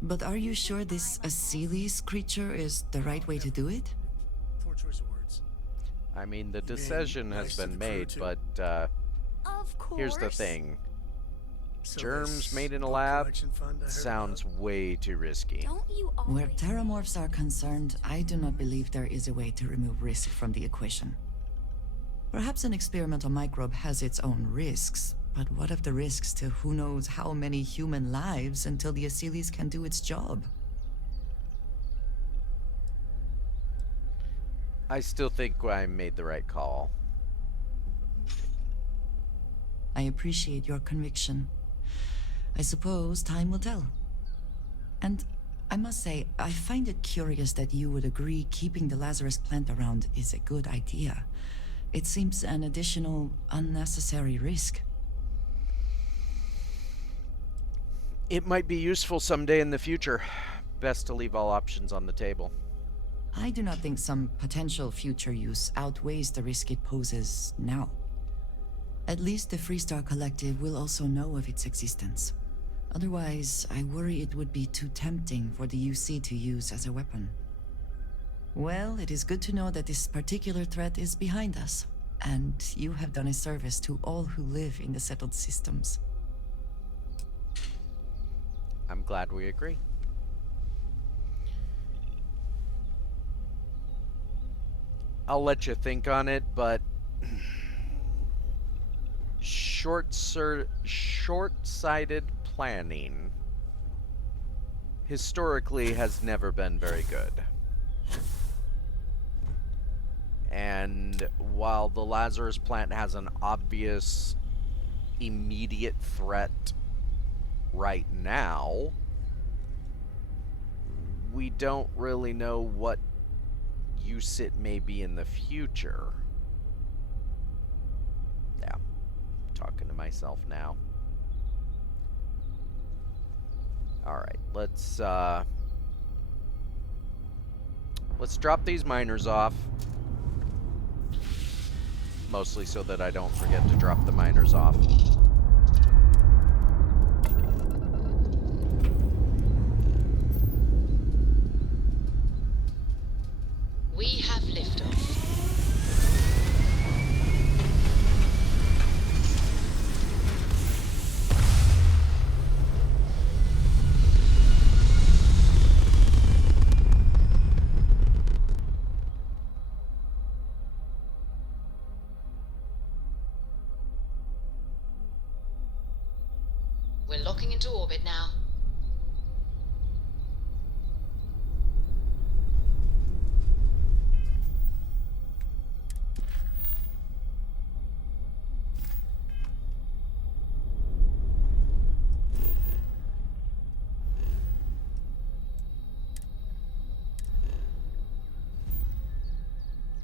But are you sure this Aseles creature is the right way to do it? Poor choice of words. I mean, the decision has been made, but Of course. here's the thing. So Germs this made in a book lab collection fund I heard sounds way too risky. Don't you Where Terramorphs are concerned, I do not believe there is a way to remove risk from the equation. Perhaps an experimental microbe has its own risks, but what of the risks to who knows how many human lives until the Aseles can do its job? I still think I made the right call. I appreciate your conviction. I suppose time will tell. And I must say, I find it curious that you would agree keeping the Lazarus plant around is a good idea. It seems an additional, unnecessary risk. It might be useful someday in the future. Best to leave all options on the table. I do not think some potential future use outweighs the risk it poses now. At least the Freestar Collective will also know of its existence. Otherwise, I worry it would be too tempting for the UC to use as a weapon. Well, it is good to know that this particular threat is behind us, and you have done a service to all who live in the settled systems. I'm glad we agree. I'll let you think on it, but short-sighted planning historically has never been very good. And while the Lazarus plant has an obvious immediate threat right now, we don't really know what use it may be in the future. Yeah, talking to myself now. Alright, let's drop these miners off. Mostly so that I don't forget to drop the miners off. We have liftoff. We're locking into orbit now.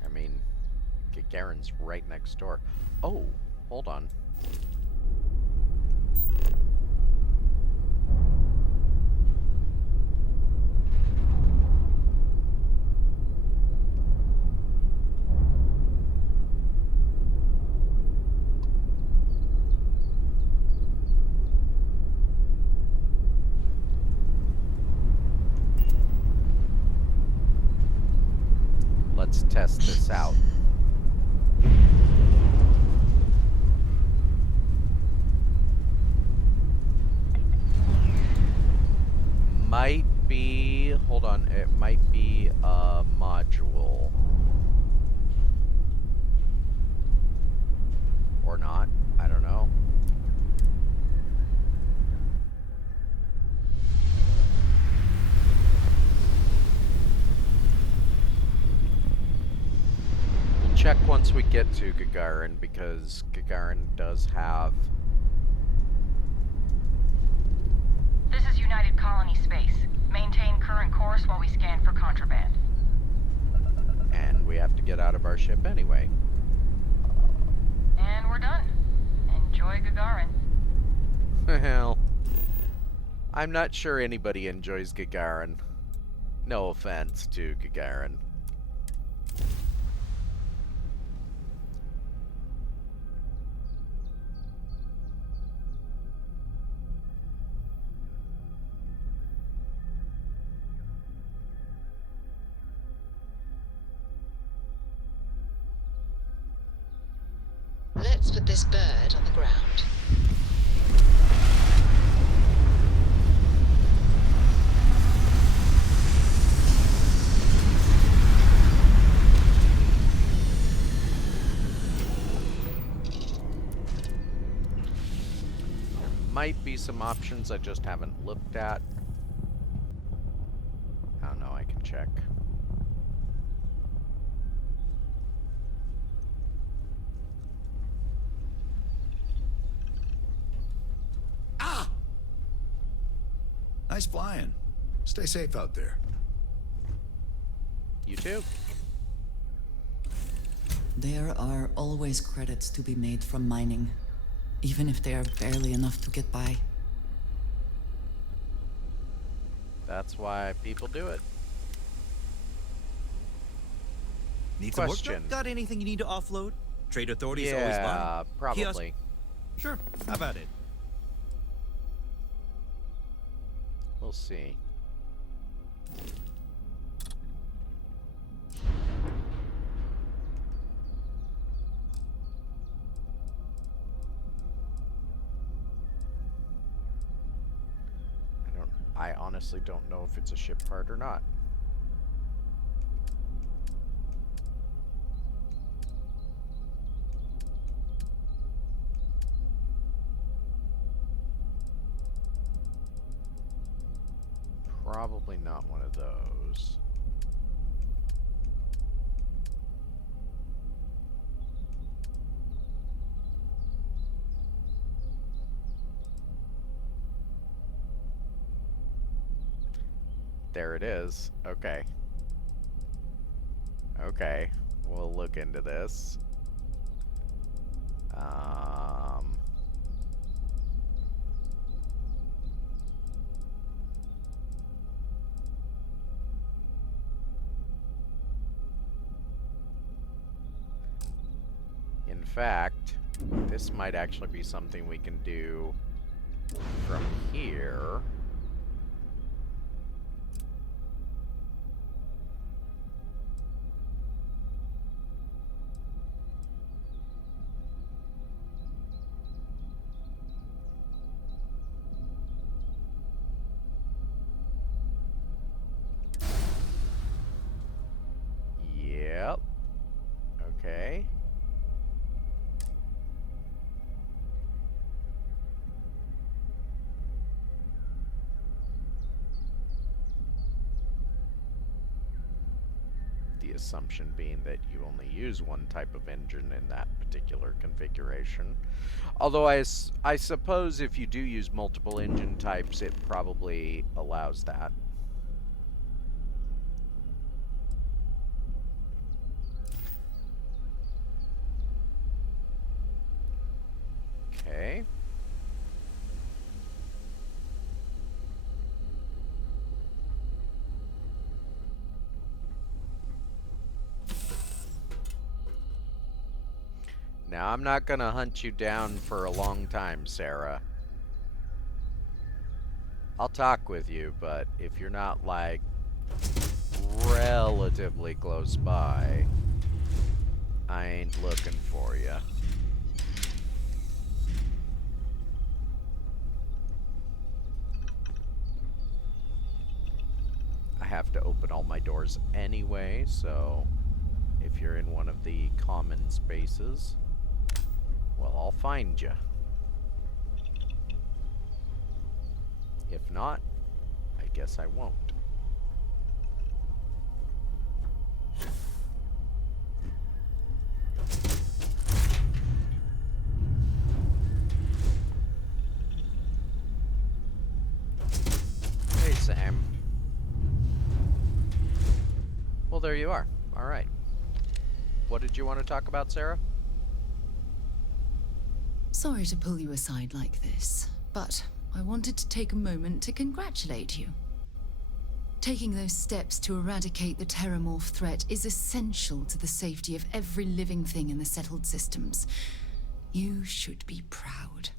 I mean, Gagarin's right next door. Oh, hold on. Let's test this out. Might be, hold on, it might be a module. Or not, I don't know. We'll check once we get to Gagarin, because Gagarin does have... This is United Colony Space. Maintain current course while we scan for contraband. And we have to get out of our ship anyway. And we're done. Enjoy Gagarin. Well, I'm not sure anybody enjoys Gagarin. No offense to Gagarin. Let's put this bird on the ground. There might be some options I just haven't looked at. I don't know, I can check. Nice flying. Stay safe out there. You too. There are always credits to be made from mining, even if they are barely enough to get by. That's why people do it. Need some work Question. done? Got anything you need to offload? Trade authorities Yeah, always fine. probably. Kiosk? Sure, how about it? We'll see. I honestly don't know if it's a ship part or not. Probably not one of those. There it is. Okay. Okay, we'll look into this. In fact, this might actually be something we can do from here. Yep. Okay. The assumption being that you only use one type of engine in that particular configuration. Although I suppose if you do use multiple engine types, it probably allows that. Okay. Now, I'm not gonna hunt you down for a long time, Sarah. I'll talk with you, but if you're not, like, relatively close by, I ain't looking for you. I have to open all my doors anyway, so if you're in one of the common spaces, well, I'll find you. If not, I guess I won't. Hey, Sam. Well, there you are. All right. What did you want to talk about, Sarah? Sorry to pull you aside like this, but I wanted to take a moment to congratulate you. Taking those steps to eradicate the Terramorph threat is essential to the safety of every living thing in the settled systems. You should be proud.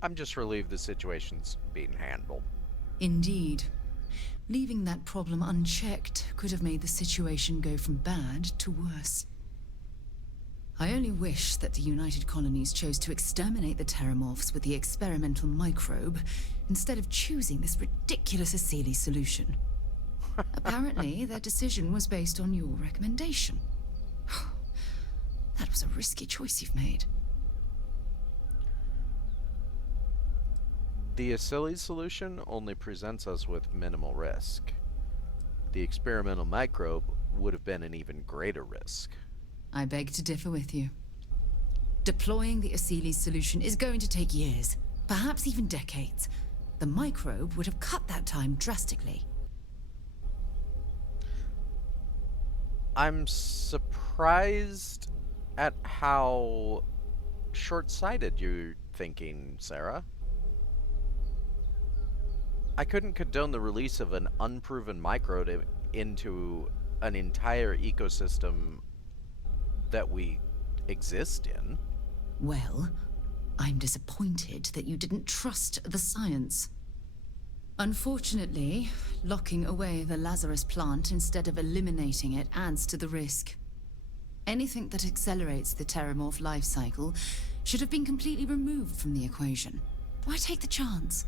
I'm just relieved the situation's being handled. Indeed. Leaving that problem unchecked could have made the situation go from bad to worse. I only wish that the United Colonies chose to exterminate the Terramorphs with the experimental microbe, instead of choosing this ridiculous Asili solution. Apparently, their decision was based on your recommendation. That was a risky choice you've made. The Asili solution only presents us with minimal risk. The experimental microbe would have been an even greater risk. I beg to differ with you. Deploying the Asili solution is going to take years, perhaps even decades. The microbe would have cut that time drastically. I'm surprised at how short-sighted you're thinking, Sarah. I couldn't condone the release of an unproven microbe into an entire ecosystem that we exist in. Well, I'm disappointed that you didn't trust the science. Unfortunately, locking away the Lazarus plant instead of eliminating it adds to the risk. Anything that accelerates the Terramorph life cycle should have been completely removed from the equation. Why take the chance?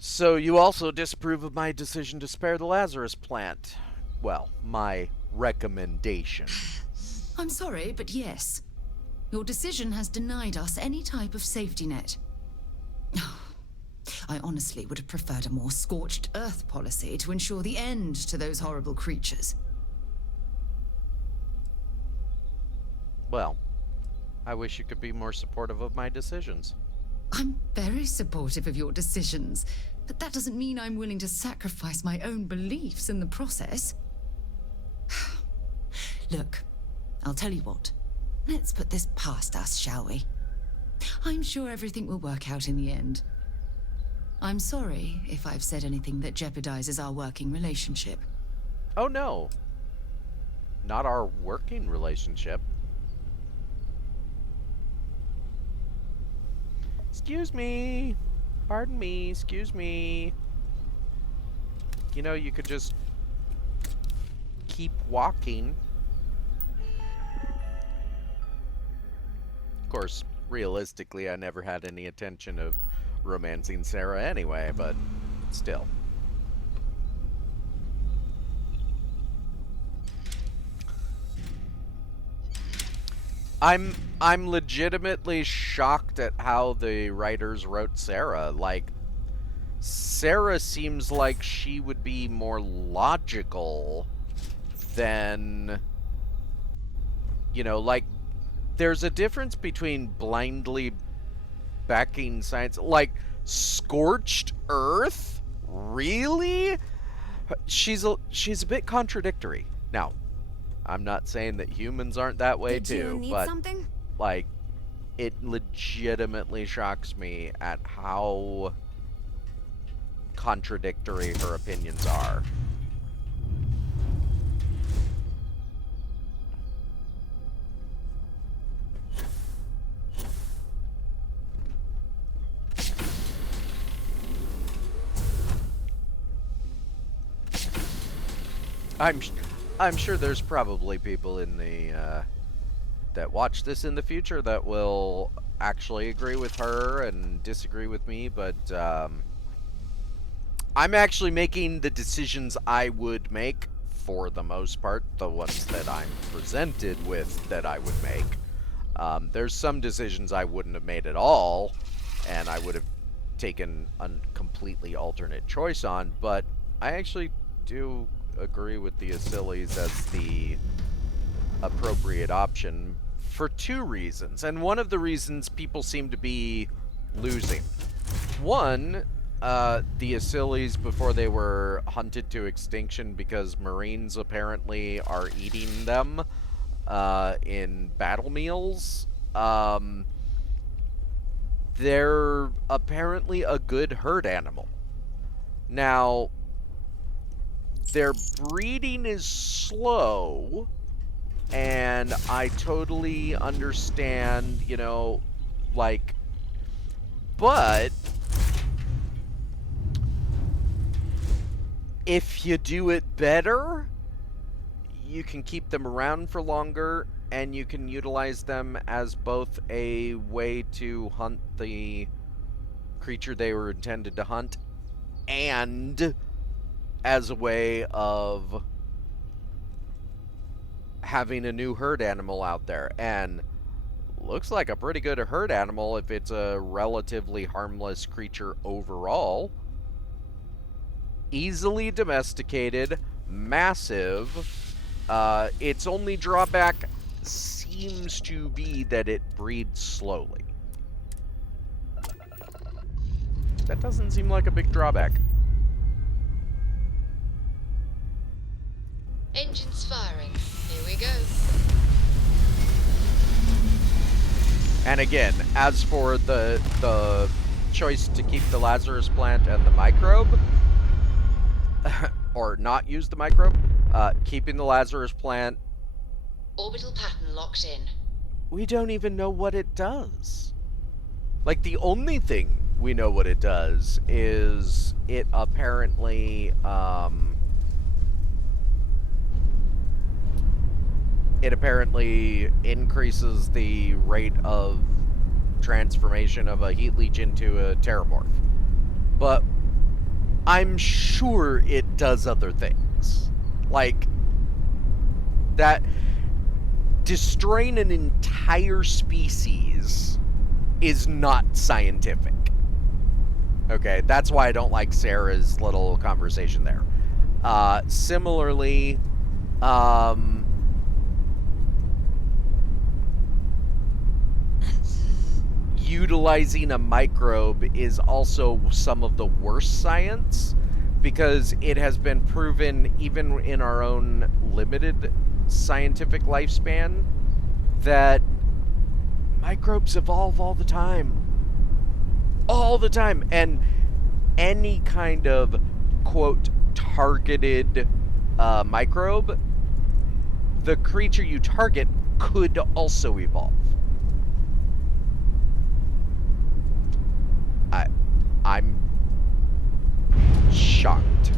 So you also disapprove of my decision to spare the Lazarus plant? Well, my recommendation. I'm sorry, but yes. Your decision has denied us any type of safety net. I honestly would have preferred a more scorched earth policy to ensure the end to those horrible creatures. Well, I wish you could be more supportive of my decisions. I'm very supportive of your decisions, but that doesn't mean I'm willing to sacrifice my own beliefs in the process. Look, I'll tell you what. Let's put this past us, shall we? I'm sure everything will work out in the end. I'm sorry if I've said anything that jeopardizes our working relationship. Oh no. Not our working relationship. Excuse me. Pardon me. Excuse me. You know, you could just keep walking. Of course, realistically, I never had any intention of romancing Sarah anyway, but still. I'm legitimately shocked at how the writers wrote Sarah. Like, Sarah seems like she would be more logical than, you know, like, there's a difference between blindly backing science, like scorched earth? Really? She's a bit contradictory. Now, I'm not saying that humans aren't that way Did you too, need but something? like, it legitimately shocks me at how contradictory her opinions are. I'm sure there's probably people in the that watch this in the future that will actually agree with her and disagree with me, but I'm actually making the decisions I would make, for the most part, the ones that I'm presented with that I would make. There's some decisions I wouldn't have made at all, and I would have taken a completely alternate choice on, but I actually do agree with the Aciles as the appropriate option for two reasons, and one of the reasons people seem to be losing. One, the Aciles, before they were hunted to extinction because Marines apparently are eating them in battle meals, they're apparently a good herd animal. Now, their breeding is slow, and I totally understand, you know, like, but if you do it better, you can keep them around for longer, and you can utilize them as both a way to hunt the creature they were intended to hunt, and as a way of having a new herd animal out there. And looks like a pretty good herd animal if it's a relatively harmless creature overall. Easily domesticated, massive. Its only drawback seems to be that it breeds slowly. That doesn't seem like a big drawback. Engines firing. Here we go. And again, as for the choice to keep the Lazarus plant and the microbe, or not use the microbe, keeping the Lazarus plant... Orbital pattern locked in. We don't even know what it does. Like, the only thing we know what it does is it apparently, increases the rate of transformation of a heat leech into a terramorph. But I'm sure it does other things. Like, that destroying an entire species is not scientific. Okay, that's why I don't like Sarah's little conversation there. Similarly, utilizing a microbe is also some of the worst science, because it has been proven, even in our own limited scientific lifespan, that microbes evolve all the time. All the time. And any kind of, quote, targeted microbe, the creature you target could also evolve. I'm shocked.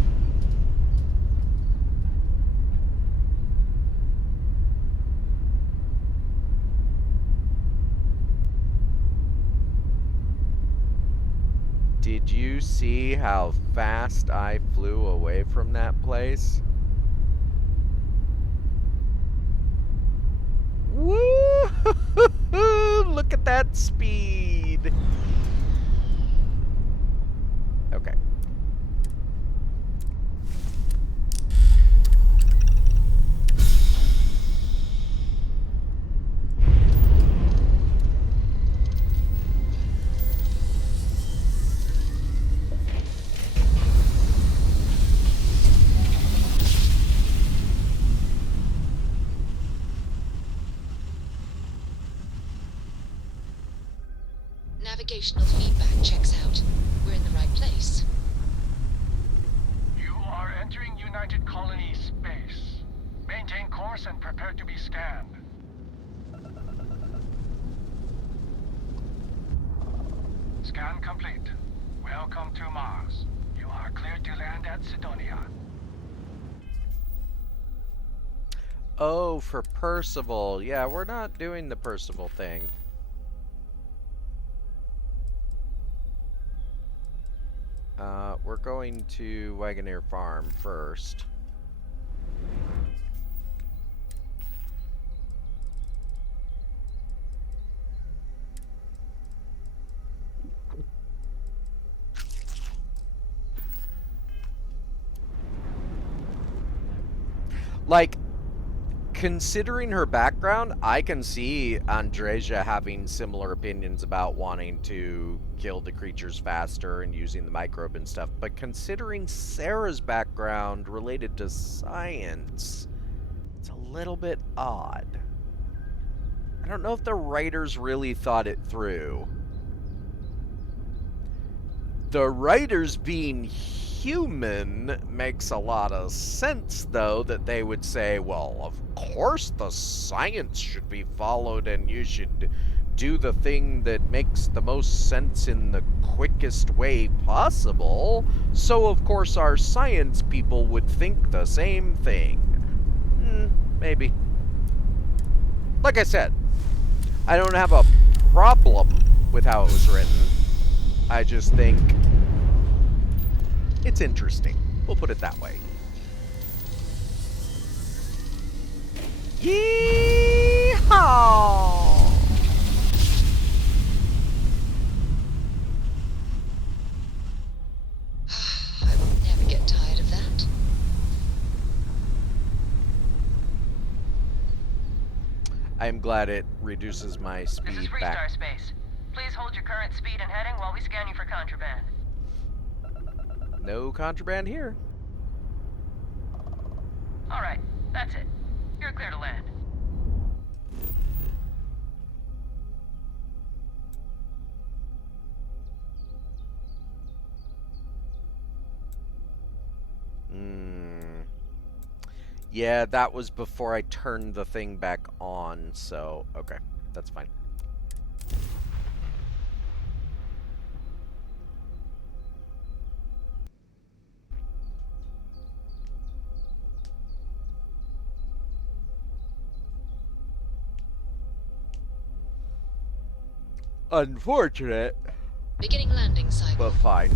Did you see how fast I flew away from that place? Woo! Look at that speed. Okay. Navigational feedback checks out. We're in the right place. You are entering United Colony space. Maintain course and prepare to be scanned. Scan complete. Welcome to Mars. You are cleared to land at Sidonia. Oh, for Percival. Yeah, we're not doing the Percival thing. We're going to Wagoneer Farm first. Like, considering her background, I can see Andreja having similar opinions about wanting to kill the creatures faster and using the microbe and stuff, but considering Sarah's background related to science, it's a little bit odd. I don't know if the writers really thought it through. The writers being human makes a lot of sense, though, that they would say, well, of course the science should be followed and you should do the thing that makes the most sense in the quickest way possible. So, of course, our science people would think the same thing. Maybe. Like I said, I don't have a problem with how it was written. I just think it's interesting. We'll put it that way. Yeehaw! I will never get tired of that. I am glad it reduces my speed This is back. Freestar Space. Please hold your current speed and heading while we scan you for contraband. No contraband here. Alright, that's it. You're clear to land. Yeah, that was before I turned the thing back on, so okay, that's fine. Unfortunate. Beginning landing cycle. But fine.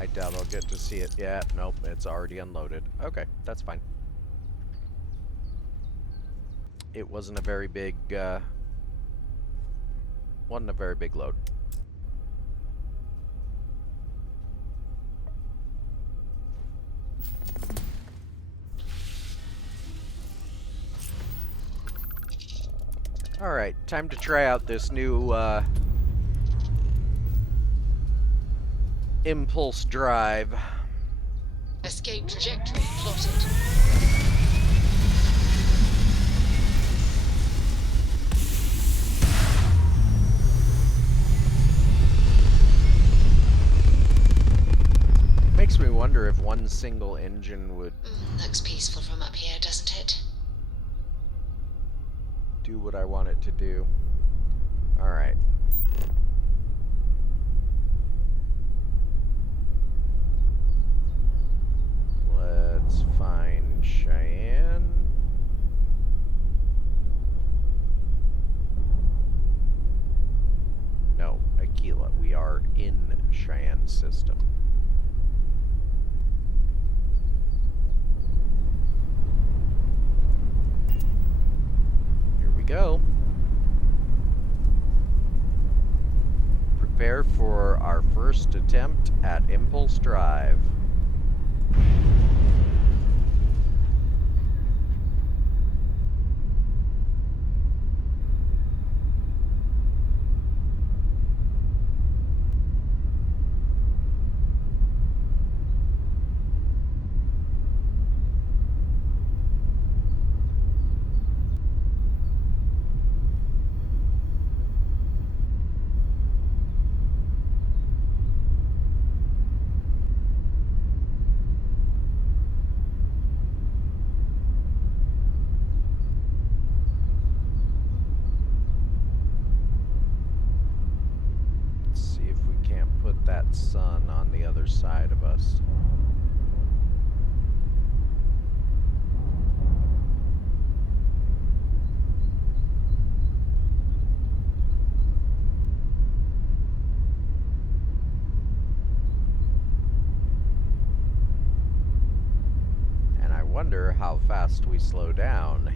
I doubt I'll get to see it yet. Nope, it's already unloaded. Okay, that's fine. It wasn't a very big wasn't a very big load. Alright, time to try out this new, impulse drive. Escape trajectory plotted. Makes me wonder if one single engine would Looks peaceful from up here, doesn't it? do what I want it to do. Alright. Let's find Cheyenne. No, Aquila. We are in Cheyenne's system. Here we go. Prepare for our first attempt at impulse drive. That sun on the other side of us. And I wonder how fast we slow down.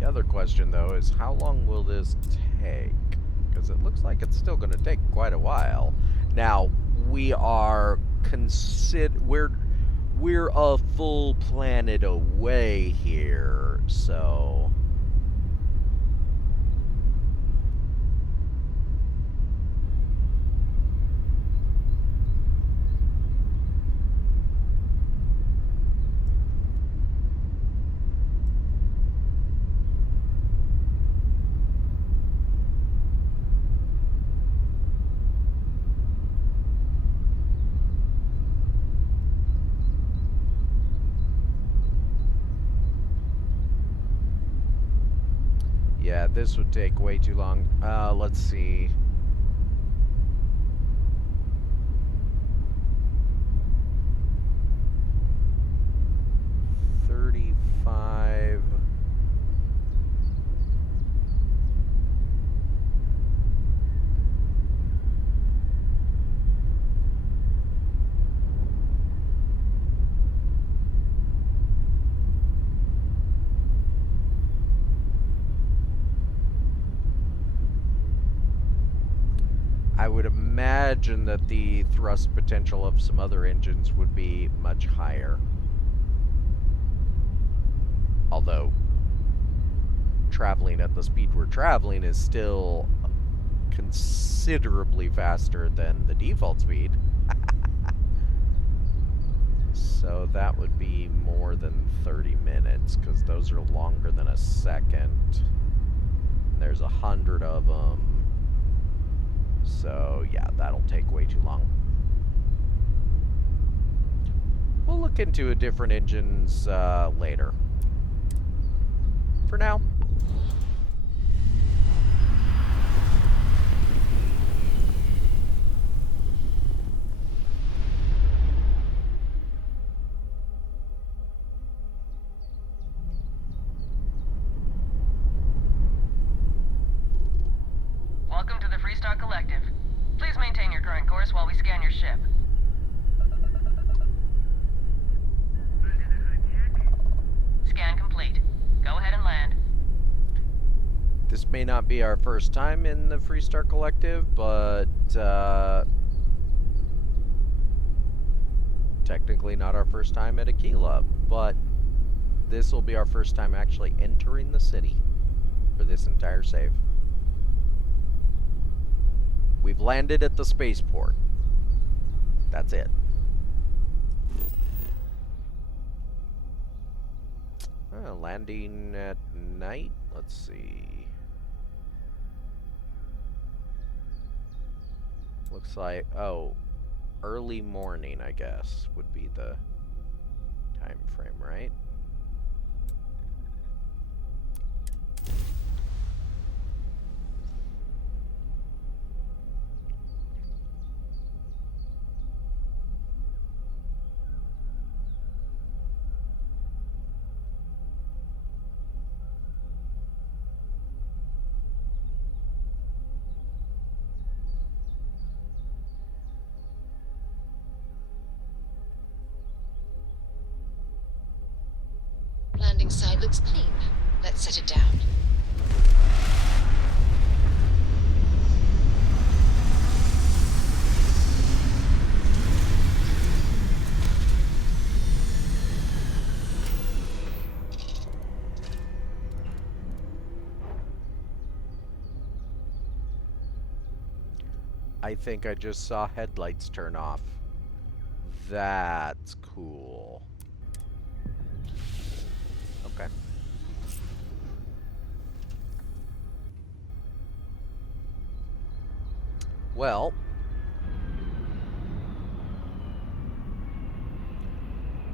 The other question, though, is how long will this take? Because it looks like it's still going to take quite a while. Now, we are we're a full planet away here, so yeah, this would take way too long. Let's see. $35. I would imagine that the thrust potential of some other engines would be much higher. Although, traveling at the speed we're traveling is still considerably faster than the default speed. So that would be more than 30 minutes, because those are longer than a second. There's 100 of them. So, yeah, that'll take way too long. We'll look into different engines later. For now. may not be our first time in the Freestar Collective, but technically not our first time at Aquila, but this will be our first time actually entering the city for this entire save. We've landed at the spaceport. That's it. Landing at night. Let's see. Looks like, oh, early morning, I guess, would be the time frame, right? Landing side looks clean. Let's set it down. I think I just saw headlights turn off. That's cool. Okay. Well,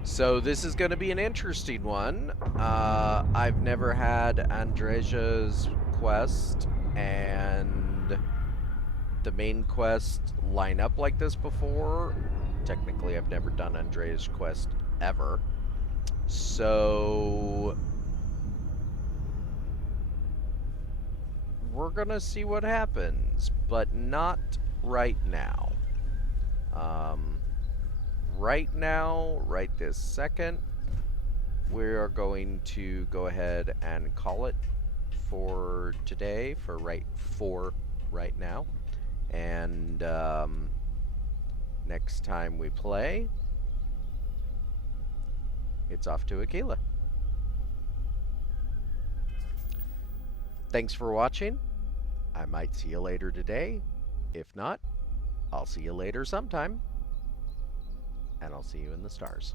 so this is going to be an interesting one. I've never had Andreja's quest and the main quest line up like this before. Technically, I've never done Andrea's quest ever. So we're gonna see what happens, but not right now. Right now, right this second, we are going to go ahead and call it for today, for right now. And next time we play, it's off to Aquila. Thanks for watching. I might see you later today. If not, I'll see you later sometime. And I'll see you in the stars.